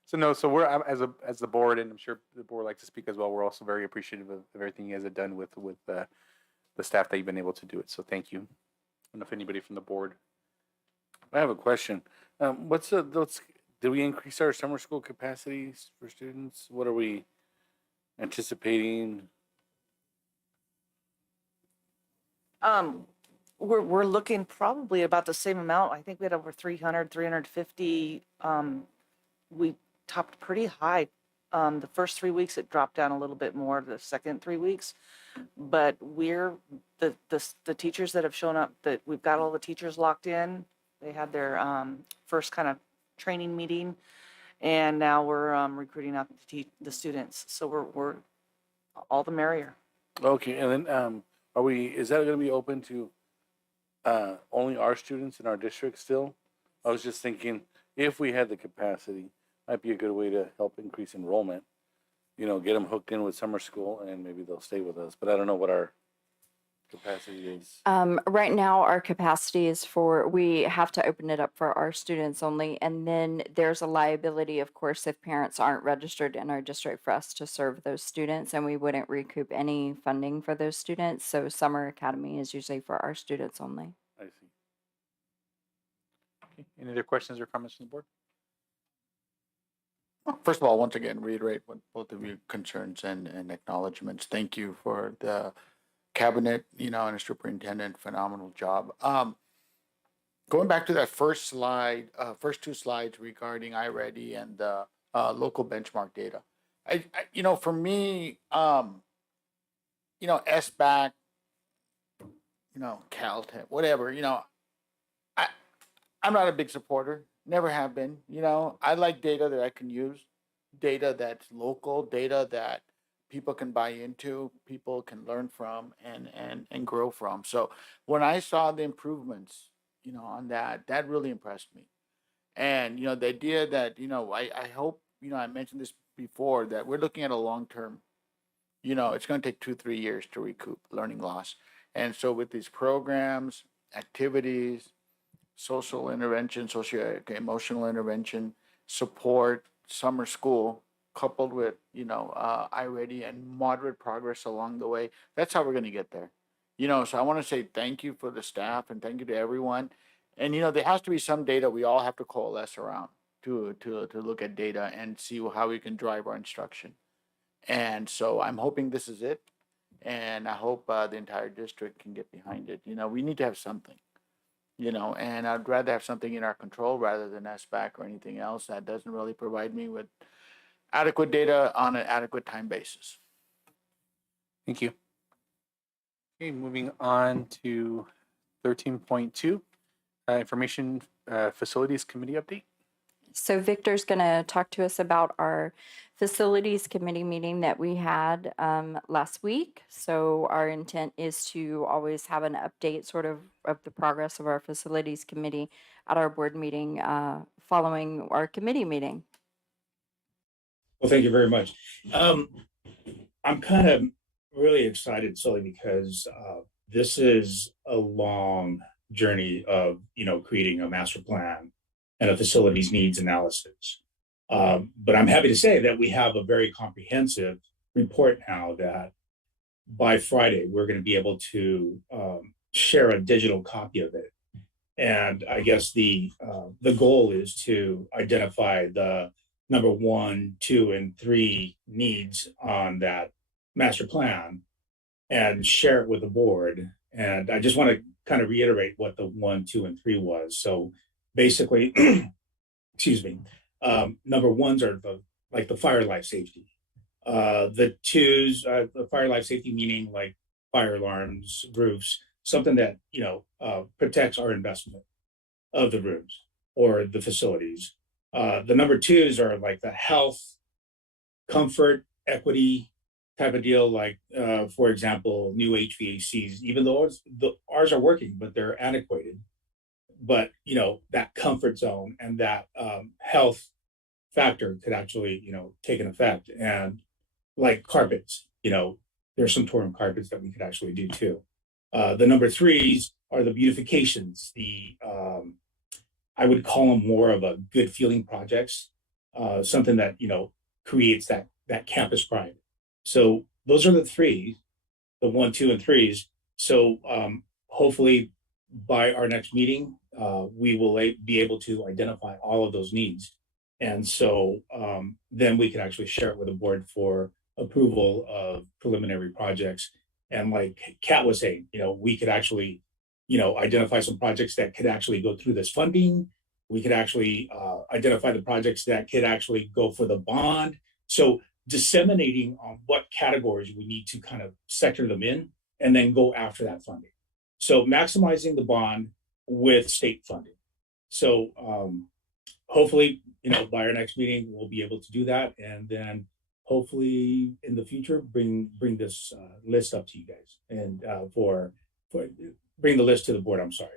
So we're as the board, and I'm sure the board likes to speak as well. We're also very appreciative of everything you guys have done with the staff that you've been able to do it. So thank you. I don't know if anybody from the board. I have a question. Did we increase our summer school capacities for students? What are we anticipating? We're looking probably about the same amount. I think we had over 300, 350. We topped pretty high. The first 3 weeks, it dropped down a little bit more the second 3 weeks. But we're the teachers that have shown up, that we've got all the teachers locked in. They had their first kind of training meeting, and now we're recruiting out the students. So we're all the merrier. Okay, and then is that going to be open to only our students in our district still? I was just thinking if we had the capacity, might be a good way to help increase enrollment. You know, get them hooked in with summer school, and maybe they'll stay with us. But I don't know what our capacity is. Right now, our capacity is we have to open it up for our students only. And then there's a liability, of course, if parents aren't registered in our district for us to serve those students, and we wouldn't recoup any funding for those students. So Summer Academy is usually for our students only. I see. Okay. Any other questions or comments from the board? First of all, once again, reiterate what both of your concerns and acknowledgements. Thank you for the cabinet, and the superintendent, phenomenal job. Going back to that first slide, first 2 slides regarding iReady and the local benchmark data. For me, SBAC, Caltech, whatever, I'm not a big supporter. Never have been. You know, I like data that I can use, data that's local, data that people can buy into, people can learn from, and grow from. So when I saw the improvements, on that really impressed me. And the idea that I hope I mentioned this before, that we're looking at a long term. It's going to take 2-3 years to recoup learning loss. And so with these programs, activities, social intervention, socio emotional intervention, support, summer school, coupled with iReady and moderate progress along the way. That's how we're going to get there. So I want to say thank you for the staff and thank you to everyone. And there has to be some data we all have to coalesce around to look at data and see how we can drive our instruction. And so I'm hoping this is it, and I hope the entire district can get behind it. We need to have something. And I'd rather have something in our control rather than SBAC or anything else that doesn't really provide me with adequate data on an adequate time basis. Thank you. Okay, moving on to 13.2, Information Facilities Committee update. So Victor's going to talk to us about our facilities committee meeting that we had last week. So our intent is to always have an update sort of the progress of our facilities committee at our board meeting following our committee meeting. Well, thank you very much. I'm kind of really excited solely because this is a long journey of, creating a master plan and a facilities needs analysis. But I'm happy to say that we have a very comprehensive report now that by Friday, we're going to be able to share a digital copy of it. And I guess the goal is to identify the number 1, 2, and 3 needs on that master plan and share it with the board. And I just want to kind of reiterate what the 1, 2, and 3 was. So basically, excuse me, number 1s are the fire life safety. The 2s, the fire life safety meaning like fire alarms, roofs, something that protects our investment of the rooms or the facilities. The number 2s are like the health, comfort, equity type of deal. Like for example, new HVACs, even though ours are working, but they're antiquated. But that comfort zone and that health factor could actually take an effect. And like carpets, there's some torn carpets that we could actually do too. The number 3s are the beautifications. I would call them more of a good feeling projects, something that creates that campus pride. So those are the 3, the 1, 2, and 3s. So hopefully by our next meeting, we will be able to identify all of those needs. And so then we can actually share it with the board for approval of preliminary projects. And like Kat was saying, we could actually, identify some projects that could actually go through this funding. We could actually identify the projects that could actually go for the bond. So disseminating on what categories we need to kind of sector them in and then go after that funding. So maximizing the bond with state funding. So hopefully, by our next meeting, we'll be able to do that. And then hopefully in the future, bring this list up to you guys and for bring the list to the board. I'm sorry.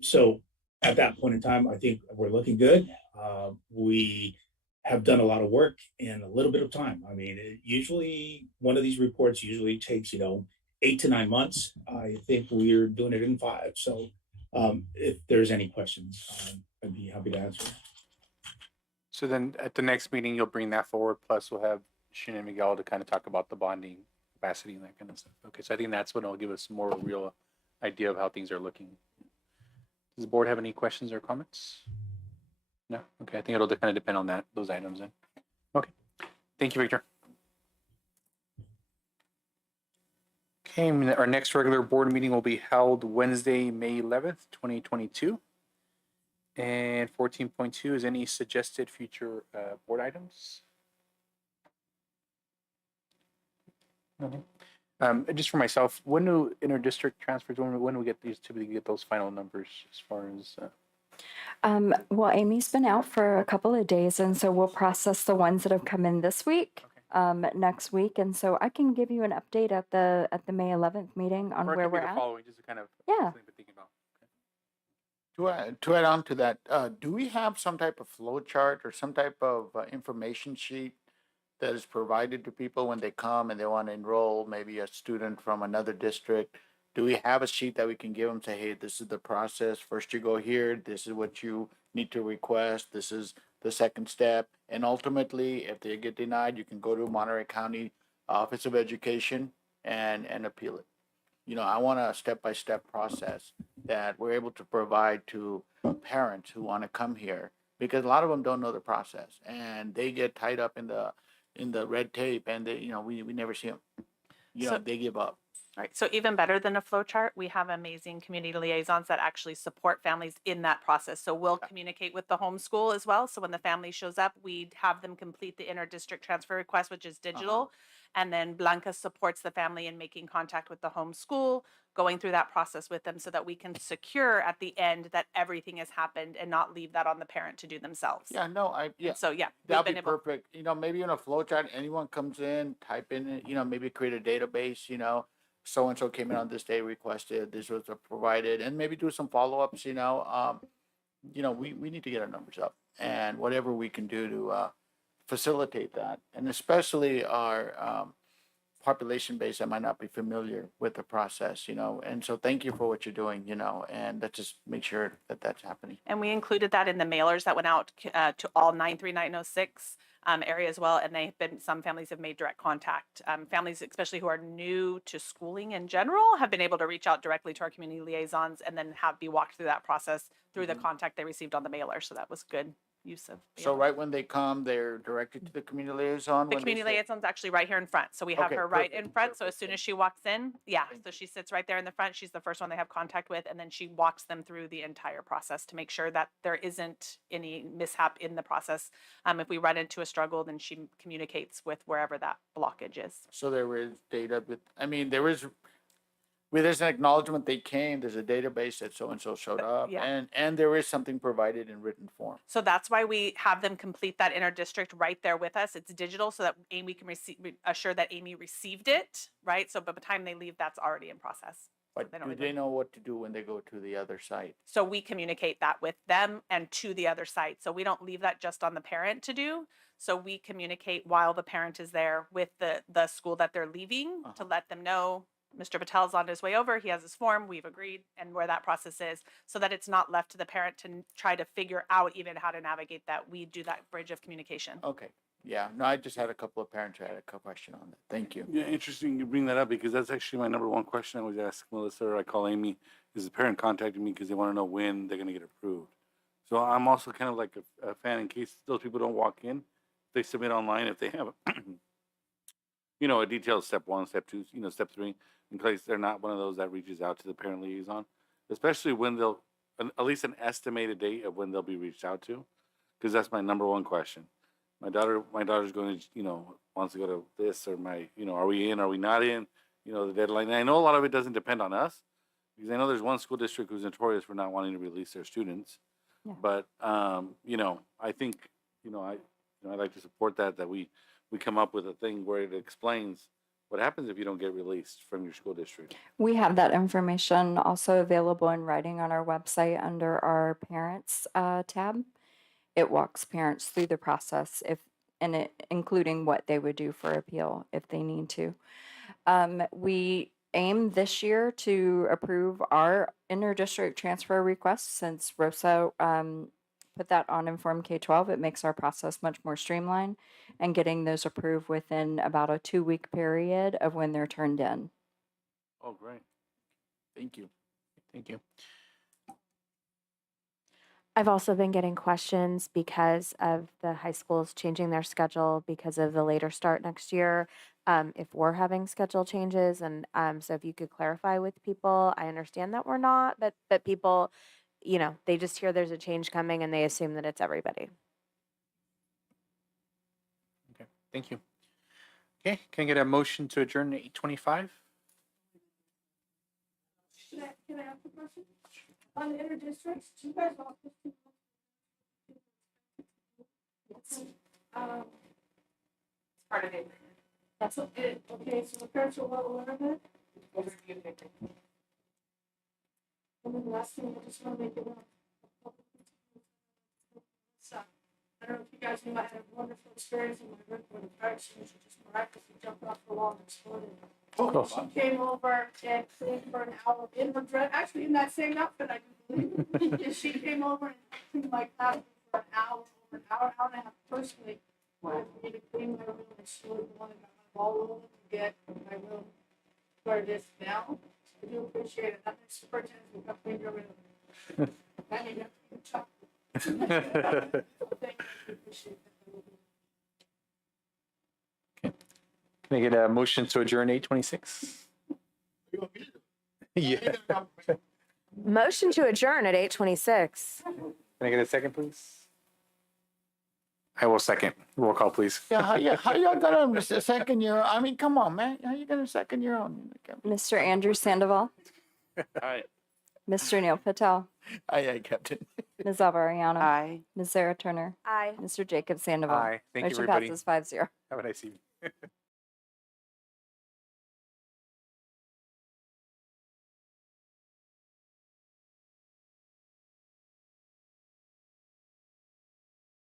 So at that point in time, I think we're looking good. We have done a lot of work in a little bit of time. I mean, usually one of these reports usually takes, 8 to 9 months. I think we're doing it in 5. So if there's any questions, I'd be happy to answer. So then at the next meeting, you'll bring that forward. Plus we'll have Shin and Miguel to kind of talk about the bonding capacity and that kind of stuff. Okay. So I think that's what will give us more real idea of how things are looking. Does the board have any questions or comments? No? Okay. I think it'll kind of depend on those items then. Okay. Thank you, Victor. Okay, our next regular board meeting will be held Wednesday, May 11th, 2022. And 14.2 is any suggested future board items? Just for myself, when do inter-district transfers, when do we get these, typically get those final numbers as far as, Well, Amy's been out for a couple of days, and so we'll process the ones that have come in this week, next week, and so I can give you an update at the May 11th meeting on or it where could be we're the at. following, just to kind of, Yeah. something to think about. To add on to that, do we have some type of flow chart or some type of information sheet that is provided to people when they come and they want to enroll, maybe a student from another district? Do we have a sheet that we can give them, say, hey, this is the process. First you go here, this is what you need to request, this is the second step. And ultimately, if they get denied, you can go to Monterey County Office of Education and appeal it. You know, I want a step-by-step process that we're able to provide to parents who want to come here, because a lot of them don't know the process and they get tied up in the red tape, and they, we never see them. They give up. Right. So even better than a flow chart, we have amazing community liaisons that actually support families in that process. So we'll communicate with the homeschool as well. So when the family shows up, we have them complete the inter-district transfer request, which is digital. And then Blanca supports the family in making contact with the homeschool, going through that process with them so that we can secure at the end that everything has happened and not leave that on the parent to do themselves. Yeah, no, And so, yeah, we've that'd been be able- perfect. Maybe in a flow chart, anyone comes in, type in it, maybe create a database, so and so came in on this day, requested, this was provided, and maybe do some follow-ups, we need to get our numbers up, and whatever we can do to facilitate that, and especially our population base that might not be familiar with the process, and so thank you for what you're doing, and let's just make sure that that's happening. And we included that in the mailers that went out to all 93906 area as well. And some families have made direct contact. Families, especially who are new to schooling in general, have been able to reach out directly to our community liaisons and then be walked through that process through the contact they received on the mailer. So that was good use of. So right when they come, they're directed to the community liaison? The community liaison's actually right here in front. So we have Okay, her right perfect, in front. So as soon as she walks in, so she sits right there in the front. She's the first one they have contact with. And then she walks them through the entire process to make sure that there isn't any mishap in the process. If we run into a struggle, then she communicates with wherever that blockage is. So there is data there's an acknowledgement they came, there's a database that so-and-so showed up, Yeah. and there is something provided in written form. So that's why we have them complete that inter-district right there with us. It's digital so that Amy can assure that Amy received it, right? So by the time they leave, that's already in process. But do they know what to do when they go to the other site? So we communicate that with them and to the other site. So we don't leave that just on the parent to do. So we communicate while the parent is there with the school that they're leaving to let them know Mr. Patel's on his way over. He has his form. We've agreed, and where that process is, so that it's not left to the parent to try to figure out even how to navigate that. We do that bridge of communication. Okay. Yeah. No, I just had a couple of parents who had a question on that. Thank you. Yeah, interesting you bring that up because that's actually my number one question I was asked Melissa, or I call Amy, is the parent contacting me because they want to know when they're going to get approved. So I'm also kind of like a fan in case those people don't walk in, they submit online if they have, a detailed step 1, step 2, step 3, in case they're not one of those that reaches out to the parent liaison, especially when at least an estimated date of when they'll be reached out to, because that's my number one question. My daughter's going to, wants to go to this, or are we in, are we not in, the deadline. And I know a lot of it doesn't depend on us, because I know there's one school district who's notorious for not wanting to release their students. Yeah. But, I think, I'd like to support that we come up with a thing where it explains what happens if you don't get released from your school district. We have that information also available in writing on our website under our parents tab. It walks parents through the process including what they would do for appeal if they need to. We aim this year to approve our inter-district transfer requests since Rosa put that on Inform K-12. It makes our process much more streamlined and getting those approved within about a 2-week period of when they're turned in. Oh, great. Thank you. Thank you. I've also been getting questions because of the high schools changing their schedule because of the later start next year. If we're having schedule changes, and so if you could clarify with people, I understand that we're not, but people, they just hear there's a change coming and they assume that it's everybody. Okay, thank you. Okay, can I get a motion to adjourn at 8:25? can I ask a question? On the inter districts, do you guys all? Part of it. That's okay. Okay, so the parents are well aware of it. And then the last thing, I just want to make it I don't know if you guys knew I had a wonderful experience in my room where the fire extinguisher just miraculously jumped off the wall and exploded. Oh. She came over and cleaned for an hour in her dress, actually in that same outfit, I do believe. And she came over and cleaned my classroom for an hour, and a half personally. For me to clean my room, and she was the one that got my ball rolling to get my room where it is now. I do appreciate it. That makes superintendents will come clean your room. Then you have to eat chocolate. Thank you. Appreciate that. Can I get a motion to adjourn 8:26? Yeah. Motion to adjourn at 8:26. Can I get a second, please? I will second. Roll call, please. Yeah, how y'all gonna second your? I mean, come on, man. How you gonna second your own? Mr. Andrew Sandoval, Aye. Mr. Neil Patel, Aye, Captain. Ms. Alvariano, Aye. Ms. Sarah Turner, Aye. Mr. Jacob Sandoval. Aye. Thank you, Motion everybody. passes 5-0. Have a nice evening.